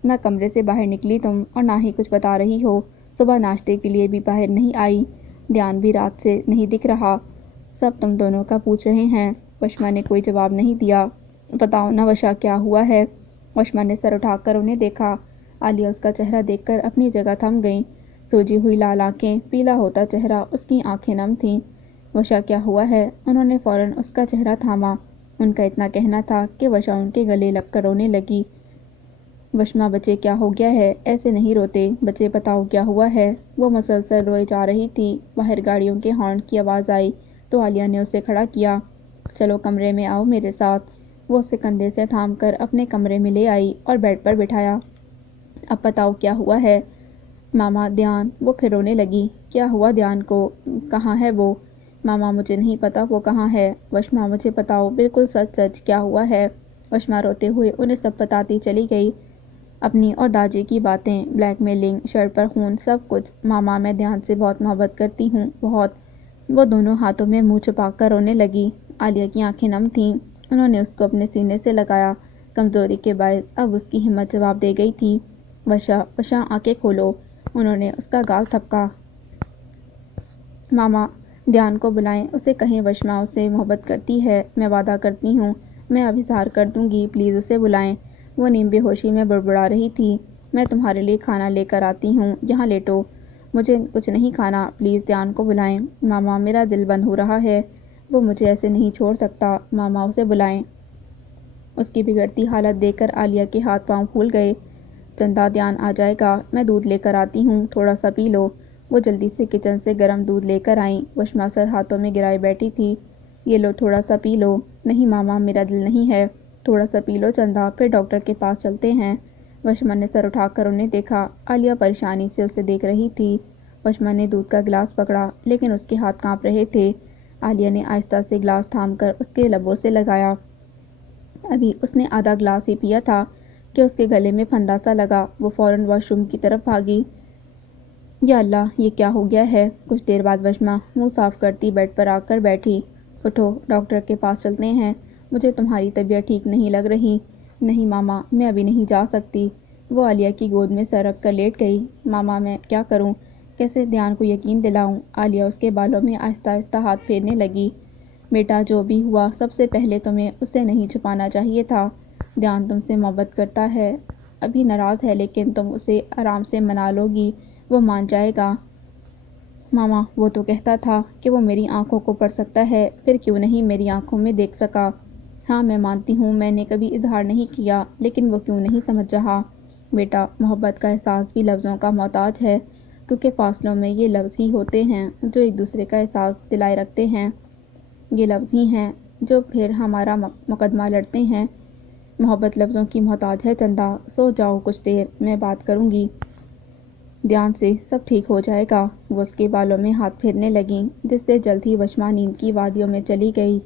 نہ کمرے سے باہر نکلی تم اور نہ ہی کچھ بتا رہی ہو، صبح ناشتے کے لیے بھی باہر نہیں آئی، دھیان بھی رات سے نہیں دکھ رہا، سب تم دونوں کا پوچھ رہے ہیں۔ وشما نے کوئی جواب نہیں دیا۔ بتاؤ نا وشا، کیا ہوا ہے؟ وشما نے سر اٹھا کر انہیں دیکھا۔ عالیہ اس کا چہرہ دیکھ کر اپنی جگہ تھم گئیں۔ سوجی ہوئی لال آنکھیں، پیلا ہوتا چہرہ، اس کی آنکھیں نم تھیں۔ وشا، کیا ہوا ہے؟ انہوں نے فوراً اس کا چہرہ تھاما۔ ان کا اتنا کہنا تھا کہ وشا ان کے گلے لگ کر رونے لگی۔ وشما بچے کیا ہو گیا ہے؟ ایسے نہیں روتے بچے، بتاؤ کیا ہوا ہے؟ وہ مسلسل روئے جا رہی تھی۔ باہر گاڑیوں کے ہارن کی آواز آئی تو عالیہ نے اسے کھڑا کیا۔ چلو کمرے میں آؤ میرے ساتھ۔ وہ اسے کندھے سے تھام کر اپنے کمرے میں لے آئی اور بیڈ پر بٹھایا۔ اب بتاؤ کیا ہوا ہے؟ ماما دھیان، وہ پھر رونے لگی۔ کیا ہوا دھیان کو؟ کہاں ہے وہ؟ ماما مجھے نہیں پتا وہ کہاں ہے۔ وشما مجھے بتاؤ بالکل سچ سچ کیا ہوا ہے؟ وشما روتے ہوئے انہیں سب بتاتی چلی گئی، اپنی اور داجی کی باتیں، بلیک میلنگ، شرٹ پر خون، سب کچھ۔ ماما میں دھیان سے بہت محبت کرتی ہوں، بہت۔ وہ دونوں ہاتھوں میں منہ چھپا کر رونے لگی۔ عالیہ کی آنکھیں نم تھیں۔ انہوں نے اس کو اپنے سینے سے لگایا۔ کمزوری کے باعث اب اس کی ہمت جواب دے گئی تھی۔ وشا وشا آنکھیں کھولو۔ انہوں نے اس کا گال تھپکا۔ ماما دھیان کو بلائیں، اسے کہیں وشما اس سے محبت کرتی ہے، میں وعدہ کرتی ہوں میں اب اظہار کر دوں گی، پلیز اسے بلائیں۔ وہ نیم بے ہوشی میں بڑبڑا رہی تھی۔ میں تمہارے لیے کھانا لے کر آتی ہوں، یہاں لیٹو۔ مجھے کچھ نہیں کھانا، پلیز دھیان کو بلائیں۔ ماما میرا دل بند ہو رہا ہے، وہ مجھے ایسے نہیں چھوڑ سکتا، ماما اسے بلائیں۔ اس کی بگڑتی حالت دیکھ کر عالیہ کے ہاتھ پاؤں پھول گئے۔ چندا دھیان آ جائے گا، میں دودھ لے کر آتی ہوں، تھوڑا سا پی لو۔ وہ جلدی سے کچن سے گرم دودھ لے کر آئیں۔ وشما سر ہاتھوں میں گرائے بیٹھی تھی۔ یہ لو تھوڑا سا پی لو۔ نہیں ماما میرا دل نہیں ہے، تھوڑا سا پی لو چندا، پھر ڈاکٹر کے پاس چلتے ہیں۔ وشما نے سر اٹھا کر انہیں دیکھا۔ عالیہ پریشانی سے اسے دیکھ رہی تھی۔ وشما نے دودھ کا گلاس پکڑا لیکن اس کے ہاتھ کانپ رہے تھے۔ عالیہ نے آہستہ سے گلاس تھام کر اس کے لبوں سے لگایا۔ ابھی اس نے آدھا گلاس ہی پیا تھا کہ اس کے گلے میں پھندا سا لگا۔ وہ فوراً واش روم کی طرف بھاگی۔ یا اللہ یہ کیا ہو گیا ہے؟ کچھ دیر بعد وشما منہ صاف کرتی بیڈ پر آ کر بیٹھی۔ اٹھو ڈاکٹر کے پاس چلتے ہیں، مجھے تمہاری طبیعت ٹھیک نہیں لگ رہی۔ نہیں ماما میں ابھی نہیں جا سکتی۔ وہ عالیہ کی گود میں سر رکھ کر لیٹ گئی۔ ماما میں کیا کروں، کیسے دھیان کو یقین دلاؤں؟ عالیہ اس کے بالوں میں آہستہ آہستہ ہاتھ پھیرنے لگی۔ بیٹا جو بھی ہوا سب سے پہلے تمہیں اسے نہیں چھپانا چاہیے تھا۔ دھیان تم سے محبت کرتا ہے، ابھی ناراض ہے لیکن تم اسے آرام سے منا لو گی، وہ مان جائے گا۔ ماما وہ تو کہتا تھا کہ وہ میری آنکھوں کو پڑھ سکتا ہے، پھر کیوں نہیں میری آنکھوں میں دیکھ سکا؟ ہاں میں مانتی ہوں میں نے کبھی اظہار نہیں کیا، لیکن وہ کیوں نہیں سمجھ رہا؟ بیٹا محبت کا احساس بھی لفظوں کا محتاج ہے، کیونکہ فاصلوں میں یہ لفظ ہی ہوتے ہیں جو ایک دوسرے کا احساس دلائے رکھتے ہیں، یہ لفظ ہی ہیں جو پھر ہمارا مقدمہ لڑتے ہیں۔ محبت لفظوں کی محتاج ہے چندا، سو جاؤ کچھ دیر، میں بات کروں گی دھیان سے، سب ٹھیک ہو جائے گا۔ وہ اس کے بالوں میں ہاتھ پھیرنے لگیں جس سے جلد ہی وشما نیند کی وادیوں میں چلی گئی۔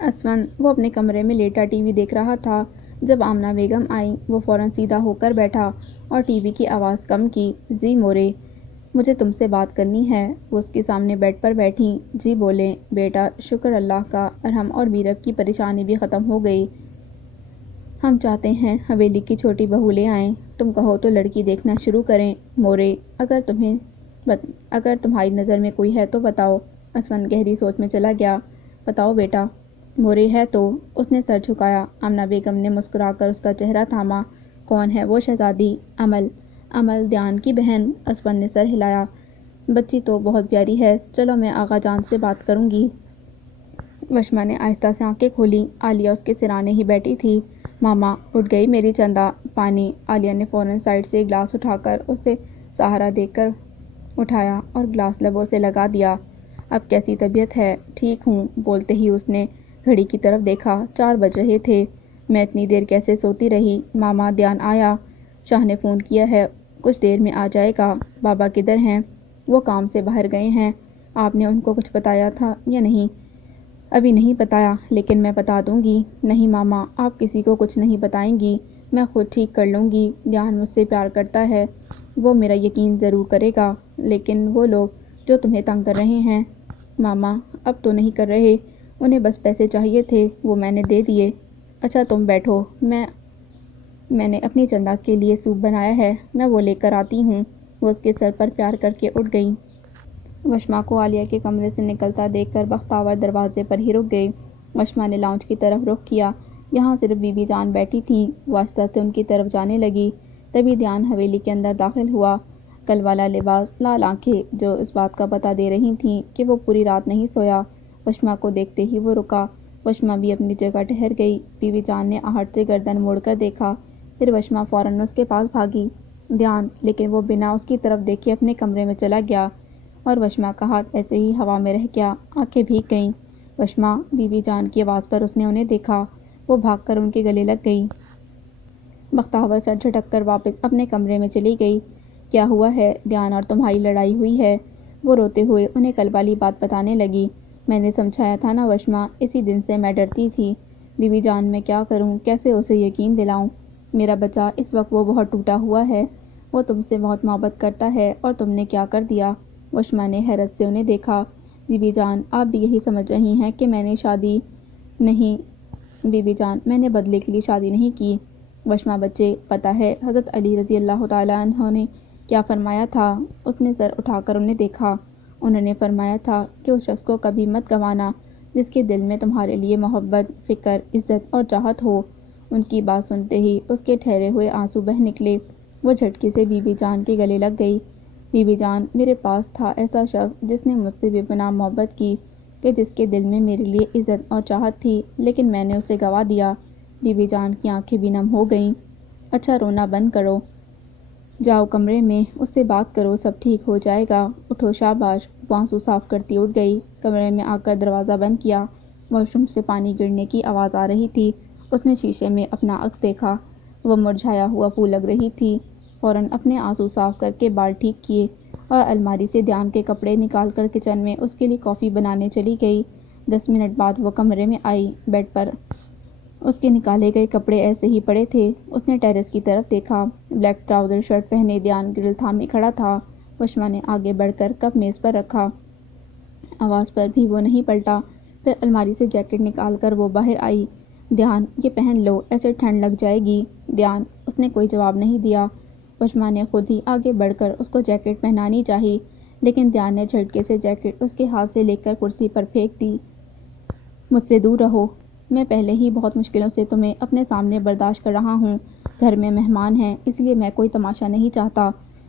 اسون وہ اپنے کمرے میں لیٹا ٹی وی دیکھ رہا تھا۔ جب آمنہ بیگم آئیں وہ فوراً سیدھا ہو کر بیٹھا اور ٹی وی کی آواز کم کی۔ جی مورے مجھے تم سے بات کرنی ہے۔ وہ اس کے سامنے بیڈ پر بیٹھیں۔ جی بولیں بیٹا، شکر اللہ کا ارحم اور میرب کی پریشانی بھی ختم ہو گئی۔ ہم چاہتے ہیں حویلی کی چھوٹی بہو لے آئیں، تم کہو تو لڑکی دیکھنا شروع کریں۔ مورے اگر تمہاری نظر میں کوئی ہے تو بتاؤ۔ اسون گہری سوچ میں چلا گیا۔ بتاؤ بیٹا۔ مورے ہے تو؟ اس نے سر جھکایا۔ آمنہ بیگم نے مسکرا کر اس کا چہرہ تھاما۔ کون ہے وہ شہزادی؟ امل دھیان کی بہن۔ اسون نے سر ہلایا۔ بچی تو بہت پیاری ہے، چلو میں آغا جان سے بات کروں گی۔ وشما نے آہستہ سے آنکھیں کھولیں۔ عالیہ اس کے سرانے ہی بیٹھی تھی۔ ماما اٹھ گئی میری چندا، پانی۔ عالیہ نے فوراً سائڈ سے گلاس اٹھا کر اسے سہارا دے کر اٹھایا اور گلاس لبوں سے لگا دیا۔ اب کیسی طبیعت ہے؟ ٹھیک ہوں۔ بولتے ہی اس نے گھڑی کی طرف دیکھا، 4 بج رہے تھے۔ میں اتنی دیر کیسے سوتی رہی؟ ماما دھیان آیا؟ شاہ نے فون کیا ہے، کچھ دیر میں آ جائے گا۔ بابا کدھر ہیں؟ وہ کام سے باہر گئے ہیں۔ آپ نے ان کو کچھ بتایا تھا یا نہیں؟ ابھی نہیں بتایا لیکن میں بتا دوں گی۔ نہیں ماما آپ کسی کو کچھ نہیں بتائیں گی، میں خود ٹھیک کر لوں گی۔ دھیان مجھ سے پیار کرتا ہے، وہ میرا یقین ضرور کرے گا، لیکن وہ لوگ جو تمہیں تنگ کر رہے ہیں ماما اب تو نہیں کر رہے، انہیں بس پیسے چاہیے تھے، وہ میں نے دے دیے۔ اچھا تم بیٹھو، میں نے اپنی چندا کے لیے سوپ بنایا ہے، میں وہ لے کر آتی ہوں۔ وہ اس کے سر پر پیار کر کے اٹھ گئیں۔ وشما کو عالیہ کے کمرے سے نکلتا دیکھ کر بختاور دروازے پر ہی رک گئی۔ وشما نے لاؤنج کی طرف رخ کیا، یہاں صرف بی بی جان بیٹھی تھیں۔ وہ آہستہ سے ان کی طرف جانے لگی، تبھی دھیان حویلی کے اندر داخل ہوا۔ کل والا لباس، لال آنکھیں جو اس بات کا پتہ دے رہی تھیں کہ وہ پوری رات نہیں سویا۔ وشما کو دیکھتے ہی وہ رکا۔ وشما بھی اپنی جگہ ٹھہر گئی۔ بیوی جان نے آہٹ سے گردن موڑ کر دیکھا، پھر وشما فوراً اس کے پاس بھاگی۔ دھیان لیکن وہ بنا اس کی طرف دیکھے اپنے کمرے میں چلا گیا اور وشما کا ہاتھ ایسے ہی ہوا میں رہ گیا۔ آنکھیں بھیگ گئیں۔ وشما، بیوی جان کی آواز پر اس نے انہیں دیکھا۔ وہ بھاگ کر ان کے گلے لگ گئی۔ بختاور سر جھٹک کر واپس اپنے کمرے میں چلی گئی۔ کیا ہوا ہے؟ دھیان اور تمہاری لڑائی ہوئی ہے؟ وہ روتے ہوئے انہیں کل والی بات بتانے لگی۔ میں نے سمجھایا تھا نا وشما، اسی دن سے میں ڈرتی تھی۔ بیوی جان، میں کیا کروں، کیسے اسے یقین دلاؤں؟ میرا بچہ، اس وقت وہ بہت ٹوٹا ہوا ہے۔ وہ تم سے بہت محبت کرتا ہے اور تم نے کیا کر دیا؟ وشما نے حیرت سے انہیں دیکھا۔ بیوی جان، آپ بھی یہی سمجھ رہی ہیں کہ میں نے شادی نہیں؟ بیوی جان، میں نے بدلے کے لیے شادی نہیں کی۔ وشما، بچے، پتہ ہے حضرت علی رضی اللہ تعالیٰ عنہ نے کیا فرمایا تھا؟ اس نے سر اٹھا کر انہیں دیکھا۔ انہوں نے فرمایا تھا کہ اس شخص کو کبھی مت گنوانا جس کے دل میں تمہارے لیے محبت، فکر، عزت اور چاہت ہو۔ ان کی بات سنتے ہی اس کے ٹھہرے ہوئے آنسو بہہ نکلے۔ وہ جھٹکے سے بیوی جان کے گلے لگ گئی۔ بیوی جان، میرے پاس تھا ایسا شخص جس نے مجھ سے بے پناہ محبت کی، کہ جس کے دل میں میرے لیے عزت اور چاہت تھی، لیکن میں نے اسے گنوا دیا۔ بیوی جان کی آنکھیں بھی نم ہو گئیں۔ اچھا، رونا بند کرو، جاؤ کمرے میں، اس سے بات کرو، سب ٹھیک ہو جائے گا، اٹھو، شاباش۔ وہ آنسو صاف کرتی اٹھ گئی، کمرے میں آ کر دروازہ بند کیا۔ واش روم سے پانی گرنے کی آواز آ رہی تھی۔ اس نے شیشے میں اپنا عکس دیکھا۔ وہ مرجھایا ہوا پھول لگ رہی تھی۔ فوراً اپنے آنسو صاف کر کے بال ٹھیک کیے اور الماری سے دھیان کے کپڑے نکال کر کچن میں اس کے لیے کافی بنانے چلی گئی۔ 10 منٹ بعد وہ کمرے میں آئی۔ بیڈ پر اس کے نکالے گئے کپڑے ایسے ہی پڑے تھے۔ اس نے ٹیرس کی طرف دیکھا۔ بلیک ٹراؤزر شرٹ پہنے دھیان گرل تھامے کھڑا تھا۔ وشما نے آگے بڑھ کر کپ میز پر رکھا۔ آواز پر بھی وہ نہیں پلٹا۔ پھر الماری سے جیکٹ نکال کر وہ باہر آئی۔ دھیان، یہ پہن لو، ایسے ٹھنڈ لگ جائے گی۔ دھیان، اس نے کوئی جواب نہیں دیا۔ وشما نے خود ہی آگے بڑھ کر اس کو جیکٹ پہنانی چاہی، لیکن دھیان نے جھٹکے سے جیکٹ اس کے ہاتھ سے لے کر کرسی پر پھینک دی۔ مجھ سے دور رہو، میں پہلے ہی بہت مشکلوں سے تمہیں اپنے سامنے برداشت کر رہا ہوں۔ گھر میں مہمان ہیں، اس لیے میں کوئی تماشا نہیں چاہتا،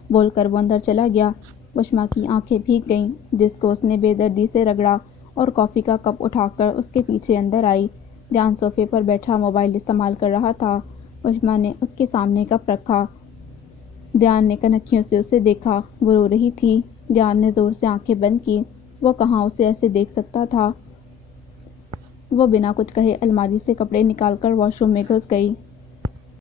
بول کر وہ اندر چلا گیا۔ وشما کی آنکھیں بھیگ گئیں، جس کو اس نے بے دردی سے رگڑا اور کافی کا کپ اٹھا کر اس کے پیچھے اندر آئی۔ دھیان صوفے پر بیٹھا موبائل استعمال کر رہا تھا۔ وشما نے اس کے سامنے کپ رکھا۔ دھیان نے کنکھیوں سے اسے دیکھا۔ وہ رو رہی تھی۔ دھیان نے زور سے آنکھیں بند کی۔ وہ کہاں اسے ایسے دیکھ سکتا تھا؟ وہ بنا کچھ کہے الماری سے کپڑے نکال کر واش روم میں گھس گئی۔